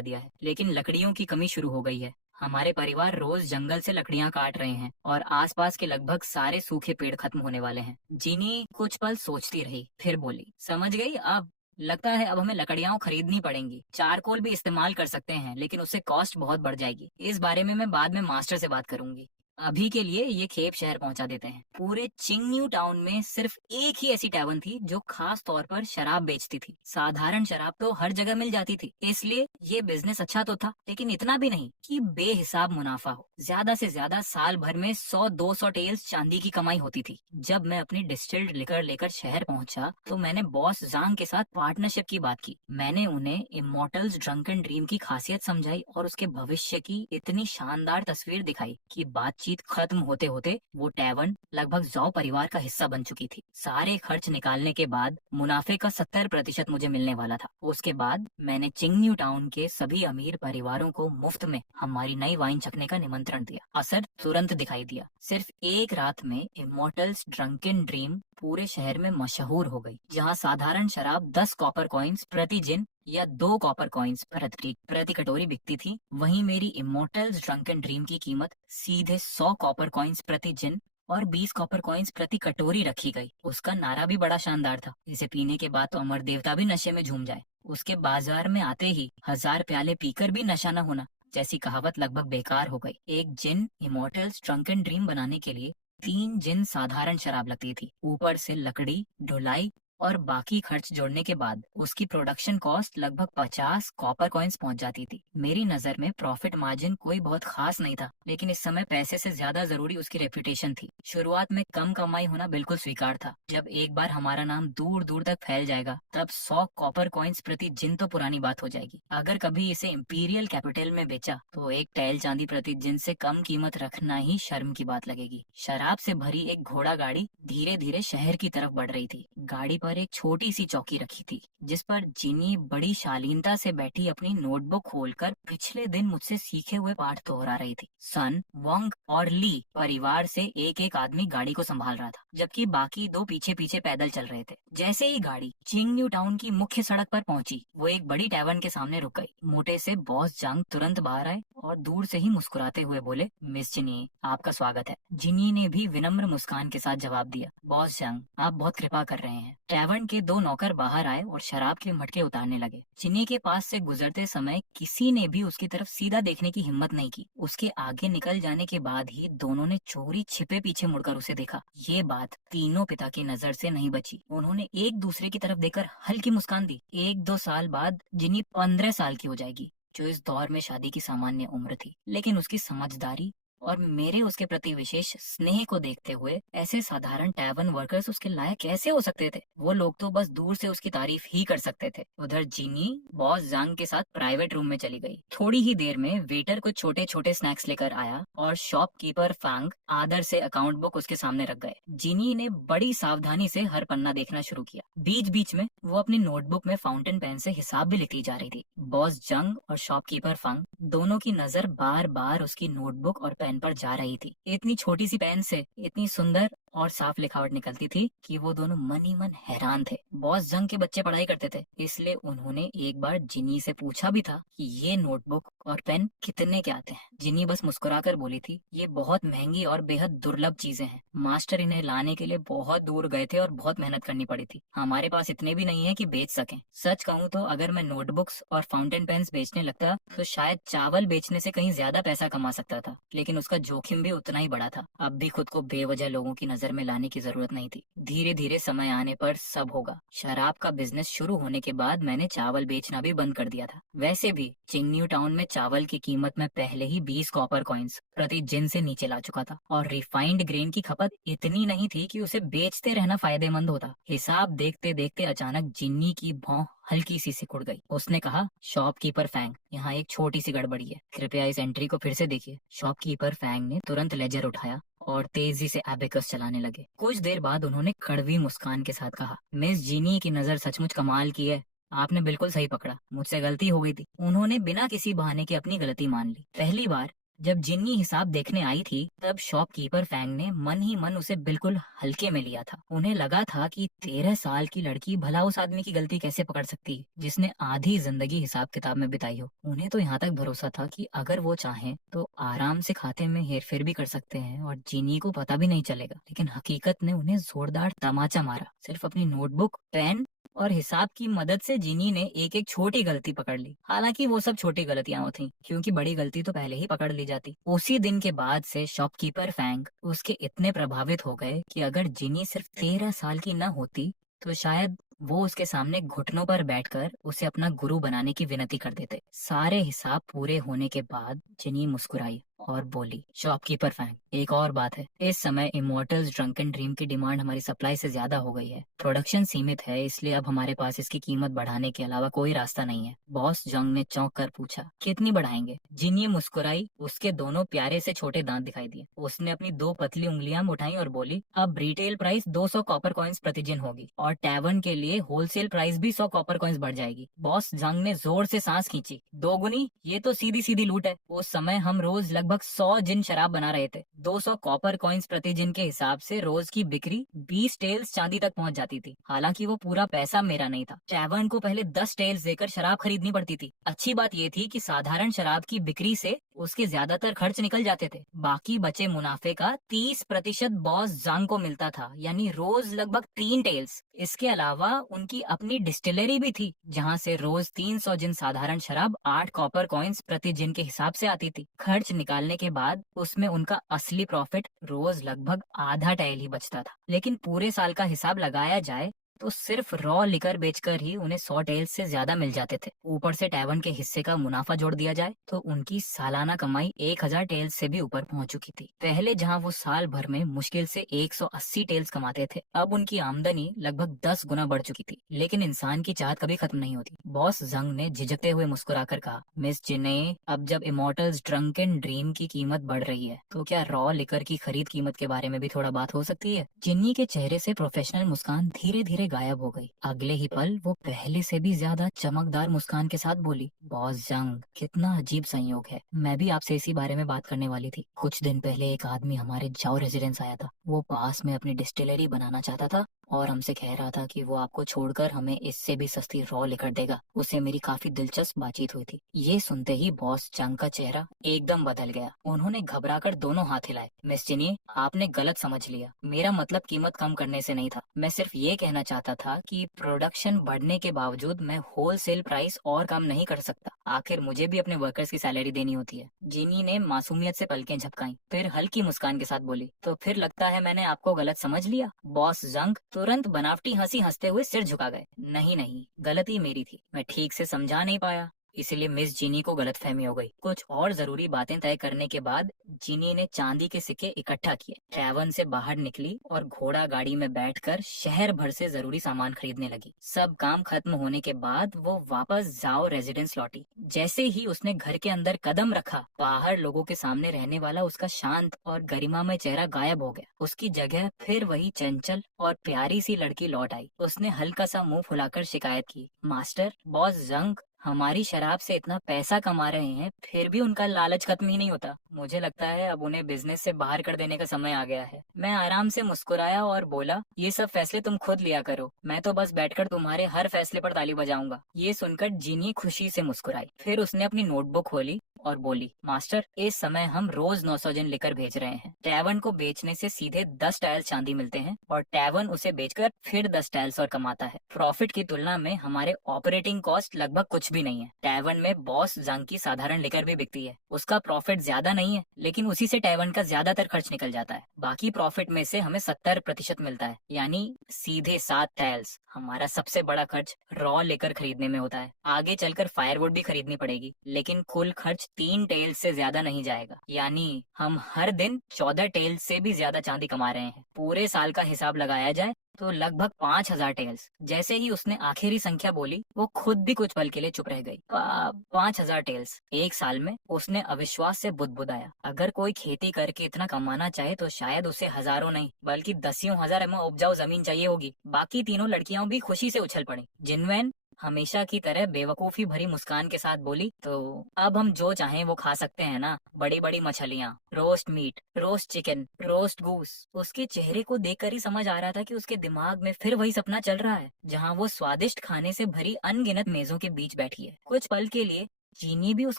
दिया है। लेकिन लकड़ियों की कमी शुरू हो गई है। हमारे परिवार रोज जंगल से लकड़ियां काट रहे हैं और आसपास के लगभग सारे सूखे पेड़ खत्म होने वाले हैं। जीनी कुछ पल सोचती रही, फिर बोली, समझ गई। अब लगता है अब हमें लकड़ियां खरीदनी पड़ेंगी। चारकोल भी इस्तेमाल कर सकते हैं, लेकिन उससे कॉस्ट बहुत बढ़ जाएगी। इस बारे में मैं बाद में मास्टर से बात करूंगी। अभी के लिए ये खेप शहर पहुंचा देते हैं। पूरे चिंगन्यू टाउन में सिर्फ एक ही ऐसी टैवर्न थी जो खास तौर पर शराब बेचती थी। साधारण शराब तो हर जगह मिल जाती थी, इसलिए ये बिजनेस अच्छा तो था, लेकिन इतना भी नहीं कि बेहिसाब मुनाफा हो। ज्यादा से ज्यादा साल भर में 100-200 टेल्स चांदी की कमाई होती थी। जब मैं अपनी डिस्टिल्ड लिकर लेकर शहर पहुंचा तो मैंने बॉस जांग के साथ पार्टनरशिप की बात की। मैंने उन्हें इमोर्टल्स ड्रंकन ड्रीम की खासियत समझाई और उसके भविष्य की इतनी शानदार तस्वीर दिखाई कि बातचीत खत्म होते होते वो टैवर्न लगभग जौ परिवार का हिस्सा बन चुकी थी। सारे खर्च निकालने के बाद मुनाफे का 70% मुझे मिलने वाला था। उसके बाद मैंने चिंगन्यू टाउन के सभी अमीर परिवारों को मुफ्त में हमारी नई वाइन चखने का निमंत्रण दिया। असर तुरंत दिखाई दिया। सिर्फ एक रात में इमोर्टल्स ड्रंकन ड्रीम पूरे शहर में मशहूर हो गई। जहाँ साधारण शराब 10 कॉपर कॉइन्स प्रति जिन या 2 कॉपर कॉइन्स प्रति कटोरी बिकती थी, वहीं मेरी इमोर्टल्स ड्रंकन ड्रीम की कीमत सीधे 100 कॉपर कॉइन्स प्रति जिन और 20 कॉपर कॉइन्स प्रति कटोरी रखी गई। उसका नारा भी बड़ा शानदार था, इसे पीने के बाद तो अमर देवता भी नशे में झूम जाए। उसके बाजार में आते ही 1000 प्याले पीकर भी नशा न होना जैसी कहावत लगभग बेकार हो गई। एक जिन इमोर्टल्स ड्रंकन ड्रीम बनाने के लिए 3 जिन साधारण शराब लगती थी। ऊपर से लकड़ी, ढुलाई और बाकी खर्च जोड़ने के बाद उसकी प्रोडक्शन कॉस्ट लगभग 50 कॉपर कॉइन्स पहुंच जाती थी। मेरी नजर में प्रॉफिट मार्जिन कोई बहुत खास नहीं था, लेकिन इस समय पैसे से ज्यादा जरूरी उसकी रेपुटेशन थी। शुरुआत में कम कमाई होना बिल्कुल स्वीकार था। जब एक बार हमारा नाम दूर दूर तक फैल जाएगा तब 100 कॉपर कॉइन्स प्रति जिन तो पुरानी बात हो जाएगी। अगर कभी इसे इंपीरियल कैपिटल में बेचा तो एक टैल चांदी प्रति जिन से कम कीमत रखना ही शर्म की बात लगेगी। शराब से भरी एक घोड़ा गाड़ी धीरे धीरे शहर की तरफ बढ़ रही थी। गाड़ी पर एक छोटी सी चौकी रखी थी जिस पर जिनी बड़ी शालीनता से बैठी अपनी नोटबुक खोलकर पिछले दिन मुझसे सीखे हुए पाठ दोहरा रही थी। सन, वंग और ली परिवार से एक एक आदमी गाड़ी को संभाल रहा था, जबकि बाकी 2 पीछे पीछे पैदल चल रहे थे। जैसे ही गाड़ी चिंगन्यू टाउन की मुख्य सड़क पर पहुंची, वो एक बड़ी टैवर्न के सामने रुक गई। मोटे से बॉस जंग तुरंत बाहर आए और दूर से ही मुस्कुराते हुए बोले, मिस जिनी, आपका स्वागत है। जिनी ने भी विनम्र मुस्कान के साथ जवाब दिया, बॉस जंग, आप बहुत कृपा कर रहे हैं। टैवर्न के दो नौकर बाहर आए और शराब के मटके उतारने लगे। जिनी के पास से गुजरते समय किसी ने भी उसकी तरफ सीधा देखने की हिम्मत नहीं की। उसके आगे निकल जाने के बाद ही दोनों ने चोरी छिपे पीछे मुड़कर उसे देखा। ये बात तीनों पिता की नजर से नहीं बची। उन्होंने एक दूसरे की तरफ देखकर हल्की मुस्कान दी। 1-2 साल बाद जिनी 15 साल की हो जाएगी, जो इस दौर में शादी की सामान्य उम्र थी। लेकिन उसकी समझदारी और मेरे उसके प्रति विशेष स्नेह को देखते हुए ऐसे साधारण टैवर्न वर्कर्स उसके लायक कैसे हो सकते थे? वो लोग तो बस दूर से उसकी तारीफ ही कर सकते थे। उधर जीनी बॉस जांग के साथ प्राइवेट रूम में चली गई। थोड़ी ही देर में वेटर कुछ छोटे छोटे स्नैक्स लेकर आया और शॉपकीपर फैंग आदर से अकाउंट बुक उसके सामने रख गए। जीनी ने बड़ी सावधानी से हर पन्ना देखना शुरू किया। बीच बीच में वो अपनी नोटबुक में फाउंटेन पेन से हिसाब भी लिखती जा रही थी। बॉस जंग और शॉपकीपर फंग दोनों की नजर बार बार उसकी नोटबुक और पेन पर जा रही थी। इतनी छोटी सी पेन से इतनी सुंदर और साफ लिखावट निकलती थी कि वो दोनों मन ही मन हैरान थे। बॉस जंग के बच्चे पढ़ाई करते थे, इसलिए उन्होंने एक बार जिनी से पूछा भी था कि ये नोटबुक और पेन कितने के आते हैं। जिनी बस मुस्कुराकर बोली थी, ये बहुत महंगी और बेहद दुर्लभ चीजें हैं। मास्टर इन्हें लाने के लिए बहुत दूर गए थे और बहुत मेहनत करनी पड़ी थी। हमारे पास इतने भी नहीं है कि बेच सकें। सच कहूँ तो अगर मैं नोटबुक्स और फाउंटेन पेन्स बेचने लगता तो शायद चावल बेचने से कहीं ज्यादा पैसा कमा सकता था, लेकिन उसका जोखिम भी उतना ही बड़ा था। अब भी खुद को बेवजह लोगों की नजर में लाने की जरूरत नहीं थी। धीरे धीरे समय आने पर सब होगा। शराब का बिजनेस शुरू होने के बाद मैंने चावल बेचना भी बंद कर दिया था। वैसे भी चिंगन्यू टाउन में चावल की कीमत में पहले ही 20 कॉपर कॉइन्स प्रति जिन से नीचे ला चुका था और रिफाइंड ग्रेन की खपत इतनी नहीं थी कि उसे बेचते रहना फायदेमंद होता। हिसाब देखते देखते अचानक जिन्नी की भौं हल्की सी सिकुड़ गई। उसने कहा, शॉपकीपर फैंग, यहाँ एक छोटी सी गड़बड़ी है, कृपया इस एंट्री को फिर से देखिए। शॉपकीपर फैंग ने तुरंत लेजर उठाया और तेजी से एबेकस चलाने लगे। कुछ देर बाद उन्होंने कड़वी मुस्कान के साथ कहा, मिस जीनी की नजर सचमुच कमाल की है। आपने बिल्कुल सही पकड़ा, मुझसे गलती हो गई थी। उन्होंने बिना किसी बहाने के अपनी गलती मान ली। पहली बार जब जिन्नी हिसाब देखने आई थी तब शॉपकीपर फैंग ने मन ही मन उसे बिल्कुल हल्के में लिया था। उन्हें लगा था कि 13 साल की लड़की भला उस आदमी की गलती कैसे पकड़ सकती है जिसने आधी जिंदगी हिसाब किताब में बिताई हो। उन्हें तो यहाँ तक भरोसा था कि अगर वो चाहें तो आराम से खाते में हेरफेर भी कर सकते हैं और जिन्नी को पता भी नहीं चलेगा। लेकिन हकीकत ने उन्हें जोरदार तमाचा मारा। सिर्फ अपनी नोटबुक, पेन और हिसाब की मदद से जिनी ने एक एक छोटी गलती पकड़ ली। हालांकि वो सब छोटी गलतियां थी, क्योंकि बड़ी गलती तो पहले ही पकड़ ली जाती। उसी दिन के बाद से शॉपकीपर फैंग उसके इतने प्रभावित हो गए कि अगर जिनी सिर्फ 13 साल की न होती तो शायद वो उसके सामने घुटनों पर बैठकर उसे अपना गुरु बनाने की विनती कर देते। सारे हिसाब पूरे होने के बाद जिनी मुस्कुराई और बोली, शॉपकीपर फैंग, एक और बात है, इस समय इमोर्टल्स ड्रंकन ड्रीम की डिमांड हमारी सप्लाई से ज्यादा हो गई है। प्रोडक्शन सीमित है, इसलिए अब हमारे पास इसकी कीमत बढ़ाने के अलावा कोई रास्ता नहीं है। बॉस जंग ने चौंक कर पूछा, कितनी बढ़ाएंगे? जिनी मुस्कुराई। उसके दोनों प्यारे से छोटे दांत दिखाई दिए। उसने अपनी 2 पतली उंगलियां उठाई और बोली, अब रिटेल प्राइस 200 कॉपर कॉइन्स प्रतिदिन होगी और टैवर्न के लिए होलसेल प्राइस भी 100 कॉपर कॉइन्स बढ़ जाएगी। बॉस जंग ने जोर से सांस खींची। दोगुनी? ये तो सीधी सीधी लूट है। उस समय हम रोज लगभग 100 जिन शराब बना रहे थे। 200 कॉपर कॉइन्स प्रति जिन के हिसाब से रोज की बिक्री 20 टेल्स चांदी तक पहुंच जाती थी। हालांकि वो पूरा पैसा मेरा नहीं था। टैवर्न को पहले 10 टेल्स देकर शराब खरीदनी पड़ती थी। अच्छी बात ये थी कि साधारण शराब की बिक्री से उसके ज्यादातर खर्च निकल जाते थे। बाकी बचे मुनाफे का 30% बॉस जंग को मिलता था, यानी रोज लगभग 3 टेल्स। इसके अलावा उनकी अपनी डिस्टिलरी भी थी, जहाँ से रोज 300 जिन साधारण शराब 8 कॉपर कॉइन्स प्रति जिन के हिसाब से आती थी। खर्च निकालने के बाद उसमें उनका असली प्रॉफिट रोज लगभग आधा टेल ही बचता था। लेकिन पूरे साल का हिसाब लगाया जाए तो सिर्फ रॉ लिकर बेचकर ही उन्हें 100 टेल्स से ज्यादा मिल जाते थे। ऊपर से टैवर्न के हिस्से का मुनाफा जोड़ दिया जाए तो उनकी सालाना कमाई 1000 टेल्स से भी ऊपर पहुंच चुकी थी। पहले जहां वो साल भर में मुश्किल से 180 टेल्स कमाते थे, अब उनकी आमदनी लगभग 10 गुना बढ़ चुकी थी। लेकिन इंसान की चाहत कभी खत्म नहीं होती। बॉस जंग ने झिझकते हुए मुस्कुराकर कहा, मिस जिने, अब जब इमोर्टल्स ड्रंकन ड्रीम की कीमत बढ़ रही है तो क्या रॉ लिकर की खरीद कीमत के बारे में भी थोड़ा बात हो सकती है? जिन्नी के चेहरे से प्रोफेशनल मुस्कान धीरे धीरे गायब हो गई। अगले ही पल वो पहले से भी ज्यादा चमकदार मुस्कान के साथ बोली, बॉस जंग, कितना अजीब संयोग है। मैं भी आपसे इसी बारे में बात करने वाली थी। कुछ दिन पहले एक आदमी हमारे जाओ रेजिडेंस आया था। वो पास में अपनी डिस्टिलरी बनाना चाहता था और हमसे कह रहा था कि वो आपको छोड़कर हमें इससे भी सस्ती रॉ लिकर देगा। उससे मेरी काफी दिलचस्प बातचीत हुई थी। ये सुनते ही बॉस जंग का चेहरा एकदम बदल गया। उन्होंने घबराकर दोनों हाथ हिलाए। मिस जिनी, आपने गलत समझ लिया। मेरा मतलब कीमत कम करने से नहीं था। मैं सिर्फ ये कहना चाहता था कि प्रोडक्शन बढ़ने के बावजूद मैं होलसेल प्राइस और कम नहीं कर सकता। आखिर मुझे भी अपने वर्कर्स की सैलरी देनी होती है। जिनी ने मासूमियत से पलकें झपकाई, फिर हल्की मुस्कान के साथ बोली, तो फिर लगता है मैंने आपको गलत समझ लिया। बॉस जंग तुरंत बनावटी हंसी हंसते हुए सिर झुका गए। नहीं नहीं, गलती मेरी थी, मैं ठीक से समझा नहीं पाया, इसलिए मिस जीनी को गलतफहमी हो गई। कुछ और जरूरी बातें तय करने के बाद जीनी ने चांदी के सिक्के इकट्ठा किए, टैवर्न से बाहर निकली और घोड़ा गाड़ी में बैठकर शहर भर से जरूरी सामान खरीदने लगी। सब काम खत्म होने के बाद वो वापस जाओ रेजिडेंस लौटी। जैसे ही उसने घर के अंदर कदम रखा, बाहर लोगों के सामने रहने वाला उसका शांत और गरिमामय चेहरा गायब हो गया। उसकी जगह फिर वही चंचल और प्यारी सी लड़की लौट आई। उसने हल्का सा मुंह फुलाकर शिकायत की, मास्टर, बॉस जंग हमारी शराब से इतना पैसा कमा रहे हैं, फिर भी उनका लालच खत्म ही नहीं होता। मुझे लगता है अब उन्हें बिजनेस से बाहर कर देने का समय आ गया है। मैं आराम से मुस्कुराया और बोला, ये सब फैसले तुम खुद लिया करो, मैं तो बस बैठकर तुम्हारे हर फैसले पर ताली बजाऊंगा। ये सुनकर जीनी खुशी से मुस्कुराई। फिर उसने अपनी नोटबुक खोली और बोली, मास्टर, इस समय हम रोज 900 जिन लेकर भेज रहे हैं। टैवर्न को बेचने से सीधे 10 टाइल्स चांदी मिलते हैं और टैवर्न उसे बेचकर फिर 10 टाइल्स और कमाता है। प्रॉफिट की तुलना में हमारे ऑपरेटिंग कॉस्ट लगभग कुछ भी नहीं है। टैवर्न में बॉस जंग की साधारण लिकर भी बिकती है। उसका प्रॉफिट ज्यादा नहीं है, लेकिन उसी से टैवर्न का ज्यादातर खर्च निकल जाता है। बाकी प्रॉफिट में से हमें 70% मिलता है, यानी सीधे 7 टाइल्स। हमारा सबसे बड़ा खर्च रॉ लेकर खरीदने में होता है। आगे चलकर फायरवुड भी खरीदनी पड़ेगी, लेकिन कुल खर्च 3 टेल्स से ज्यादा नहीं जाएगा। यानी हम हर दिन 14 टेल्स से भी ज्यादा चांदी कमा रहे हैं। पूरे साल का हिसाब लगाया जाए तो लगभग 5000 टेल्स। जैसे ही उसने आखिरी संख्या बोली, वो खुद भी कुछ पल के लिए चुप रह गई। 5000 टेल्स एक साल में? उसने अविश्वास से बुदबुदाया। अगर कोई खेती करके इतना कमाना चाहे तो शायद उसे हजारों नहीं बल्कि दसियों हजार एम उपजाऊ जमीन चाहिए होगी। बाकी तीनों लड़कियां भी खुशी से उछल पड़ी। जिनवेन हमेशा की तरह बेवकूफी भरी मुस्कान के साथ बोली, तो अब हम जो चाहें वो खा सकते हैं ना? बड़ी बड़ी मछलियाँ, roast meat, roast chicken, roast goose. उसके चेहरे को देखकर ही समझ आ रहा था कि उसके दिमाग में फिर वही सपना चल रहा है, जहाँ वो स्वादिष्ट खाने से भरी अनगिनत मेजों के बीच बैठी है। कुछ पल के लिए चीनी भी उस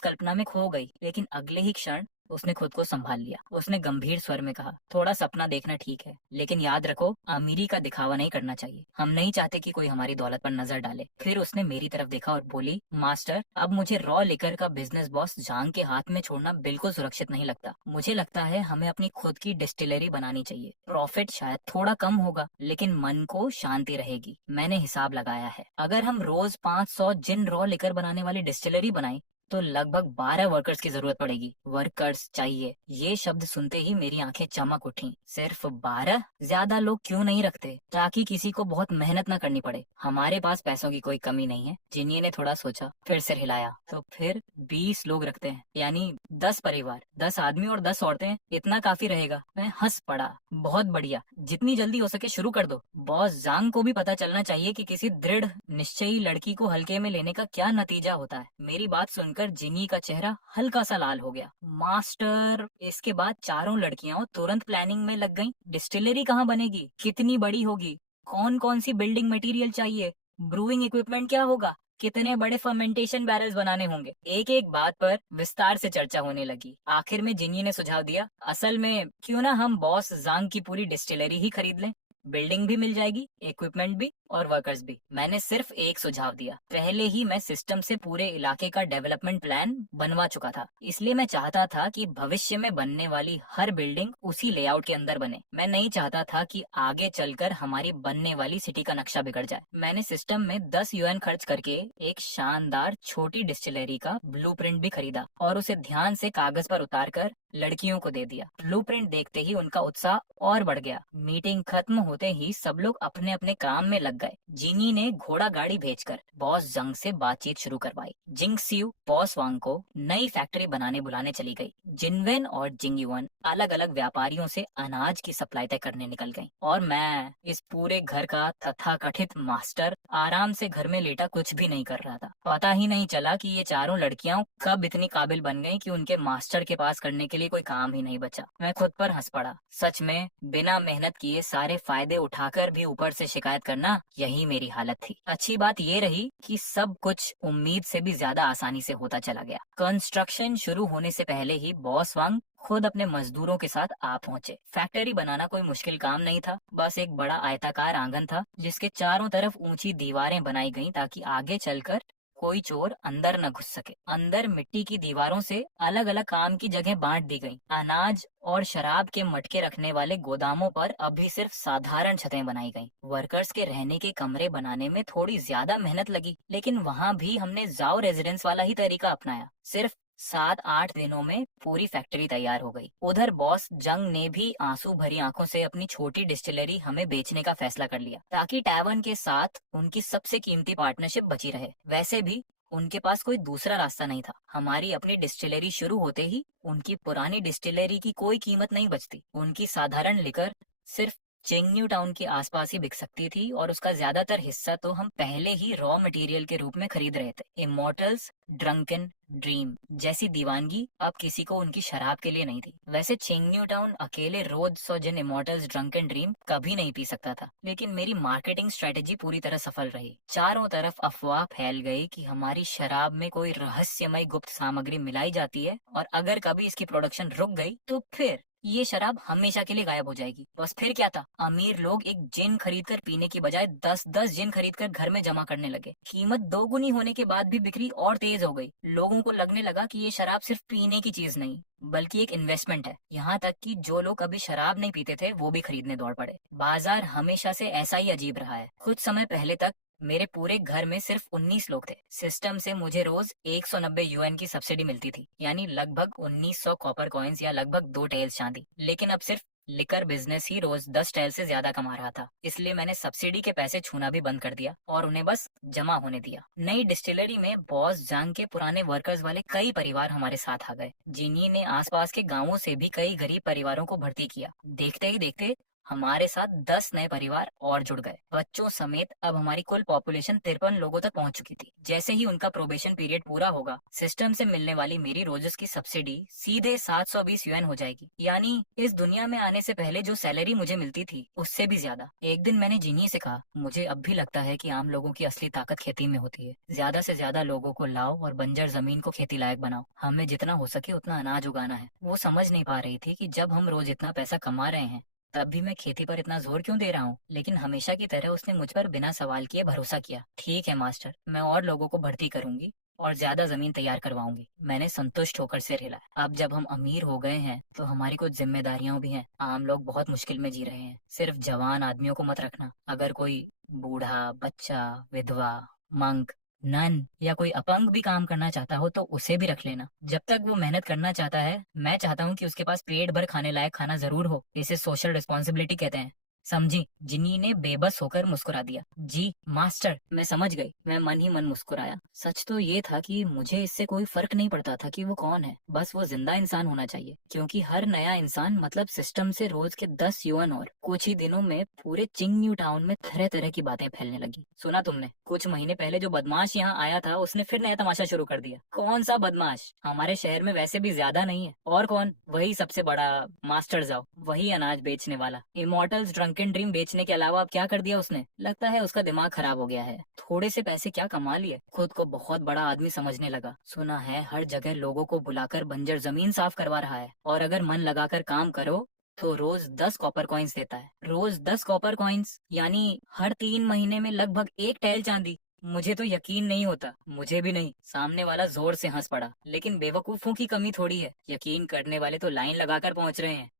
कल्पना में खो गई, लेकिन अगले ही क्षण उसने खुद को संभाल लिया। उसने गंभीर स्वर में कहा, थोड़ा सपना देखना ठीक है, लेकिन याद रखो, अमीरी का दिखावा नहीं करना चाहिए। हम नहीं चाहते कि कोई हमारी दौलत पर नजर डाले। फिर उसने मेरी तरफ देखा और बोली, मास्टर, अब मुझे रॉ लिकर का बिजनेस बॉस जांग के हाथ में छोड़ना बिल्कुल सुरक्षित नहीं लगता। मुझे लगता है हमें अपनी खुद की डिस्टिलरी बनानी चाहिए। प्रॉफिट शायद थोड़ा कम होगा, लेकिन मन को शांति रहेगी। मैंने हिसाब लगाया है, अगर हम रोज 500 जिन रॉ लिकर बनाने वाली डिस्टिलरी बनाए तो लगभग 12 वर्कर्स की जरूरत पड़ेगी। वर्कर्स चाहिए, ये शब्द सुनते ही मेरी आंखें चमक उठी। सिर्फ 12? ज्यादा लोग क्यों नहीं रखते, ताकि किसी को बहुत मेहनत न करनी पड़े? हमारे पास पैसों की कोई कमी नहीं है। जिन्नी ने थोड़ा सोचा, फिर सिर हिलाया, तो फिर 20 लोग रखते हैं, यानी 10 परिवार, 10 आदमी और 10 औरतें, इतना काफी रहेगा। मैं हंस पड़ा। बहुत बढ़िया, जितनी जल्दी हो सके शुरू कर दो। बॉस जांग को भी पता चलना चाहिए कि किसी दृढ़ निश्चयी लड़की को हल्के में लेने का क्या नतीजा होता है। मेरी बात सुनकर जिनी का चेहरा हल्का सा लाल हो गया। मास्टर, इसके बाद चारों लड़कियां तुरंत प्लानिंग में लग गईं। डिस्टिलरी कहाँ बनेगी, कितनी बड़ी होगी, कौन कौन सी बिल्डिंग मटेरियल चाहिए, ब्रूइंग इक्विपमेंट क्या होगा, कितने बड़े फर्मेंटेशन बैरल्स बनाने होंगे। एक एक बात पर विस्तार से चर्चा होने लगी। आखिर में जिनी ने सुझाव दिया, असल में क्यों ना हम बॉस जांग की पूरी डिस्टिलरी ही खरीद लें। बिल्डिंग भी मिल जाएगी, इक्विपमेंट भी और वर्कर्स भी। मैंने सिर्फ एक सुझाव दिया। पहले ही मैं सिस्टम से पूरे इलाके का डेवलपमेंट प्लान बनवा चुका था, इसलिए मैं चाहता था कि भविष्य में बनने वाली हर बिल्डिंग उसी लेआउट के अंदर बने। मैं नहीं चाहता था कि आगे चलकर हमारी बनने वाली सिटी का नक्शा बिगड़ जाए। मैंने सिस्टम में 10 यूएन खर्च करके एक शानदार छोटी डिस्टिलरी का ब्लूप्रिंट भी खरीदा और उसे ध्यान से कागज पर उतार कर लड़कियों को दे दिया। ब्लूप्रिंट देखते ही उनका उत्साह और बढ़ गया। मीटिंग खत्म होते ही सब लोग अपने अपने काम में लग गए। जीनी ने घोड़ा गाड़ी भेजकर बॉस जंग से बातचीत शुरू करवाई। जिंग सिउ बॉस वांग को नई फैक्ट्री बनाने बुलाने चली गई। जिनवेन और जिंगयुन अलग अलग व्यापारियों से अनाज की सप्लाई तय करने निकल गई, और मैं इस पूरे घर का तथाकथित मास्टर आराम से घर में लेटा कुछ भी नहीं कर रहा था। पता ही नहीं चला कि ये चारों लड़कियां कब इतनी काबिल बन गई कि उनके मास्टर के पास करने के लिए कोई काम ही नहीं बचा। मैं खुद पर हंस पड़ा। सच में बिना मेहनत किए सारे फायदे उठाकर भी ऊपर से शिकायत करना, यही मेरी हालत थी। अच्छी बात ये रही कि सब कुछ उम्मीद से भी ज्यादा आसानी से होता चला गया। कंस्ट्रक्शन शुरू होने से पहले ही बॉस वांग खुद अपने मजदूरों के साथ आ पहुंचे। फैक्ट्री बनाना कोई मुश्किल काम नहीं था। बस एक बड़ा आयताकार आंगन था जिसके चारों तरफ ऊंची दीवारें बनाई गईं ताकि आगे चलकर कोई चोर अंदर न घुस सके। अंदर मिट्टी की दीवारों से अलग अलग काम की जगह बांट दी गई। अनाज और शराब के मटके रखने वाले गोदामों पर अभी सिर्फ साधारण छतें बनाई गईं। वर्कर्स के रहने के कमरे बनाने में थोड़ी ज्यादा मेहनत लगी, लेकिन वहाँ भी हमने जाओ रेजिडेंस वाला ही तरीका अपनाया। सिर्फ 7-8 दिनों में पूरी फैक्ट्री तैयार हो गई। उधर बॉस जंग ने भी आंसू भरी आंखों से अपनी छोटी डिस्टिलरी हमें बेचने का फैसला कर लिया, ताकि टैवर्न के साथ उनकी सबसे कीमती पार्टनरशिप बची रहे। वैसे भी उनके पास कोई दूसरा रास्ता नहीं था। हमारी अपनी डिस्टिलरी शुरू होते ही उनकी पुरानी डिस्टिलरी की कोई कीमत नहीं बचती। उनकी साधारण लिकर सिर्फ चेंगन्यू टाउन के आसपास ही बिक सकती थी, और उसका ज्यादातर हिस्सा तो हम पहले ही रॉ मटेरियल के रूप में खरीद रहे थे। इमोर्टल्स ड्रंकन ड्रीम जैसी दीवानगी अब किसी को उनकी शराब के लिए नहीं थी। वैसे चेंगन्यू टाउन अकेले रोज 100 जिन इमोर्टल्स ड्रंकन ड्रीम कभी नहीं पी सकता था, लेकिन मेरी मार्केटिंग स्ट्रेटेजी पूरी तरह सफल रही। चारों तरफ अफवाह फैल गई कि हमारी शराब में कोई रहस्यमय गुप्त सामग्री मिलाई जाती है, और अगर कभी इसकी प्रोडक्शन रुक गई तो फिर ये शराब हमेशा के लिए गायब हो जाएगी। बस फिर क्या था, अमीर लोग एक जिन खरीदकर पीने की बजाय 10-10 जिन खरीदकर घर में जमा करने लगे। कीमत दोगुनी होने के बाद भी बिक्री और तेज हो गई। लोगों को लगने लगा कि ये शराब सिर्फ पीने की चीज नहीं बल्कि एक इन्वेस्टमेंट है। यहाँ तक कि जो लोग कभी शराब नहीं पीते थे वो भी खरीदने दौड़ पड़े। बाजार हमेशा से ऐसा ही अजीब रहा है। कुछ समय पहले तक मेरे पूरे घर में सिर्फ 19 लोग थे। सिस्टम से मुझे रोज 190 यूएन की सब्सिडी मिलती थी, यानी लगभग 1900 कॉपर कॉइन्स या लगभग 2 टेल्स चांदी। लेकिन अब सिर्फ लिकर बिजनेस ही रोज 10 टेल से ज्यादा कमा रहा था। इसलिए मैंने सब्सिडी के पैसे छूना भी बंद कर दिया और उन्हें बस जमा होने दिया। नई डिस्टिलरी में बॉस जांग के पुराने वर्कर्स वाले कई परिवार हमारे साथ आ गए। जिनी ने आसपास के गांवों से भी कई गरीब परिवारों को भर्ती किया। देखते ही देखते हमारे साथ 10 नए परिवार और जुड़ गए। बच्चों समेत अब हमारी कुल पॉपुलेशन 53 लोगों तक पहुंच चुकी थी। जैसे ही उनका प्रोबेशन पीरियड पूरा होगा, सिस्टम से मिलने वाली मेरी रोजस की सब्सिडी सीधे 720 यूएन हो जाएगी, यानी इस दुनिया में आने से पहले जो सैलरी मुझे मिलती थी उससे भी ज्यादा। एक दिन मैंने जिनी से कहा, मुझे अब भी लगता है कि आम लोगों की असली ताकत खेती में होती है। ज्यादा से ज्यादा लोगों को लाओ और बंजर जमीन को खेती लायक बनाओ। हमें जितना हो सके उतना अनाज उगाना है। वो समझ नहीं पा रही थी कि जब हम रोज इतना पैसा कमा रहे हैं तब भी मैं खेती पर इतना जोर क्यों दे रहा हूँ। लेकिन हमेशा की तरह उसने मुझ पर बिना सवाल किए भरोसा किया। ठीक है मास्टर, मैं और लोगों को भर्ती करूंगी और ज्यादा जमीन तैयार करवाऊंगी। मैंने संतुष्ट होकर सिर हिलाया। अब जब हम अमीर हो गए हैं तो हमारी कुछ जिम्मेदारियां भी हैं। आम लोग बहुत मुश्किल में जी रहे हैं। सिर्फ जवान आदमियों को मत रखना। अगर कोई बूढ़ा, बच्चा, विधवा, मंक, नन या कोई अपंग भी काम करना चाहता हो तो उसे भी रख लेना। जब तक वो मेहनत करना चाहता है, मैं चाहता हूँ कि उसके पास पेट भर खाने लायक खाना जरूर हो। इसे सोशल रिस्पॉन्सिबिलिटी कहते हैं, समझी? जिनी ने बेबस होकर मुस्कुरा दिया। जी मास्टर, मैं समझ गई। मैं मन ही मन मुस्कुराया। सच तो ये था कि मुझे इससे कोई फर्क नहीं पड़ता था कि वो कौन है, बस वो जिंदा इंसान होना चाहिए। क्योंकि हर नया इंसान मतलब सिस्टम से रोज के 10 यूएन। और कुछ ही दिनों में पूरे चिंगन्यू टाउन में तरह तरह की बातें फैलने लगी। सुना तुमने, कुछ महीने पहले जो बदमाश यहाँ आया था उसने फिर नया तमाशा शुरू कर दिया। कौन सा बदमाश? हमारे शहर में वैसे भी ज्यादा नहीं है। और कौन? वही सबसे बड़ा मास्टर जाओ, वही अनाज बेचने वाला। इमोर्टल्स ड्रंकन ड्रीम बेचने के अलावा अब क्या कर दिया उसने? लगता है उसका दिमाग खराब हो गया है। थोड़े से पैसे क्या कमा लिए, खुद को बहुत बड़ा आदमी समझने लगा। सुना है हर जगह लोगों को बुलाकर बंजर जमीन साफ करवा रहा है, और अगर मन लगाकर काम करो तो रोज 10 कॉपर कॉइन्स देता है। रोज 10 कॉपर कॉइन्स यानी हर 3 महीने में लगभग 1 टैल चांदी। मुझे तो यकीन नहीं होता। मुझे भी नहीं। सामने वाला जोर से हंस पड़ा। लेकिन बेवकूफों की कमी थोड़ी है, यकीन करने वाले तो लाइन लगाकर पहुंच रहे हैं।